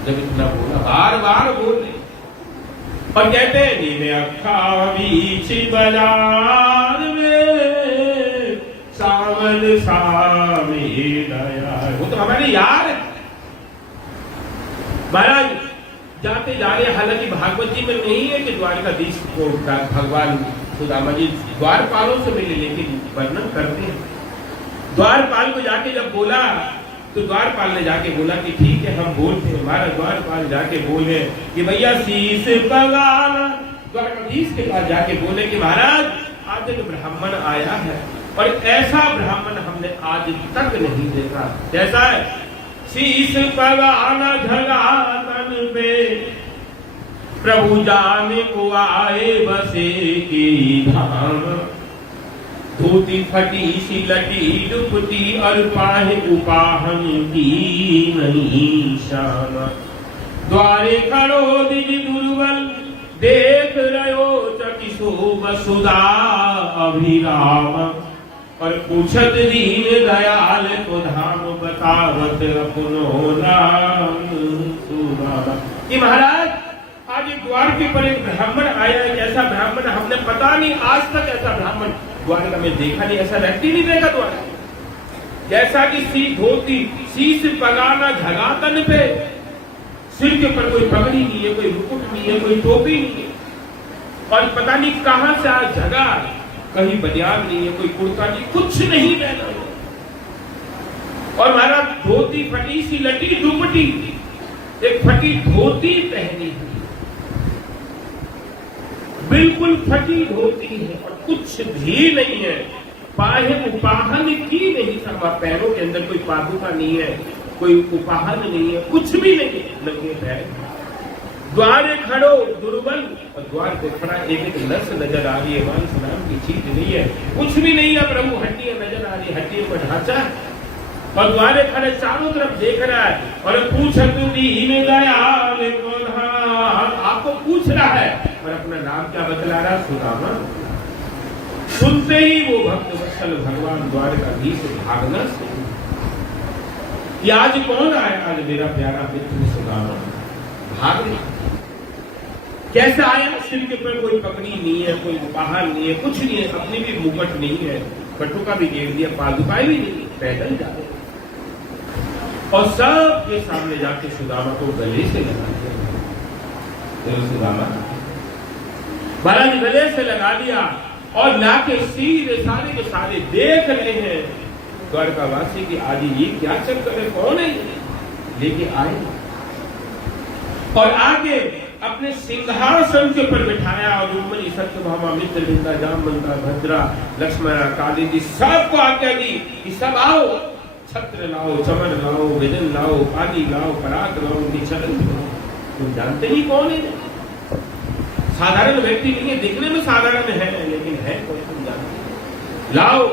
जब इतना बोला, बार बार बोले और कहते हैं नीले अखा बीच बाजार में सावन सामे दया, वो तो हमारे यार है। महाराज जाते जा रहे, हालांकि भागवत जी में नहीं है कि द्वारकाधीश को भगवान सुदामा जी द्वारपालों से मिले, लेकिन वर्णन करते हैं। द्वारपाल को जाके जब बोला तो द्वारपाल ने जाके बोला कि ठीक है हम बोलते हैं। हमारा द्वारपाल जाके बोले कि भैया शीश बगाना। द्वारकाधीश के पास जाके बोले कि महाराज आज एक ब्राह्मण आया है और ऐसा ब्राह्मण हमने आज तक नहीं देखा। कैसा है? शीश पगाना झगातन पे प्रभु जाने को आए बसे की धाम, धोती फटी सी लटी दुपटी और पाहे उपाहन की नहीं शान, द्वारे खड़ो दिज दुर्बल देख रहो चकिसो वसुधा अभिराम, और पूछत दीन दयाल को धाम बतावत अपनो नाम सुधामा। कि महाराज आज एक द्वार के पर एक ब्राह्मण आया है, ऐसा ब्राह्मण हमने पता नहीं आज तक ऐसा ब्राह्मण द्वारका में देखा नहीं, ऐसा व्यक्ति नहीं देखा द्वारका। जैसा कि सी धोती शीश पगाना झगातन पे, सिर के ऊपर कोई पगड़ी नहीं है, कोई मुकुट नहीं है, कोई टोपी नहीं है, और पता नहीं कहां से आज झगा, कहीं बनियान नहीं है, कोई कुर्ता नहीं, कुछ नहीं पहना। और हमारा धोती फटी सी लटी दुपटी, एक फटी धोती पहनी हुई, बिल्कुल फटी धोती है और कुछ भी नहीं है, पाहे उपाहन की नहीं, सब पैरों के अंदर कोई पादुका नहीं है, कोई उपाहन नहीं है, कुछ भी नहीं है, नंगे पैर। द्वारे खड़ो दुर्बल, और द्वार पे खड़ा एक एक नस नजर आ रही है, मांस नाम की चीज नहीं है, कुछ भी नहीं है प्रभु, हड्डियां नजर आ रही, हड्डियों का ढांचा है। और द्वारे खड़े चारों तरफ देख रहा है और पूछत दीन दयाल को धाम, आपको पूछ रहा है और अपना नाम क्या बतला रहा? सुदामा। सुनते ही वो भक्त वत्सल भगवान द्वारकाधीश भागना से, आज कौन आया? आज मेरा प्यारा मित्र सुदामा। भाग गया। कैसे आया? सिर के ऊपर कोई पगड़ी नहीं है, कोई उपहार नहीं है, कुछ नहीं है, अपनी भी मुकुट नहीं है, पटुका भी घेर दिया, पादुकाएं भी नहीं, पैदल जा रहे और सबके सामने जाके सुदामा को गले से लगा दिया। सुदामा महाराज गले से लगा दिया और लाके सीधे सारे के सारे देख रहे हैं द्वारकावासी की आदि ये क्या चक्कर है, कौन है लेके आए और आगे अपने सिंहासन के ऊपर बिठाया और रुक्मिणी सत्यभामा मित्र वृंदा जामवंता भद्रा लक्ष्मणा काली जी सबको आज्ञा दी कि सब आओ, छत्र लाओ, चमर लाओ, व्यजन लाओ, पानी लाओ, पराग लाओ, उनकी चरण लाओ। तुम जानते ही कौन है, साधारण व्यक्ति नहीं है, दिखने में साधारण है लेकिन है कौन तुम जानते लाओ।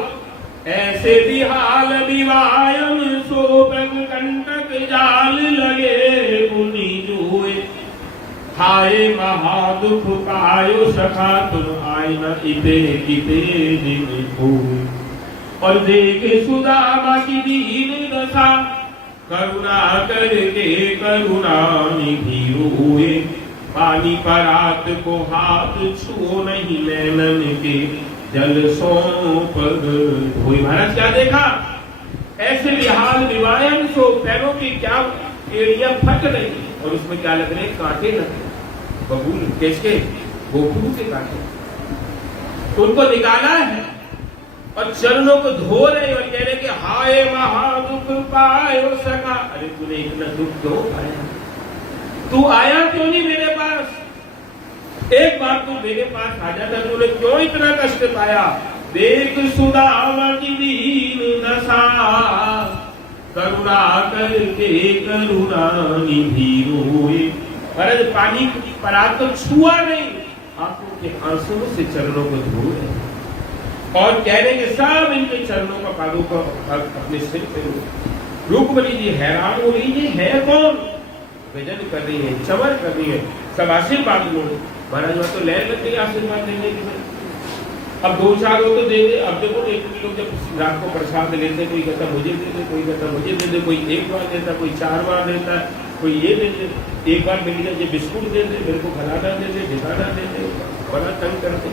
ऐसे बिहाल विवायम सो कंटक जाल लगे पुनि जुए हाय महादुख पायो सखा तुम आय न इते किते दिन होए। और देखे सुदामा की दीन दशा करुणा करके करुणा निधि रोए पानी परात को हाथ छुओ नहीं नैनन के जल सौंप धोए। महाराज क्या देखा, ऐसे विहाल विवायन सो पैरों की क्या एड़ियां फट रही और उसमें क्या लग रहे, कांटे लग रहे, बबूल कैसे गोखरू के कांटे। उनको निकाला है और चरणों को धो रहे और कह रहे कि हाय महादुख पायो सका। अरे तूने इतना दुख क्यों पाया, तू आया क्यों नहीं मेरे पास, एक बार तू मेरे पास आ जाता, तूने क्यों इतना कष्ट पाया। देख सुदामा की दीन दशा करुणा करके करुणा निधि रोए। महाराज पानी परात तो छुआ नहीं, आंखों के आंसुओं से चरणों को धो रहे और कह रहे कि सब इनके चरणों का पादों को अपने सिर पे रुक्मिणी जी हैरान हो रही है कौन, भजन कर रही है, चमर कर रही है, सब आशीर्वाद लो। महाराज वहां तो लहर लग गई आशीर्वाद देने की। अब दो चार हो तो दे दे। अब देखो एक लोग जब रात को प्रसाद लेते, कोई कहता मुझे दे दे, कोई कहता मुझे दे दे, कोई एक बार देता, कोई 4 बार देता, कोई ये दे दे, एक बार मिल जाए बिस्कुट दे दे, मेरे को खिलाना दे दे, ढिकाना दे दे, बड़ा तंग करते।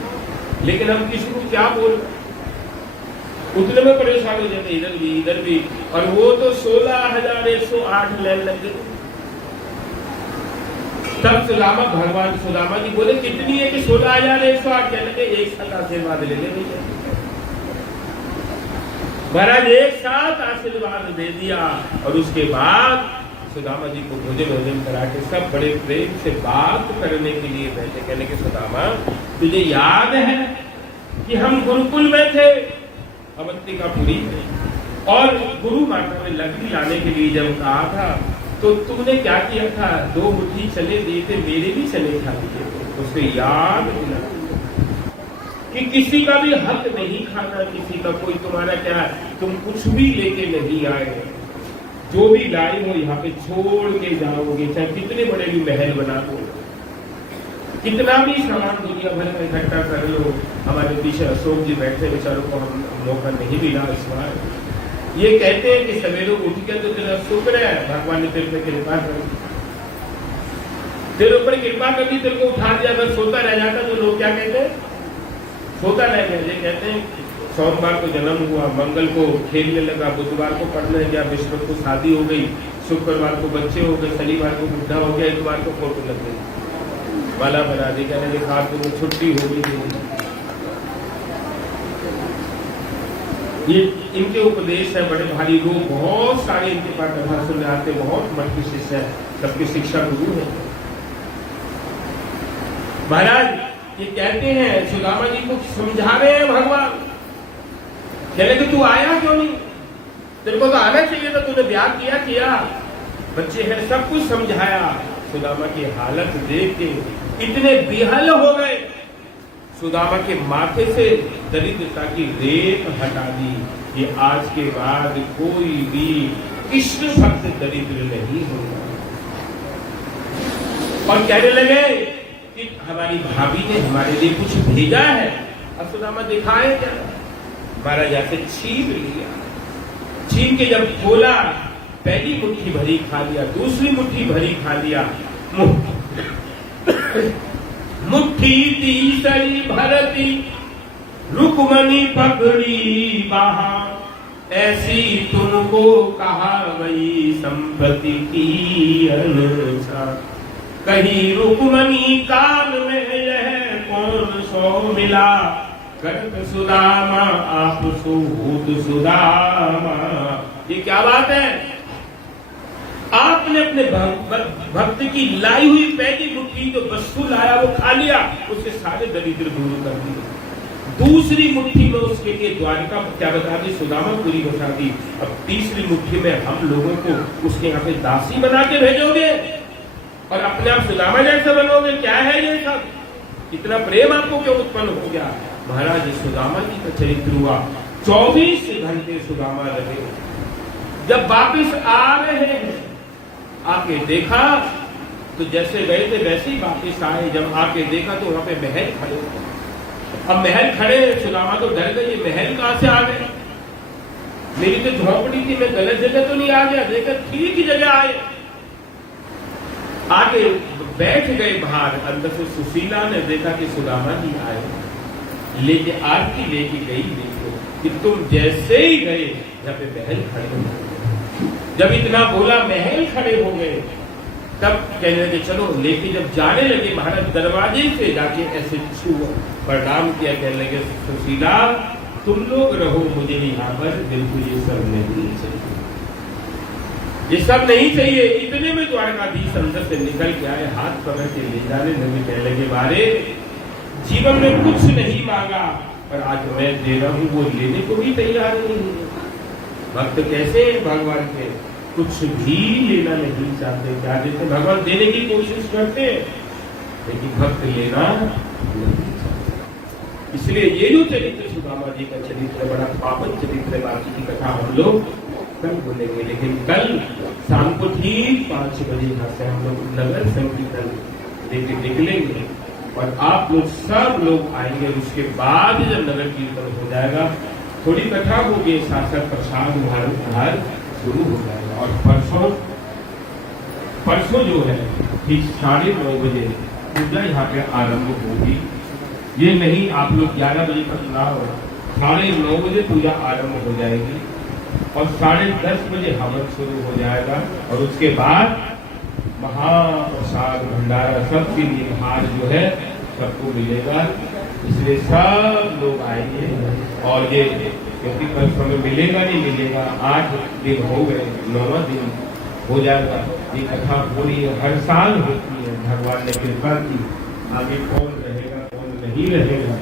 लेकिन हम किसी को क्या बोल, उतने में परेशान हो जाते, इधर भी। और वो तो 16,108 लाइन लग गई। तब सुदामा भगवान सुदामा जी बोले कितनी है कि 16,108 कहने के एक साथ आशीर्वाद ले ले भैया। महाराज एक साथ आशीर्वाद दे दिया और उसके बाद सुदामा जी को भोजन करा के सब बड़े प्रेम से बात करने के लिए बैठे। कहने के सुदामा तुझे याद है कि हम गुरुकुल में थे अवंतिकापुरी में और गुरु माता में लकड़ी लाने के लिए जब कहा था तो तुमने क्या किया था, 2 मुट्ठी चने दिए थे, मेरे भी चने खा लिए थे। उससे याद दिला कि किसी का भी हक नहीं खाना, किसी का कोई तुम्हारा क्या, तुम कुछ भी लेके नहीं आए, जो भी लाए हो यहाँ पे छोड़ के जाओगे, चाहे कितने बड़े भी महल बना दो, कितना भी सामान दुनिया भर में इकट्ठा कर लो। हमारे पीछे अशोक जी बैठे, बेचारों को हम मौका नहीं मिला इस बार। ये कहते हैं कि सवेरे उठ के तो तेरा शुक्र है, भगवान ने तेरे पे कृपा कर दी, तेरे ऊपर कृपा कर दी, तेरे को उठा दिया। अगर सोता रह जाता तो लोग क्या कहते हैं, सोता रह गया। ये कहते हैं सोमवार को जन्म हुआ, मंगल को खेलने लगा, बुधवार को पढ़ने गया, बृहस्पति को शादी हो गई, शुक्रवार को बच्चे हो गए, शनिवार को बुढ़ा हो गया, इतवार को फोटो लग गई, वाला बना दी। कहने के बाद तुम्हें छुट्टी होगी। ये इनके उपदेश है बड़े भारी। लोग बहुत सारे इनके पास कथा सुनने आते, बहुत मठ के शिष्य है, सबके शिक्षा गुरु है। महाराज ये कहते हैं सुदामा जी को समझा रहे हैं भगवान, कहने कि तू आया क्यों नहीं, तेरे को तो आना चाहिए था, तूने ब्याह किया, बच्चे हैं, सब कुछ समझाया। सुदामा की हालत देख के इतने बिहल हो गए, सुदामा के माथे से दरिद्रता की रेत हटा दी। ये आज के बाद कोई भी कृष्ण भक्त दरिद्र नहीं होगा। और कहने लगे कि हमारी भाभी ने हमारे लिए कुछ भेजा है। अब सुदामा दिखाए क्या, महाराज ऐसे छीन लिया, छीन के जब खोला, पहली मुट्ठी भरी खा लिया, दूसरी मुट्ठी भरी खा लिया, मुट्ठी तीसरी भरती रुक्मणी पकड़ी बाहा, ऐसी तुमको कहा गई संपत्ति की अनसा। कहीं रुक्मणी काल में यह कौन सो मिला, करत सुदामा आप सूद सुदामा। ये क्या बात है? आपने अपने भक्त की लाई हुई पहली मुट्ठी जो वस्तु लाया वो खा लिया, उसके सारे दरिद्र दूर कर दिए। दूसरी मुट्ठी में उसके लिए द्वारका क्या बता दी, सुदामा पूरी बता दी। अब तीसरी मुट्ठी में हम लोगों को उसके यहाँ पे दासी बना के भेजोगे और अपने आप सुदामा जैसे बनोगे? क्या है ये सब? इतना प्रेम आपको क्यों उत्पन्न हो गया? महाराज सुदामा जी का चरित्र हुआ, 24 घंटे सुदामा रहे। जब वापिस आ रहे हैं, आके देखा तो जैसे गए थे वैसे ही वापिस आए। जब आके देखा तो वहां पे महल खड़े थे। अब महल खड़े, सुदामा तो डर गए, ये महल कहां से आ गए? मेरी तो झोंपड़ी थी, मैं गलत जगह तो नहीं आ गया? देखा ठीक ही जगह आए। आगे बैठ गए बाहर। अंदर से सुशीला ने देखा कि सुदामा जी आए, लेके आरती लेके गई। देखो कि तुम जैसे ही गए यहाँ पे महल खड़े हो गए। जब इतना बोला महल खड़े हो गए, तब कहने लगे चलो। लेके जब जाने लगे, महाराज दरवाजे से जाके ऐसे छुआ, प्रणाम किया, कहने लगे सुशीला तुम लोग रहो, मुझे यहाँ पर बिल्कुल ये सब नहीं चाहिए, ये सब नहीं चाहिए। इतने में द्वारकाधीश अंदर से निकल के आए, हाथ पकड़ के ले जाने लगे। कहने लगे बारे जीवन में कुछ नहीं मांगा, पर आज मैं दे रहा हूँ, वो लेने को भी तैयार नहीं है। भक्त कैसे भगवान के कुछ भी लेना नहीं चाहते, क्या देते? भगवान देने की कोशिश करते, लेकिन भक्त लेना नहीं चाहते। इसलिए ये जो चरित्र सुदामा जी का चरित्र बड़ा पावन चरित्र है। बाकी की कथा हम लोग कल बोलेंगे, लेकिन कल शाम को ठीक 5 बजे यहाँ से हम लोग नगर संकीर्तन लेके निकलेंगे और आप लोग सब लोग आएंगे। उसके बाद जब नगर कीर्तन हो जाएगा, थोड़ी कथा होगी, साथ साथ प्रसाद उधार शुरू हो जाएगा। और परसों जो है ठीक 9:30 बजे पूजा यहाँ पे आरंभ होगी। ये नहीं आप लोग 11 बजे तक ना हो, 9:30 बजे पूजा आरंभ हो जाएगी और 10:30 बजे हवन शुरू हो जाएगा। और उसके बाद महाप्रसाद भंडारा सबके लिए हार जो है सबको मिलेगा। इसलिए सब लोग आएंगे। और ये क्योंकि कल समय मिलेगा नहीं मिलेगा, 8 दिन हो गए, 9वां दिन हो जाएगा। ये कथा हो रही है, हर साल होती है, भगवान ने कृपा की। आगे कौन रहेगा कौन नहीं रहेगा